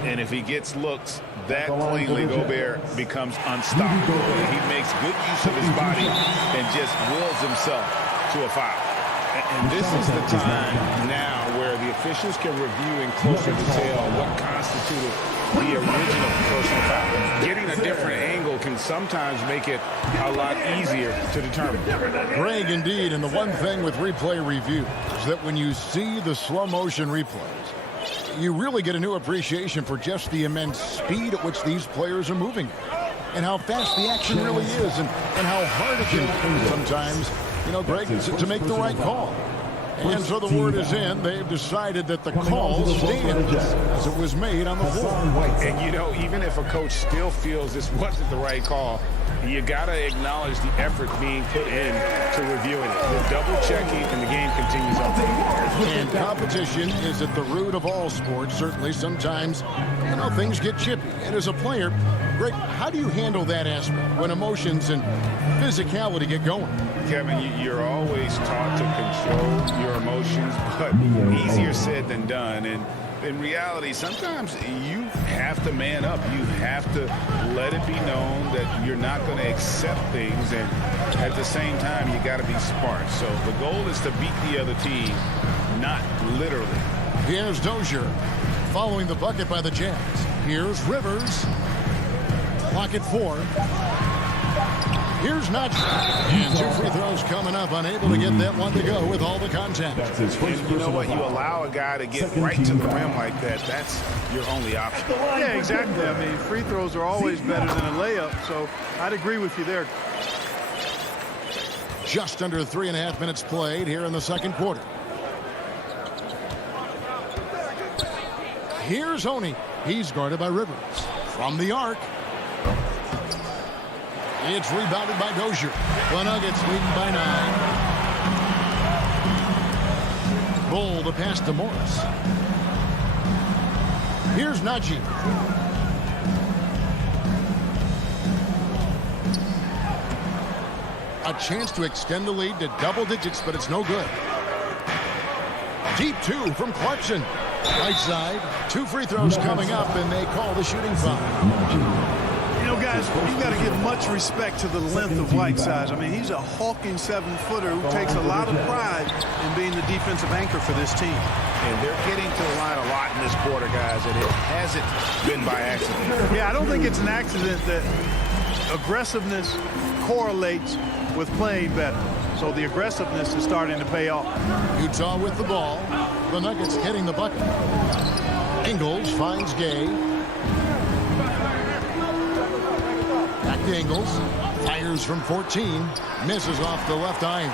And if he gets looks that cleanly, Gobert becomes unstoppable. He makes good use of his body and just wills himself to a foul. And this is the time now where the officials can review in closer detail what constituted the original personal foul. Getting a different angle can sometimes make it a lot easier to determine. Greg, indeed, and the one thing with replay review is that when you see the slow motion replays, you really get a new appreciation for just the immense speed at which these players are moving and how fast the action really is and how hard it can be sometimes, you know, Greg, to make the right call. And so the word is in. They've decided that the call stands as it was made on the floor. And, you know, even if a coach still feels this wasn't the right call, you got to acknowledge the effort being put in to reviewing it. We're double-checking, and the game continues on. And competition is at the root of all sports. Certainly, sometimes, you know, things get chippy. And as a player, Greg, how do you handle that aspect when emotions and physicality get going? Kevin, you're always taught to control your emotions, but easier said than done. And in reality, sometimes you have to man up. You have to let it be known that you're not going to accept things. And at the same time, you got to be smart. So the goal is to beat the other team, not literally. Here's Dozier following the bucket by the Jazz. Here's Rivers. Clock at 4. Here's Nudge. And 2 free throws coming up. Unable to get that one to go with all the contact. And you know what? You allow a guy to get right to the rim like that. That's your only option. Yeah, exactly. I mean, free throws are always better than a layup. So I'd agree with you there. Just under 3.5 minutes played here in the second quarter. Here's Oney. He's guarded by Rivers. From the arc. It's rebounded by Dozier. The Nuggets leading by 9. Bull the pass to Morris. Here's Najee. A chance to extend the lead to double digits, but it's no good. Deep two from Clarkson. Right side. 2 free throws coming up, and they call the shooting foul. You know, guys, you've got to give much respect to the length of Whiteside. I mean, he's a hulking 7-footer who takes a lot of pride in being the defensive anchor for this team. And they're getting to the line a lot in this quarter, guys, and it hasn't been by accident. Yeah, I don't think it's an accident that aggressiveness correlates with playing better. So the aggressiveness is starting to pay off. Utah with the ball. The Nuggets getting the bucket. Ingles finds Gay. Back to Ingles. Fires from 14. Misses off the left iron.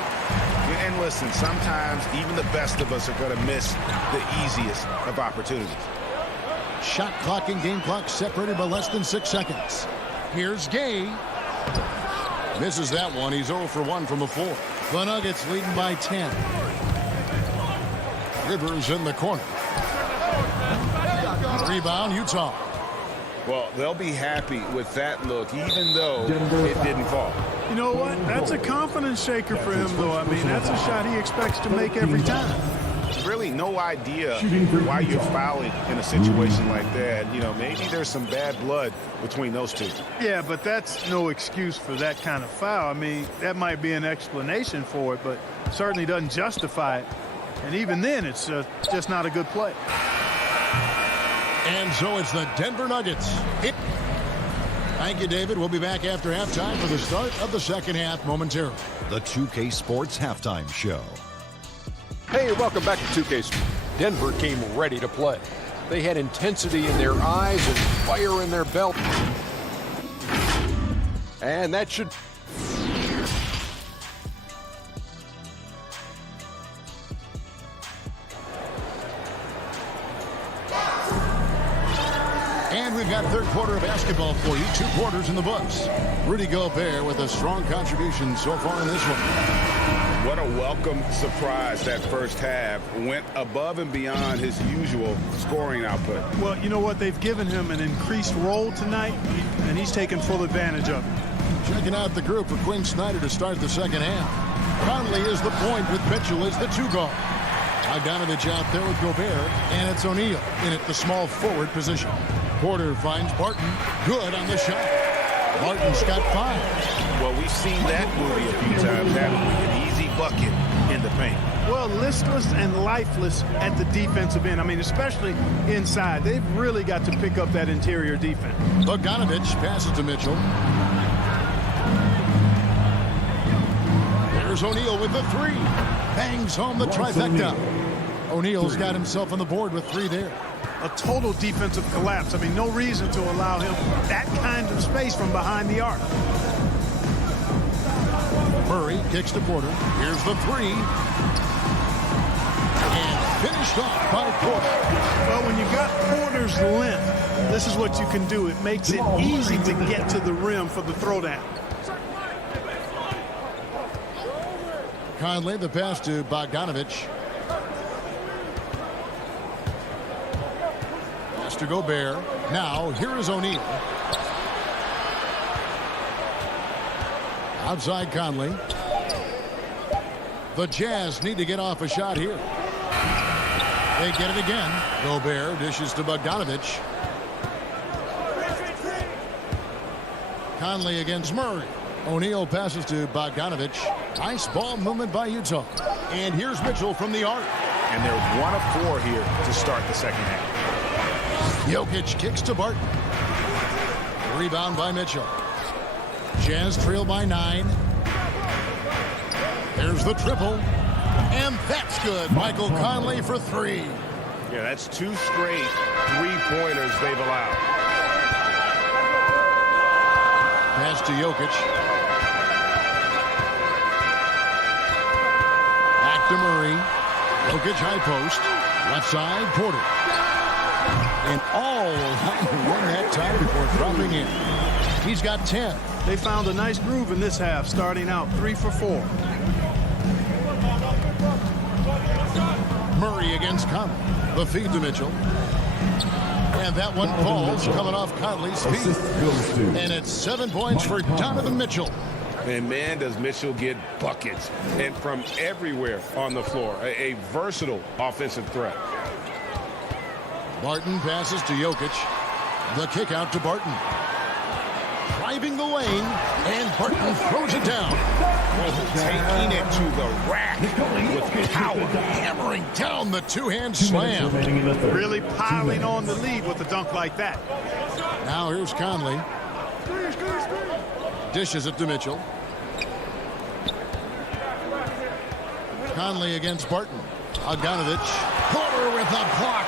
And listen, sometimes even the best of us are going to miss the easiest of opportunities. Shot clock and game clock separated by less than 6 seconds. Here's Gay. Misses that one. He's 0 for 1 from the floor. The Nuggets leading by 10. Rivers in the corner. Rebound, Utah. Well, they'll be happy with that look, even though it didn't fall. You know what? That's a confidence shaker for him, though. I mean, that's a shot he expects to make every time. Really no idea why you're fouling in a situation like that. You know, maybe there's some bad blood between those two. Yeah, but that's no excuse for that kind of foul. I mean, that might be an explanation for it, but certainly doesn't justify it. And even then, it's just not a good play. And so it's the Denver Nuggets. Thank you, David. We'll be back after halftime for the start of the second half momentarily. The 2K Sports Halftime Show. Hey, welcome back to 2K. Denver came ready to play. They had intensity in their eyes and fire in their belt. And that should... And we've got third quarter of basketball for you. 2 quarters in the books. Rudy Gobert with a strong contribution so far in this one. What a welcome surprise that first half. Went above and beyond his usual scoring output. Well, you know what? They've given him an increased role tonight, and he's taken full advantage of it. Checking out the group for Quinn Snyder to start the second half. Conley is the point with Mitchell as the 2 guard. Bogdanovich out there with Gobert, and it's O'Neal in at the small forward position. Porter finds Barton. Good on the shot. Barton's got 5. Well, we've seen that movie a few times, haven't we? An easy bucket in the paint. Well, listless and lifeless at the defensive end. I mean, especially inside. They've really got to pick up that interior defense. Bogdanovich passes to Mitchell. There's O'Neal with the 3. Bangs home the trifecta. O'Neal's got himself on the board with 3 there. A total defensive collapse. I mean, no reason to allow him that kind of space from behind the arc. Murray kicks to Porter. Here's the 3. And finished off by Porter. Well, when you got Porter's length, this is what you can do. It makes it easy to get to the rim for the throwdown. Conley, the pass to Bogdanovich. Pass to Gobert. Now, here is O'Neal. Outside Conley. The Jazz need to get off a shot here. They get it again. Gobert dishes to Bogdanovich. Conley against Murray. O'Neal passes to Bogdanovich. Nice ball movement by Utah. And here's Mitchell from the arc. And they're 1 of 4 here to start the second half. Jokic kicks to Barton. Rebound by Mitchell. Jazz trail by 9. There's the triple. And that's good. Michael Conley for 3. Yeah, that's 2 straight 3-pointers they've allowed. Pass to Jokic. Back to Murray. Jokic high post. Left side, Porter. And all around the rim that time before dropping in. He's got 10. They found a nice groove in this half, starting out 3 for 4. Murray against Conley. The feed to Mitchell. And that one falls, coming off Conley's feet. And it's 7 points for Donovan Mitchell. And, man, does Mitchell get buckets and from everywhere on the floor. A versatile offensive threat. Barton passes to Jokic. The kick out to Barton. Driving the lane, and Barton throws it down. Taking it to the rack with power. Hammering down the two-hand slam. Really piling on the lead with a dunk like that. Now here's Conley. Dishes it to Mitchell. Conley against Barton. Bogdanovich. Porter with a block.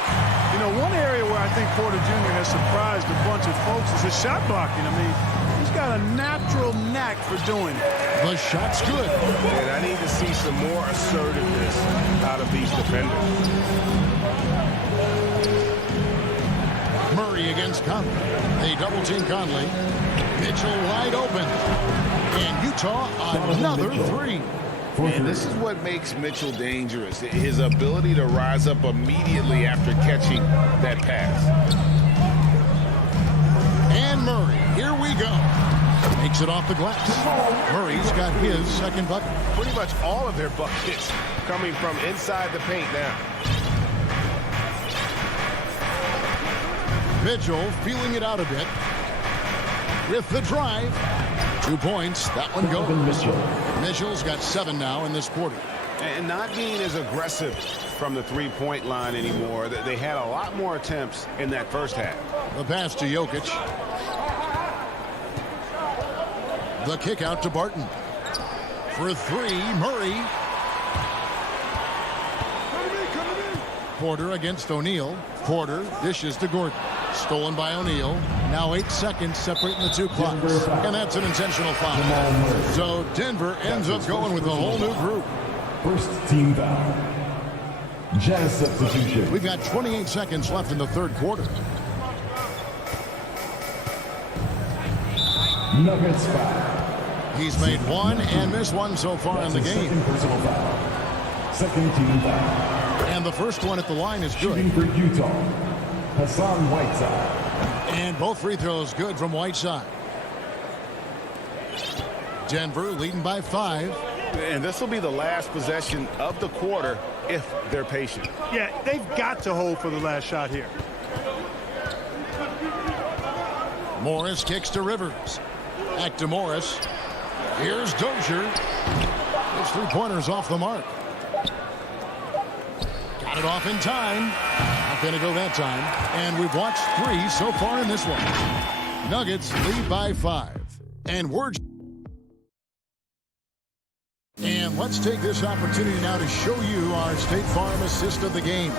You know, one area where I think Porter Jr. has surprised a bunch of folks is his shot blocking. I mean, he's got a natural knack for doing it. The shot's good. And I need to see some more assertiveness out of these defenders. Murray against Conley. They double team Conley. Mitchell wide open. And Utah another three. And this is what makes Mitchell dangerous. His ability to rise up immediately after catching that pass. And Murray, here we go. Makes it off the glass. Murray's got his second bucket. Pretty much all of their buckets coming from inside the paint now. Mitchell feeling it out a bit. With the drive. 2 points. That one goes. Mitchell's got 7 now in this quarter. And not being as aggressive from the three-point line anymore. They had a lot more attempts in that first half. The pass to Jokic. The kick out to Barton. For three, Murray. Porter against O'Neal. Porter dishes to Gordon. Stolen by O'Neal. Now 8 seconds separating the two clocks. And that's an intentional foul. So Denver ends up going with a whole new group. First team foul. Jazz substitution. We've got 28 seconds left in the third quarter. Nuggets foul. He's made one and missed one so far in the game. Second personal foul. Second team foul. And the first one at the line is good. Shooting for Utah. Hassan Whiteside. And both free throws good from Whiteside. Denver leading by 5. And this will be the last possession of the quarter if they're patient. Yeah, they've got to hold for the last shot here. Morris kicks to Rivers. Back to Morris. Here's Dozier. His three-pointers off the mark. Got it off in time. Not going to go that time. And we've watched 3 so far in this one. Nuggets lead by 5. And let's take this opportunity now to show you our State Farm assist of the game.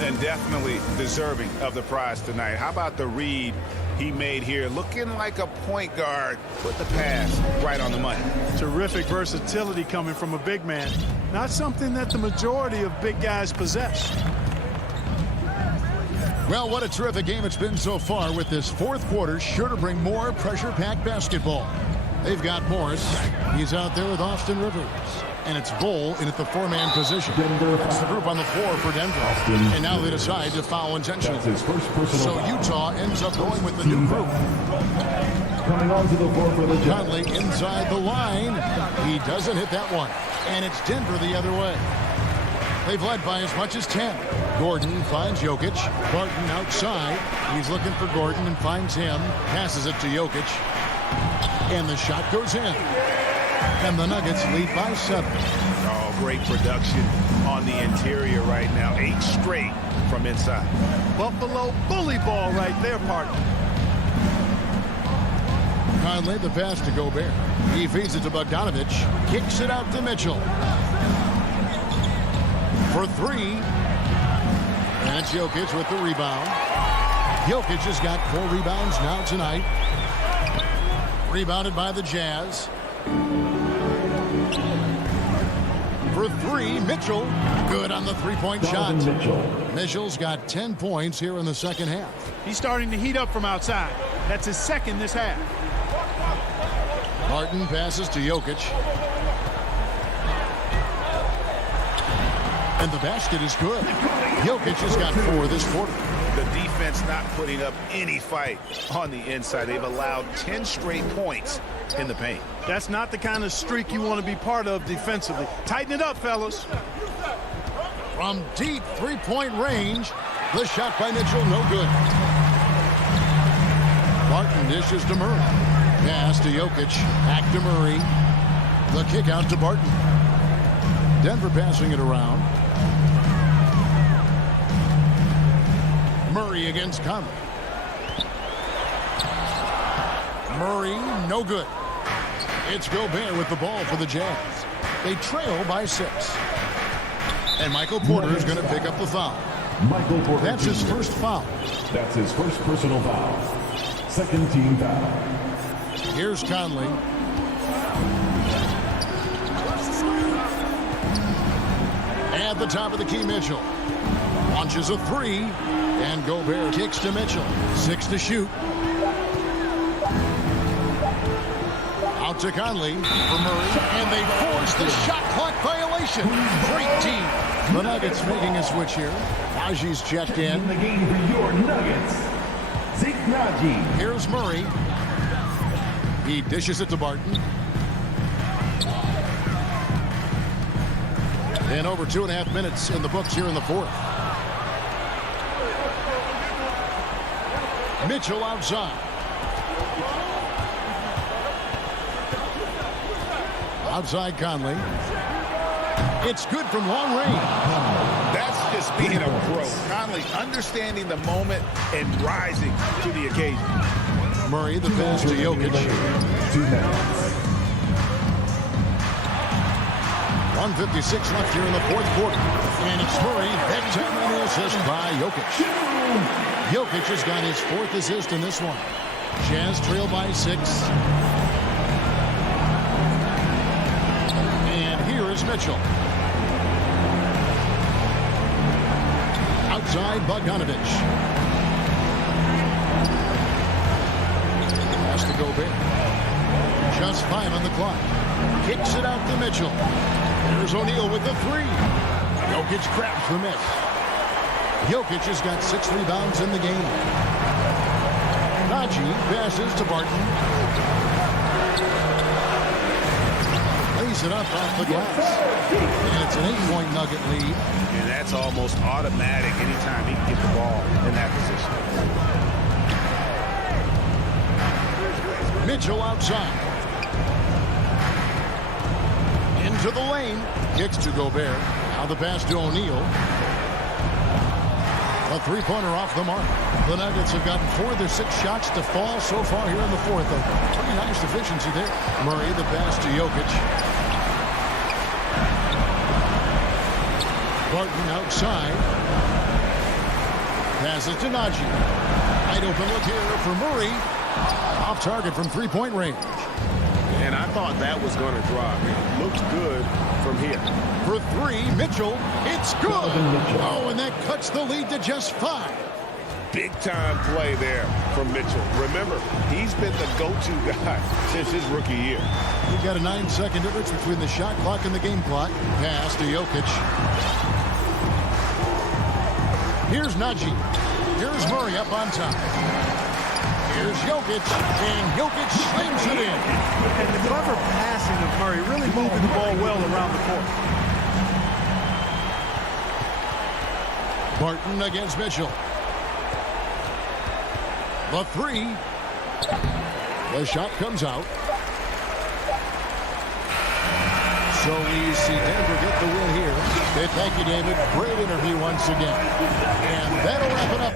And definitely deserving of the prize tonight. How about the read he made here? Looking like a point guard. Put the pass right on the money. Terrific versatility coming from a big man. Not something that the majority of big guys possess. Well, what a terrific game it's been so far, with this fourth quarter sure to bring more pressure-packed basketball. They've got Morris. He's out there with Austin Rivers. And it's Bull in at the 4-man position. That's the group on the floor for Denver. And now they decide to foul intentionally. So Utah ends up going with the new group. Coming onto the floor for the Jazz. Conley inside the line. He doesn't hit that one. And it's Denver the other way. They've led by as much as 10. Gordon finds Jokic. Barton outside. He's looking for Gordon and finds him. Passes it to Jokic. And the shot goes in. And the Nuggets lead by 7. Oh, great production on the interior right now. 8 straight from inside. Buffalo bully ball right there, partner. Conley, the pass to Gobert. He feeds it to Bogdanovich. Kicks it out to Mitchell. For 3. And it's Jokic with the rebound. Jokic has got 4 rebounds now tonight. Rebounded by the Jazz. For 3, Mitchell. Good on the three-point shot. Mitchell's got 10 points here in the second half. He's starting to heat up from outside. That's his second this half. Martin passes to Jokic. And the basket is good. Jokic has got 4 this quarter. The defense not putting up any fight on the inside. They've allowed 10 straight points in the paint. That's not the kind of streak you want to be part of defensively. Tighten it up, fellas. From deep three-point range, the shot by Mitchell, no good. Barton dishes to Murray. Pass to Jokic. Back to Murray. The kick out to Barton. Denver passing it around. Murray against Conley. Murray, no good. It's Gobert with the ball for the Jazz. They trail by 6. And Michael Porter is going to pick up the foul. Michael Porter. That's his first foul. That's his first personal foul. Second team foul. Here's Conley. At the top of the key, Mitchell. Launches a 3. And Gobert kicks to Mitchell. 6 to shoot. Out to Conley for Murray. And they force the shot clock violation. Great team. The Nuggets making a switch here. Najee's checked in. The game for your Nuggets. Zeke Najee. Here's Murray. He dishes it to Barton. And over 2.5 minutes in the books here in the fourth. Mitchell outside. Outside Conley. It's good from long range. That's just being a pro. Conley understanding the moment and rising to the occasion. Murray, the pass to Jokic. 2 minutes. 1:56 left here in the fourth quarter. And it's Murray. That time on the assist by Jokic. Jokic has got his 4th assist in this one. Jazz trail by 6. And here is Mitchell. Outside Bogdanovich. Pass to Gobert. Just 5 on the clock. Kicks it out to Mitchell. There's O'Neal with the 3. Jokic grabs the miss. Jokic has got 6 rebounds in the game. Najee passes to Barton. Lays it up off the glass. And it's an 8-point Nugget lead. And that's almost automatic anytime he can get the ball in that position. Mitchell outside. Into the lane. Kicks to Gobert. Now the pass to O'Neal. A 3-pointer off the mark. The Nuggets have gotten 4 of their 6 shots to fall so far here in the fourth. A pretty nice efficiency there. Murray, the pass to Jokic. Barton outside. Passes to Najee. Wide open look here for Murray. Off target from 3-point range. And I thought that was going to drop. It looked good from here. For 3, Mitchell. It's good. Oh, and that cuts the lead to just 5. Big-time play there from Mitchell. Remember, he's been the go-to guy since his rookie year. You've got a 9-second difference between the shot clock and the game clock. Pass to Jokic. Here's Najee. Here's Murray up on top. Here's Jokic, and Jokic slams it in. And the clever passing of Murray, really moving the ball well around the court. Barton against Mitchell. The 3. The shot comes out. So we see Denver get the win here. Thank you, David. Great interview once again. And that'll wrap it up.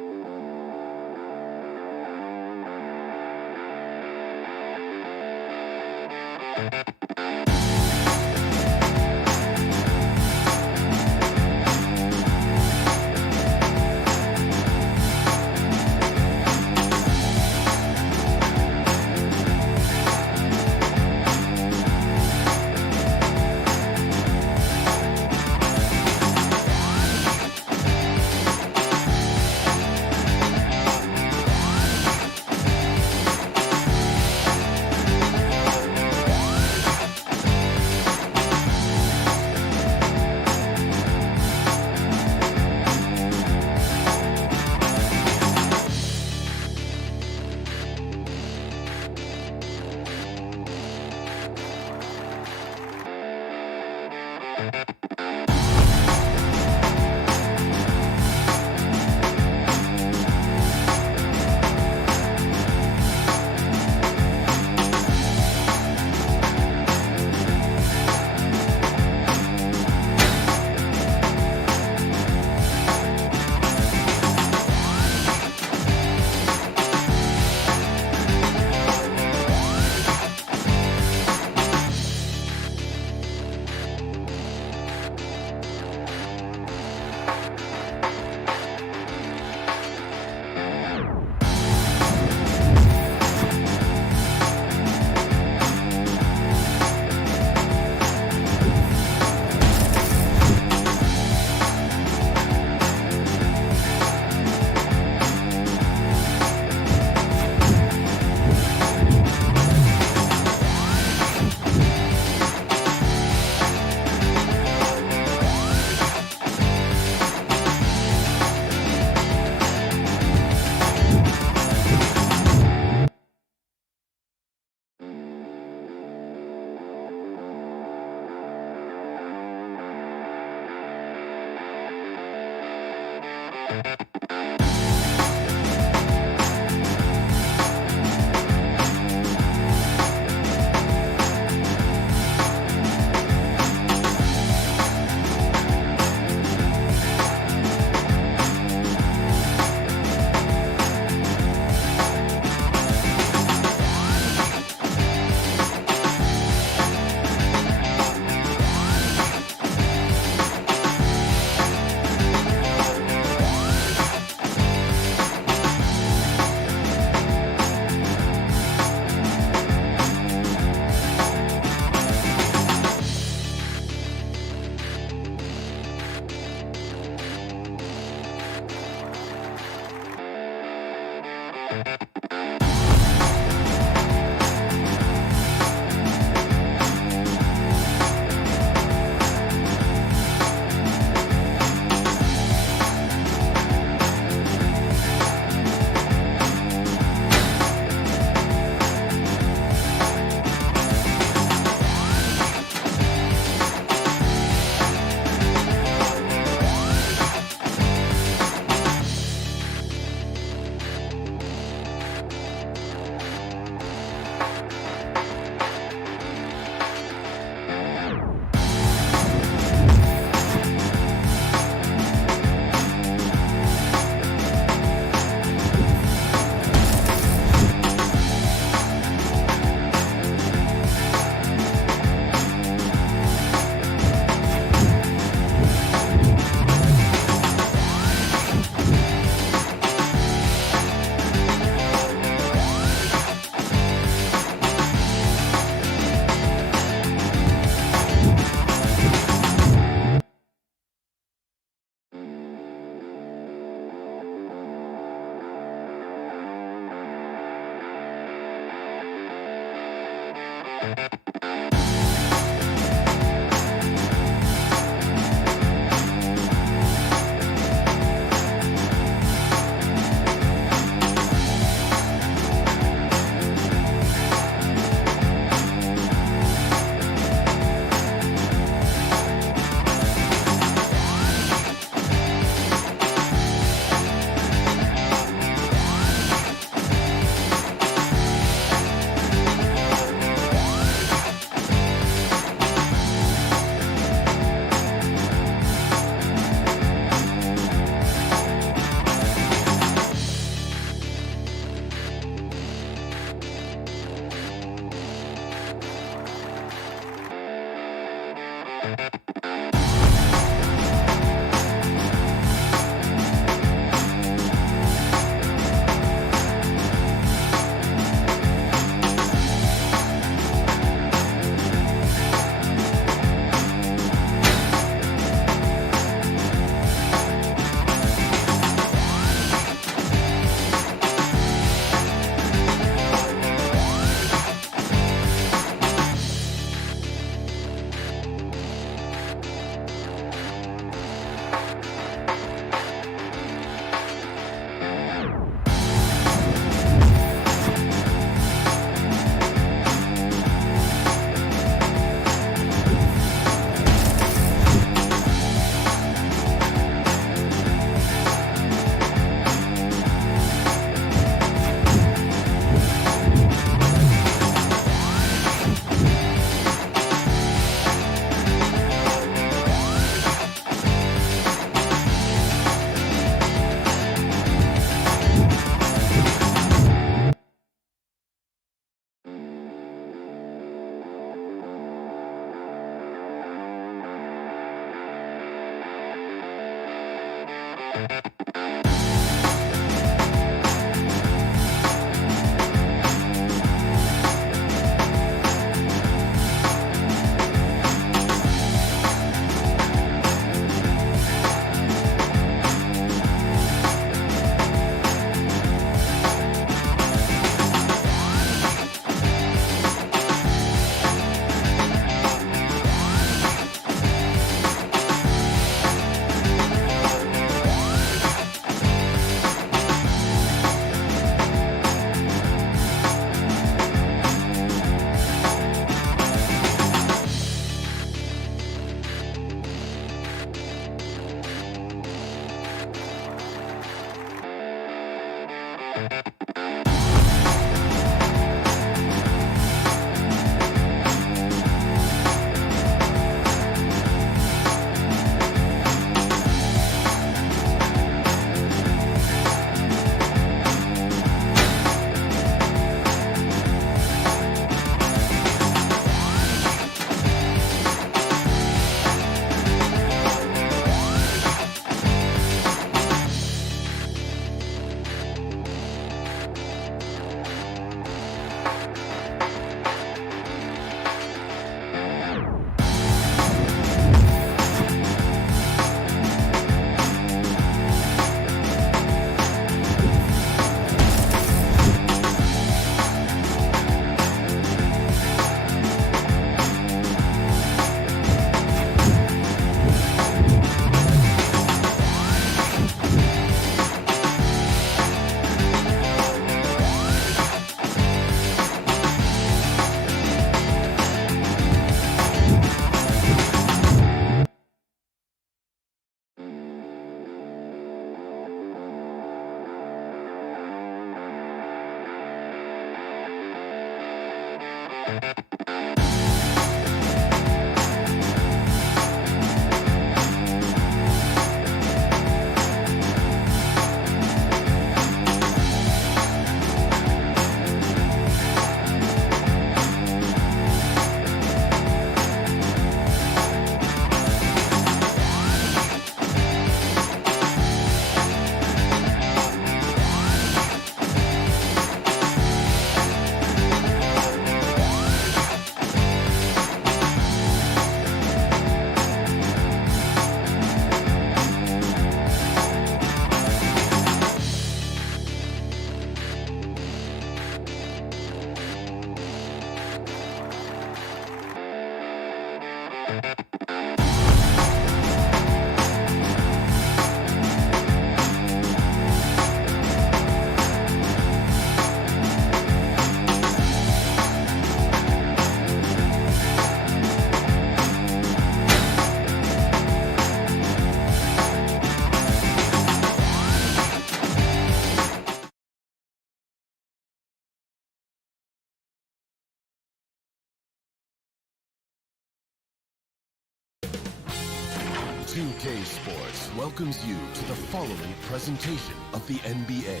2K Sports welcomes you to the following presentation of the NBA.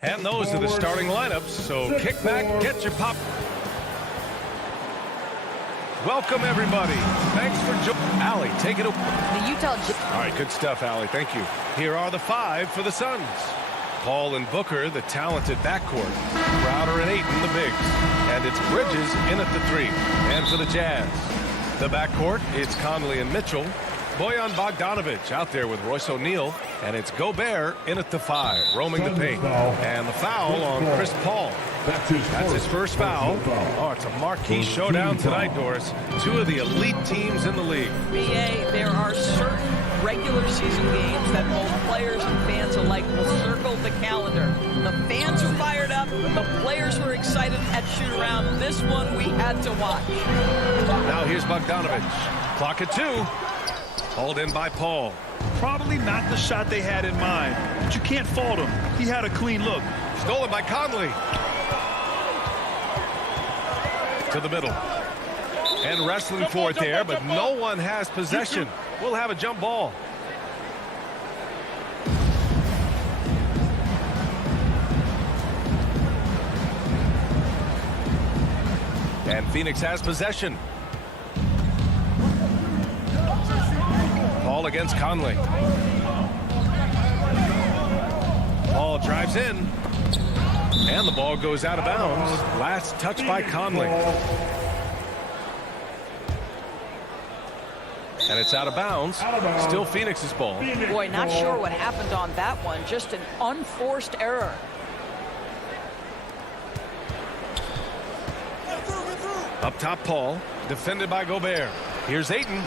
And those are the starting lineups, so kick back, get your pop. Welcome, everybody. Thanks for joining. Allie, take it away. The Utah. All right, good stuff, Allie. Thank you. Here are the 5 for the Suns. Paul and Booker, the talented backcourt. Crowder and Ayton, the bigs. And it's Bridges in at the 3. And for the Jazz, the backcourt, it's Conley and Mitchell. Bojan Bogdanovic out there with Royce O'Neal. And it's Gobert in at the 5, roaming the paint. And the foul on Chris Paul. That's his first foul. Oh, it's a marquee showdown tonight, Doris. 2 of the elite teams in the league. BA, there are certain regular season games that both players and fans alike will circle the calendar. The fans are fired up. The players were excited at shoot-around. This one we had to watch. Now here's Bogdanovic. Clock at 2. Hauled in by Paul. Probably not the shot they had in mind, but you can't fault him. He had a clean look. Stolen by Conley. To the middle. And wrestling for it there, but no one has possession. We'll have a jump ball. And Phoenix has possession. Paul against Conley. Paul drives in. And the ball goes out of bounds. Last touch by Conley. And it's out of bounds. Still Phoenix's ball. Boy, not sure what happened on that one. Just an unforced error. Up top, Paul. Defended by Gobert. Here's Ayton.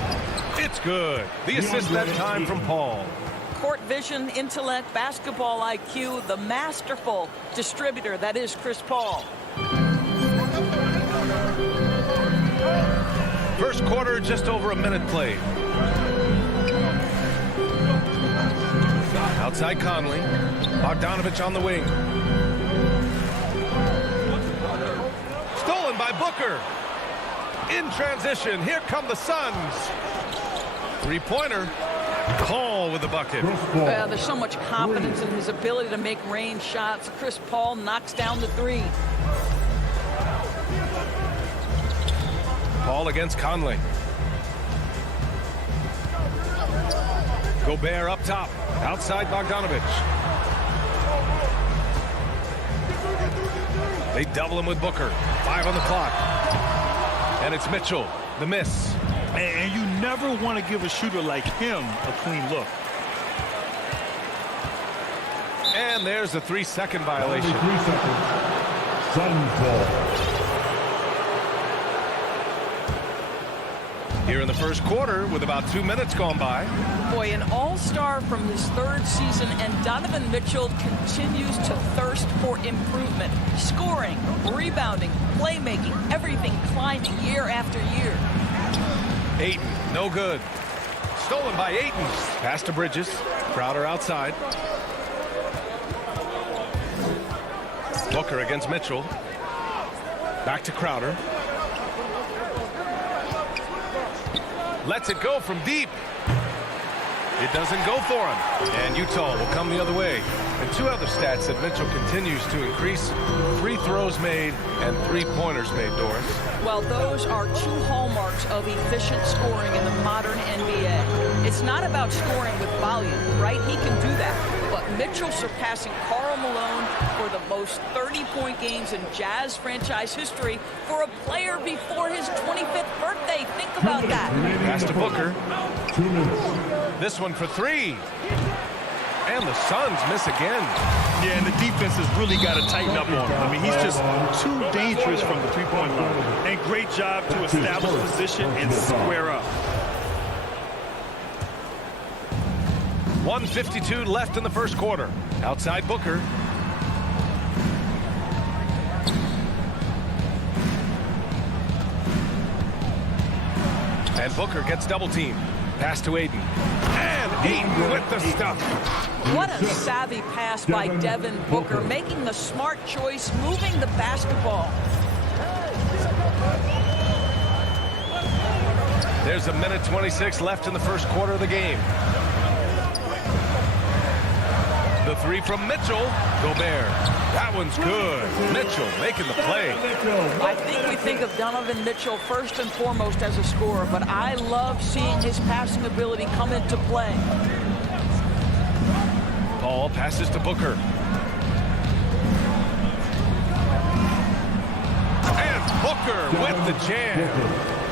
It's good. The assist that time from Paul. Court vision, intellect, basketball IQ, the masterful distributor that is Chris Paul. First quarter, just over a minute played. Outside Conley. Bogdanovich on the wing. Stolen by Booker. In transition, here come the Suns. Three-pointer. Paul with the bucket. Well, there's so much confidence in his ability to make range shots. Chris Paul knocks down the three. Paul against Conley. Gobert up top. Outside Bogdanovich. They double him with Booker. 5 on the clock. And it's Mitchell. The miss. And you never want to give a shooter like him a clean look. And there's a 3-second violation. 3 seconds. Suns ball. Here in the first quarter with about 2 minutes gone by. Boy, an all-star from his third season, and Donovan Mitchell continues to thirst for improvement. Scoring, rebounding, playmaking, everything climbing year after year. Ayton, no good. Stolen by Ayton. Pass to Bridges. Crowder outside. Booker against Mitchell. Back to Crowder. Lets it go from deep. It doesn't go for him. And Utah will come the other way. And 2 other stats that Mitchell continues to increase. Free throws made and 3-pointers made, Doris. Well, those are 2 hallmarks of efficient scoring in the modern NBA. It's not about scoring with volume, right? He can do that. But Mitchell surpassing Karl Malone for the most 30-point games in Jazz franchise history for a player before his 25th birthday. Think about that. Pass to Booker. This one for 3. And the Suns miss again. Yeah, and the defense has really got to tighten up on him. I mean, he's just too dangerous from the three-point line. And great job to establish position and square up. 1:52 left in the first quarter. Outside Booker. And Booker gets double teamed. Pass to Ayton. And Ayton with the stuff. What a savvy pass by Devin Booker, making the smart choice, moving the basketball. There's 1:26 left in the first quarter of the game. The 3 from Mitchell. Gobert. That one's good. Mitchell making the play. I think we think of Donovan Mitchell first and foremost as a scorer, but I love seeing his passing ability come into play. Paul passes to Booker. And Booker with the jam.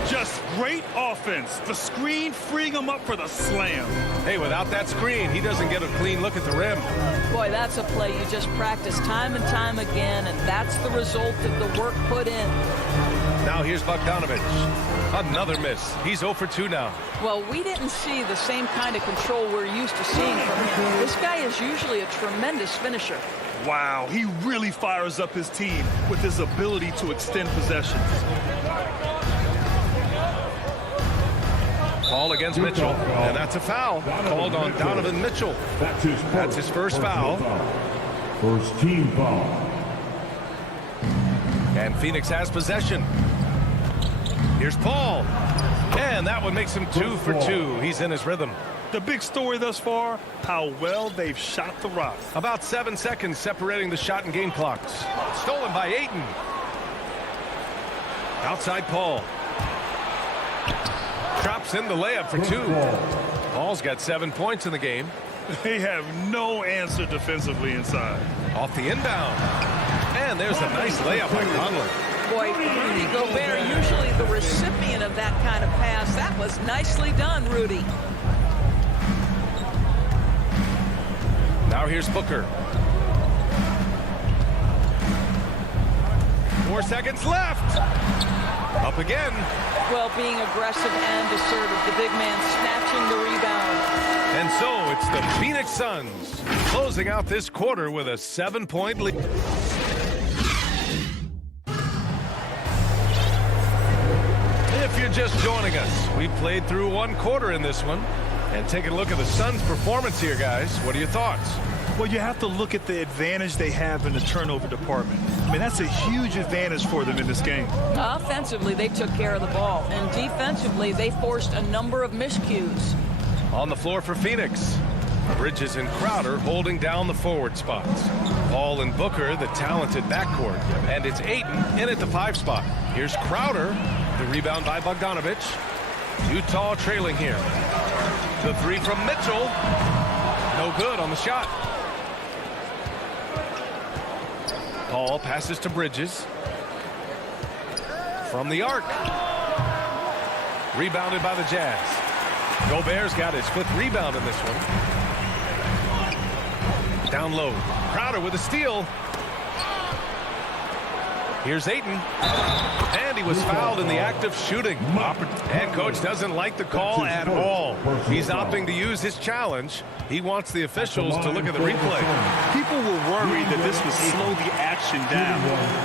Just great offense. The screen freeing him up for the slam. Hey, without that screen, he doesn't get a clean look at the rim. Boy, that's a play you just practice time and time again, and that's the result of the work put in. Now here's Bogdanovich. Another miss. He's 0 for 2 now. Well, we didn't see the same kind of control we're used to seeing from him. This guy is usually a tremendous finisher. Wow, he really fires up his team with his ability to extend possessions. Paul against Mitchell, and that's a foul called on Donovan Mitchell. That's his first foul. First team foul. And Phoenix has possession. Here's Paul. And that one makes him 2 for 2. He's in his rhythm. The big story thus far, how well they've shot the rock. About 7 seconds separating the shot and game clocks. Stolen by Ayton. Outside Paul. Drops in the layup for 2. Paul's got 7 points in the game. They have no answer defensively inside. Off the inbound. And there's a nice layup by Conley. Boy, Rudy Gobert, usually the recipient of that kind of pass. That was nicely done, Rudy. Now here's Booker. 4 seconds left. Up again. Well, being aggressive and assertive. The big man snatching the rebound. And so it's the Phoenix Suns closing out this quarter with a 7-point lead. If you're just joining us, we played through 1 quarter in this one. And taking a look at the Suns' performance here, guys. What are your thoughts? Well, you have to look at the advantage they have in the turnover department. I mean, that's a huge advantage for them in this game. Offensively, they took care of the ball. And defensively, they forced a number of miscues. On the floor for Phoenix, Bridges and Crowder holding down the forward spots. Paul and Booker, the talented backcourt. And it's Ayton in at the 5 spot. Here's Crowder. The rebound by Bogdanovich. Utah trailing here. The 3 from Mitchell. No good on the shot. Paul passes to Bridges. From the arc. Rebounded by the Jazz. Gobert's got his 5th rebound in this one. Down low. Crowder with a steal. Here's Ayton. And he was fouled in the act of shooting. And coach doesn't like the call at all. He's opting to use his challenge. He wants the officials to look at the replay. People were worried that this would slow the action down.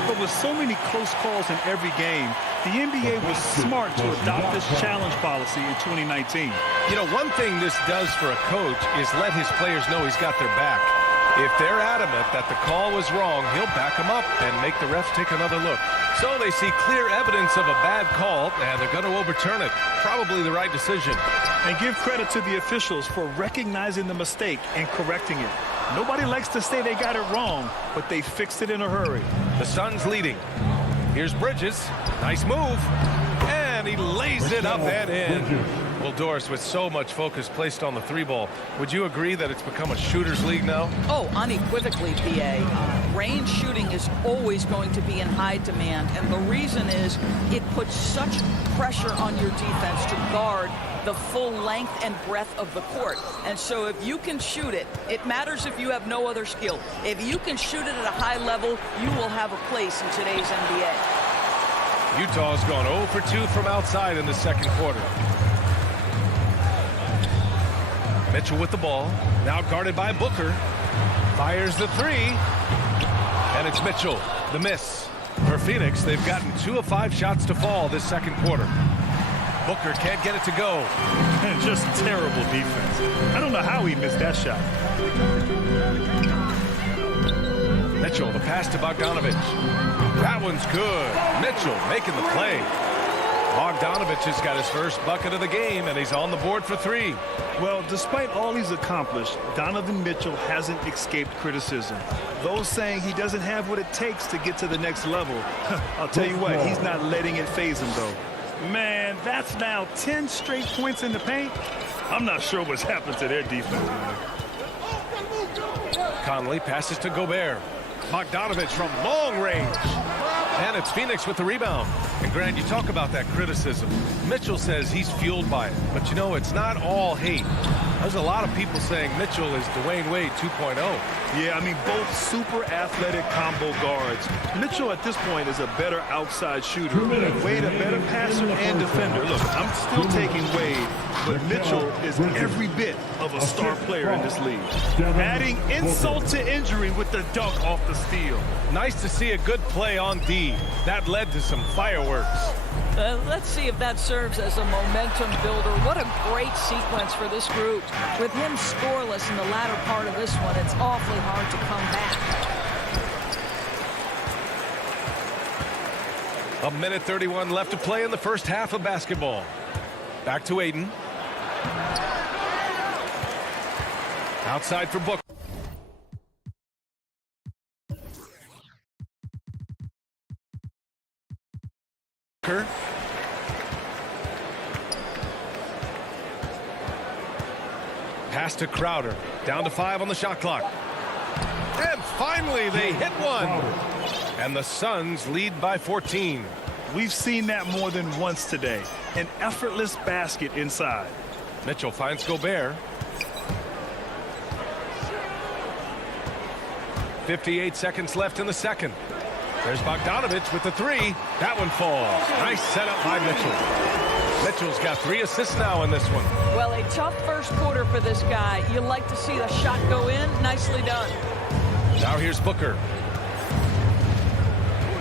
But with so many close calls in every game, the NBA was smart to adopt this challenge policy in 2019. You know, one thing this does for a coach is let his players know he's got their back. If they're adamant that the call was wrong, he'll back them up and make the refs take another look. So they see clear evidence of a bad call, and they're going to overturn it. Probably the right decision. And give credit to the officials for recognizing the mistake and correcting it. Nobody likes to say they got it wrong, but they fixed it in a hurry. The Suns leading. Here's Bridges. Nice move. And he lays it up and in. Well, Doris, with so much focus placed on the 3-ball, would you agree that it's become a shooter's league now? Oh, unequivocally, PA. Range shooting is always going to be in high demand, and the reason is it puts such pressure on your defense to guard the full length and breadth of the court. And so if you can shoot it, it matters if you have no other skill. If you can shoot it at a high level, you will have a place in today's NBA. Utah's gone 0 for 2 from outside in the second quarter. Mitchell with the ball, now guarded by Booker. Fires the 3. And it's Mitchell, the miss. For Phoenix, they've gotten 2 of 5 shots to fall this second quarter. Booker can't get it to go. And just terrible defense. I don't know how he missed that shot. Mitchell, the pass to Bogdanovich. That one's good. Mitchell making the play. Bogdanovich has got his first bucket of the game, and he's on the board for 3. Well, despite all he's accomplished, Donovan Mitchell hasn't escaped criticism. Those saying he doesn't have what it takes to get to the next level. I'll tell you what, he's not letting it faze him, though. Man, that's now 10 straight points in the paint. I'm not sure what's happened to their defense, man. Conley passes to Gobert. Bogdanovich from long range. And it's Phoenix with the rebound. And Grant, you talk about that criticism. Mitchell says he's fueled by it. But, you know, it's not all hate. There's a lot of people saying Mitchell is Dwayne Wade 2.0. Yeah, I mean, both super athletic combo guards. Mitchell at this point is a better outside shooter. Wade a better passer and defender. Look, I'm still taking Wade, but Mitchell is every bit of a star player in this league. Adding insult to injury with the dunk off the steal. Nice to see a good play on D. That led to some fireworks. Let's see if that serves as a momentum builder. What a great sequence for this group. With him scoreless in the latter part of this one, it's awfully hard to come back. 1:31 left to play in the first half of basketball. Back to Ayton. Outside for Booker. Pass to Crowder. Down to 5 on the shot clock. And finally they hit one. And the Suns lead by 14. We've seen that more than once today. An effortless basket inside. Mitchell finds Gobert. 58 seconds left in the second. There's Bogdanovich with the 3. That one falls. Nice setup by Mitchell. Mitchell's got 3 assists now in this one. Well, a tough first quarter for this guy. You like to see the shot go in. Nicely done. Now here's Booker.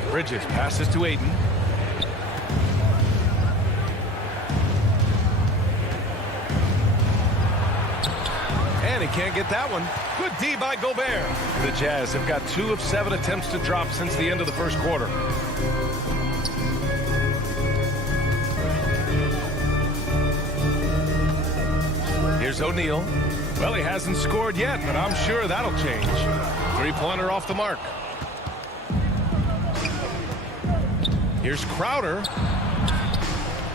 Bridges passes to Ayton. he can't get that one. Good D by Gobert. The Jazz have got 2 of 7 attempts to drop since the end of the first quarter. Here's O'Neal. Well, he hasn't scored yet, but I'm sure that'll change. Three-pointer off the mark. Here's Crowder.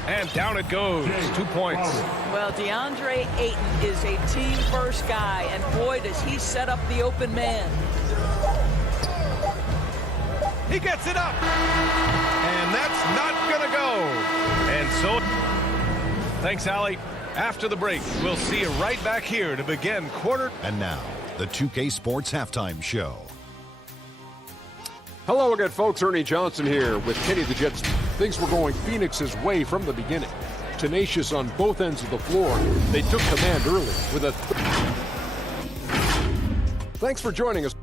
And down it goes. 2 points. Well, DeAndre Ayton is a team-first guy, and boy, does he set up the open man. He gets it up. And that's not going to go. And so, thanks, Allie. After the break, we'll see you right back here to begin quarter. And now, the 2K Sports Halftime Show. Hello again, folks. Ernie Johnson here with Kenny the Jets. Things were going Phoenix's way from the beginning. Tenacious on both ends of the floor. They took command early with a... Thanks for joining us.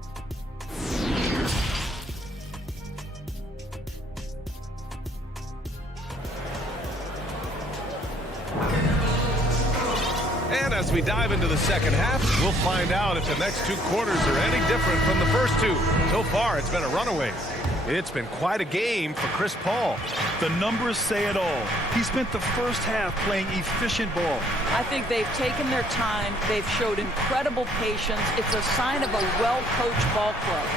And as we dive into the second half, we'll find out if the next 2 quarters are any different from the first 2. So far, it's been a runaway. It's been quite a game for Chris Paul. The numbers say it all. He spent the first half playing efficient ball. I think they've taken their time. They've showed incredible patience. It's a sign of a well-coached ball club.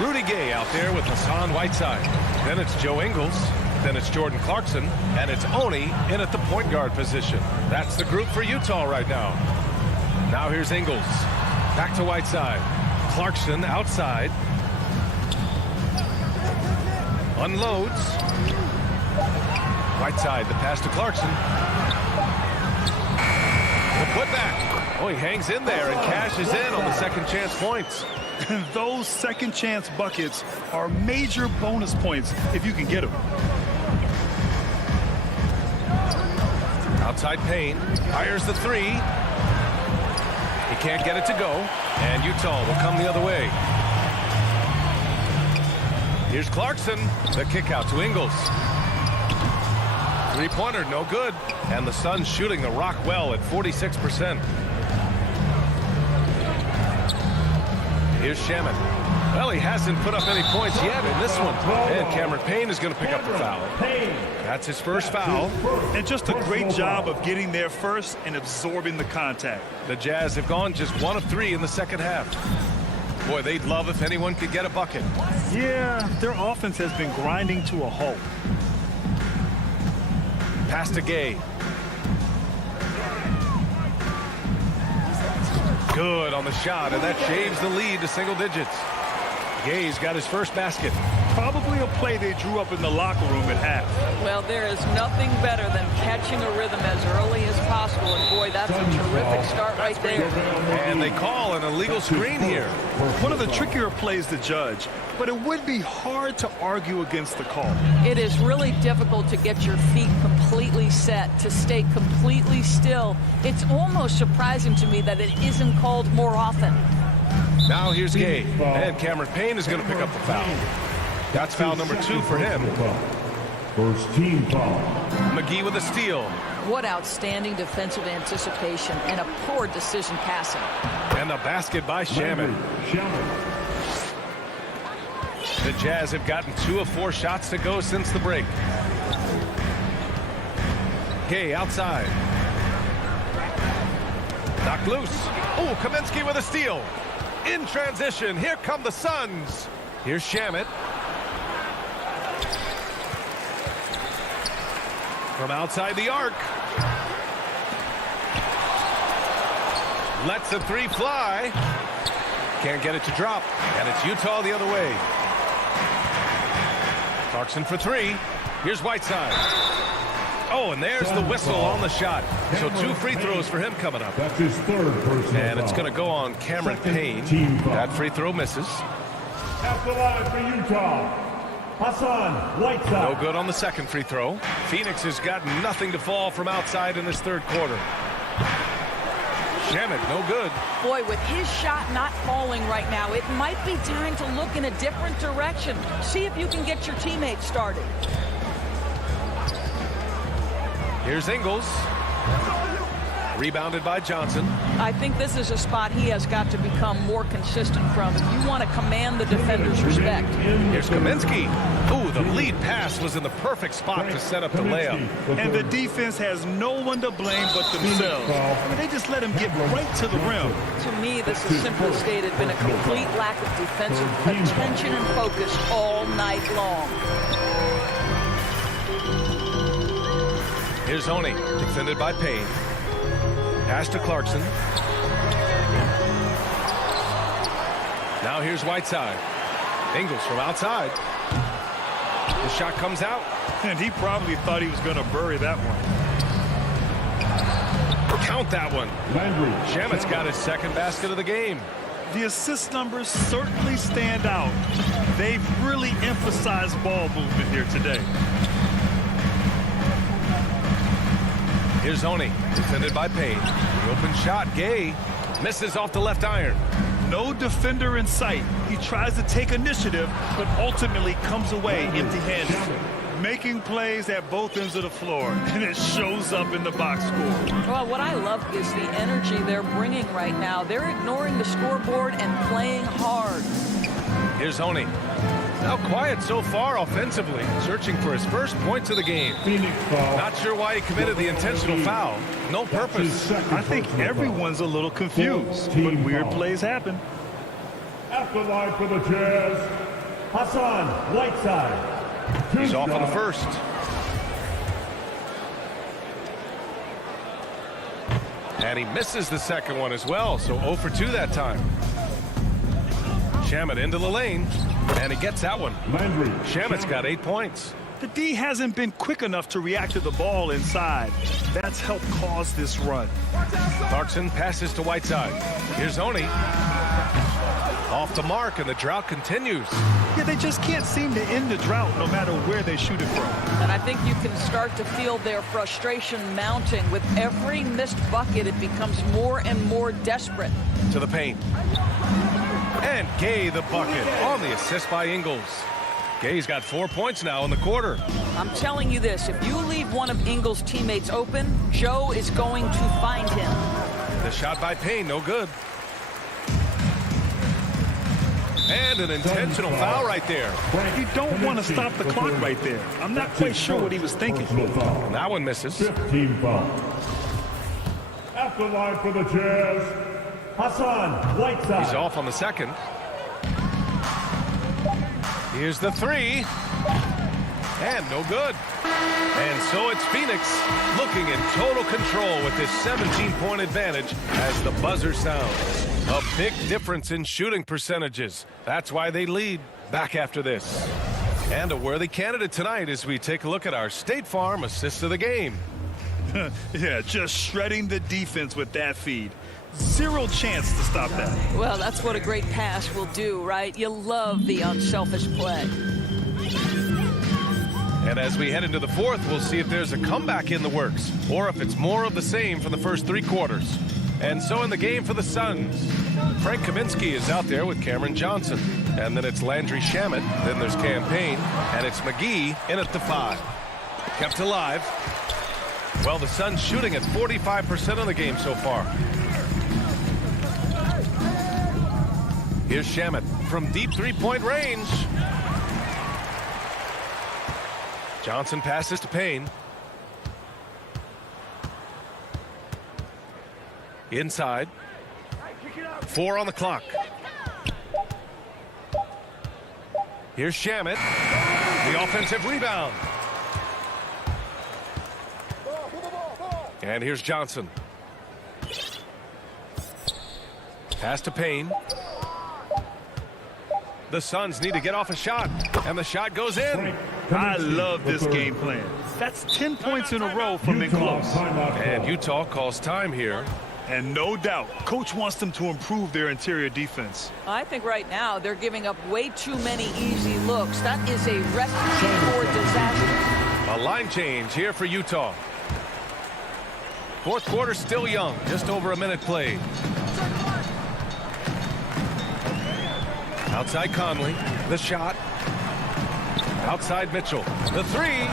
Rudy Gay out there with Hassan Whiteside. Then it's Joe Ingles. Then it's Jordan Clarkson. And it's Oni in at the point guard position. That's the group for Utah right now. Now here's Ingles. Back to Whiteside. Clarkson outside. Unloads. Whiteside, the pass to Clarkson. The putback. Oh, he hangs in there and cashes in on the second chance points. Those second chance buckets are major bonus points if you can get them. Outside Payne. Fires the 3. He can't get it to go. And Utah will come the other way. Here's Clarkson. The kick out to Ingles. Three-pointer, no good. And the Suns shooting the rock well at 46%. Here's Shaman. Well, he hasn't put up any points yet in this one. And Cameron Payne is going to pick up the foul. That's his first foul. And just a great job of getting there first and absorbing the contact. The Jazz have gone just 1 of 3 in the second half. Boy, they'd love if anyone could get a bucket. Yeah, their offense has been grinding to a halt. Pass to Gay. Good on the shot, and that shaves the lead to single digits. Gay's got his first basket. Probably a play they drew up in the locker room at half. Well, there is nothing better than catching a rhythm as early as possible. And, boy, that's a terrific start right there. And they call an illegal screen here. One of the trickier plays to judge, but it would be hard to argue against the call. It is really difficult to get your feet completely set, to stay completely still. It's almost surprising to me that it isn't called more often. Now here's Gay, and Cameron Payne is going to pick up the foul. That's foul number 2 for him. First team foul. McGee with a steal. What outstanding defensive anticipation and a poor decision passing. And a basket by Shaman. The Jazz have gotten 2 of 4 shots to go since the break. Gay outside. Knocked loose. Oh, Kaminsky with a steal. In transition, here come the Suns. Here's Shamet. From outside the arc. Lets the 3 fly. Can't get it to drop. And it's Utah the other way. Clarkson for 3. Here's Whiteside. Oh, and there's the whistle on the shot. So 2 free throws for him coming up. That's his third personal And it's going to go on Cameron Payne. That free throw misses. At the line for Utah, Hassan Whiteside. No good on the second free throw. Phoenix has got nothing to fall from outside in this third quarter. Shamet, no good. Boy, with his shot not falling right now, it might be time to look in a different direction. See if you can get your teammates started. Here's Ingles. Rebounded by Johnson. I think this is a spot he has got to become more consistent from if you want to command the defender's respect. Here's Kaminsky. Ooh, the lead pass was in the perfect spot to set up the layup. And the defense has no one to blame but themselves. I mean, they just let him get right to the rim. To me, this has simply stated been a complete lack of defensive attention and focus all night long. Here's Oni, defended by Payne. Pass to Clarkson. Now here's Whiteside. Ingles from outside. The shot comes out. And he probably thought he was going to bury that one. Count that one. Shamet's got his second basket of the game. The assist numbers certainly stand out. They've really emphasized ball movement here today. Here's Oni, defended by Payne. The open shot, Gay, misses off the left iron. No defender in sight. He tries to take initiative, but ultimately comes away empty-handed. Making plays at both ends of the floor, and it shows up in the box score. Well, what I love is the energy they're bringing right now. They're ignoring the scoreboard and playing hard. Here's Oni. Now quiet so far offensively, searching for his first points of the game. Not sure why he committed the intentional foul. No purpose. I think everyone's a little confused, but weird plays happen. After line for the Jazz, Hassan Whiteside. He's off on the first. And he misses the second one as well, so 0 for 2 that time. Shamet into the lane, and he gets that one. Shamet's got 8 points. The D hasn't been quick enough to react to the ball inside. That's helped cause this run. Clarkson passes to Whiteside. Here's Oni. Off the mark, and the drought continues. Yeah, they just can't seem to end the drought no matter where they shoot it from. And I think you can start to feel their frustration mounting. With every missed bucket, it becomes more and more desperate. To the paint. And Gay the bucket on the assist by Ingles. Gay's got 4 points now in the quarter. I'm telling you this, if you leave one of Ingles' teammates open, Joe is going to find him. The shot by Payne, no good. And an intentional foul right there. You don't want to stop the clock right there. I'm not quite sure what he was thinking. That one misses. 15 foul. After line for the Jazz, Hassan Whiteside. He's off on the second. Here's the three. And no good. And so it's Phoenix looking in total control with this 17-point advantage as the buzzer sounds. A big difference in shooting percentages. That's why they lead. Back after this. And a worthy candidate tonight as we take a look at our State Farm assist of the game. Yeah, just shredding the defense with that feed. Zero chance to stop that. Well, that's what a great pass will do, right? You love the unselfish play. And as we head into the fourth, we'll see if there's a comeback in the works or if it's more of the same for the first 3 quarters. And so in the game for the Suns, Frank Kaminsky is out there with Cameron Johnson. And then it's Landry Shamet. Then there's Campaign. And it's McGee in at the 5. Kept alive. Well, the Suns shooting at 45% of the game so far. Here's Shamet from deep 3-point range. Johnson passes to Payne. Inside. 4 on the clock. Here's Shamet. The offensive rebound. And here's Johnson. Pass to Payne. The Suns need to get off a shot, and the shot goes in. I love this game plan. That's 10 points in a row from in close. And Utah calls time here. And no doubt, coach wants them to improve their interior defense. I think right now they're giving up way too many easy looks. That is a recipe for disaster. A line change here for Utah. Fourth quarter still young, just over a minute played. Outside Conley, the shot. Outside Mitchell, the 3.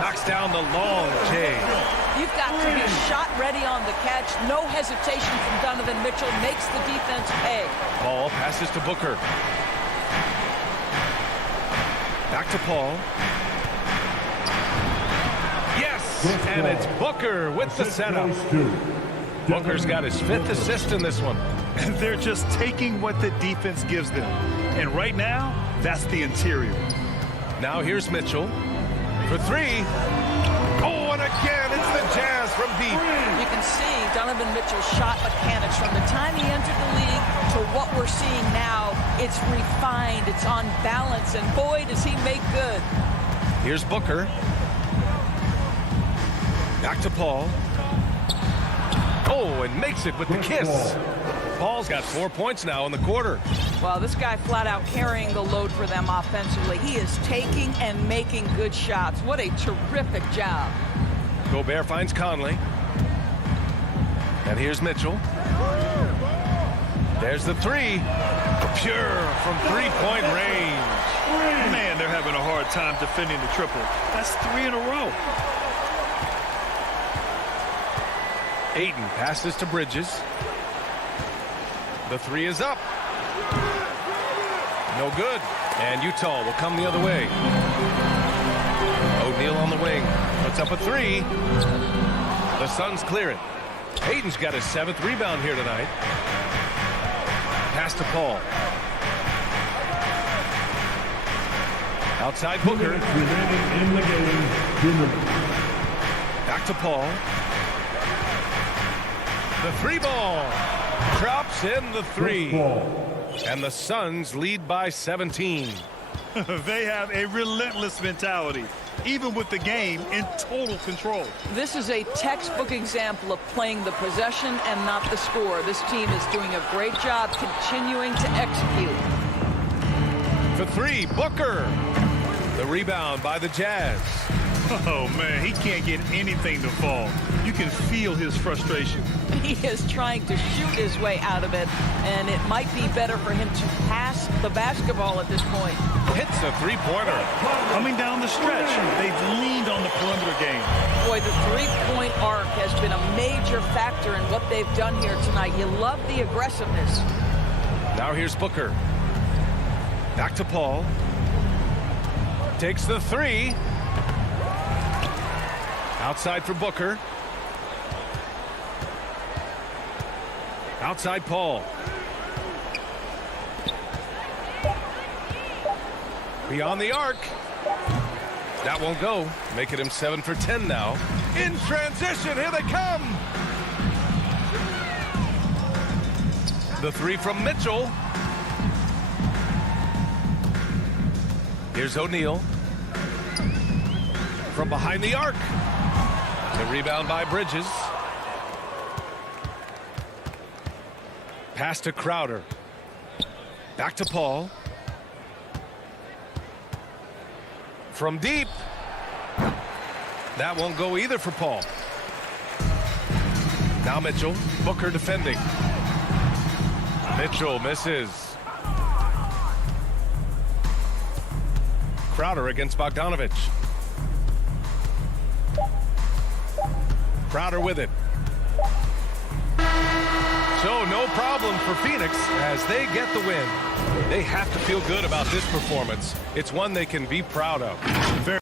Knocks down the long J. You've got to be shot ready on the catch. No hesitation from Donovan Mitchell. Makes the defense pay. Paul passes to Booker. Back to Paul. Yes, and it's Booker with the setup. Booker's got his 5th assist in this one. They're just taking what the defense gives them. And right now, that's the interior. Now here's Mitchell for 3. Oh, and again, it's the Jazz from deep. You can see Donovan Mitchell's shot mechanics from the time he entered the league to what we're seeing now. It's refined, it's on balance, and boy, does he make good. Here's Booker. Back to Paul. Oh, and makes it with the kiss. Paul's got 4 points now in the quarter. Well, this guy flat out carrying the load for them offensively. He is taking and making good shots. What a terrific job. Gobert finds Conley. And here's Mitchell. There's the 3. Pure from 3-point range. Man, they're having a hard time defending the triple. That's 3 in a row. Ayton passes to Bridges. The 3 is up. No good. And Utah will come the other way. O'Neal on the wing. Puts up a 3. The Suns clear it. Ayton's got his 7th rebound here tonight. Pass to Paul. Outside Booker. In the game. Back to Paul. The 3 ball. Drops in the 3. And the Suns lead by 17. They have a relentless mentality, even with the game in total control. This is a textbook example of playing the possession and not the score. This team is doing a great job continuing to execute. For 3, Booker. The rebound by the Jazz. Oh, man, he can't get anything to fall. You can feel his frustration. He is trying to shoot his way out of it, and it might be better for him to pass the basketball at this point. Hits a 3-pointer. Coming down the stretch, they've leaned on the perimeter game. Boy, the 3-point arc has been a major factor in what they've done here tonight. You love the aggressiveness. Now here's Booker. Back to Paul. Takes the 3. Outside for Booker. Outside Paul. Beyond the arc. That won't go. Making him 7 for 10 now. In transition, here they come. The 3 from Mitchell. Here's O'Neal. From behind the arc. The rebound by Bridges. Pass to Crowder. Back to Paul. From deep. That won't go either for Paul. Now Mitchell. Booker defending. Mitchell misses. Crowder against Bogdanovich. Crowder with it. So no problem for Phoenix as they get the win. They have to feel good about this performance. It's one they can be proud of. Very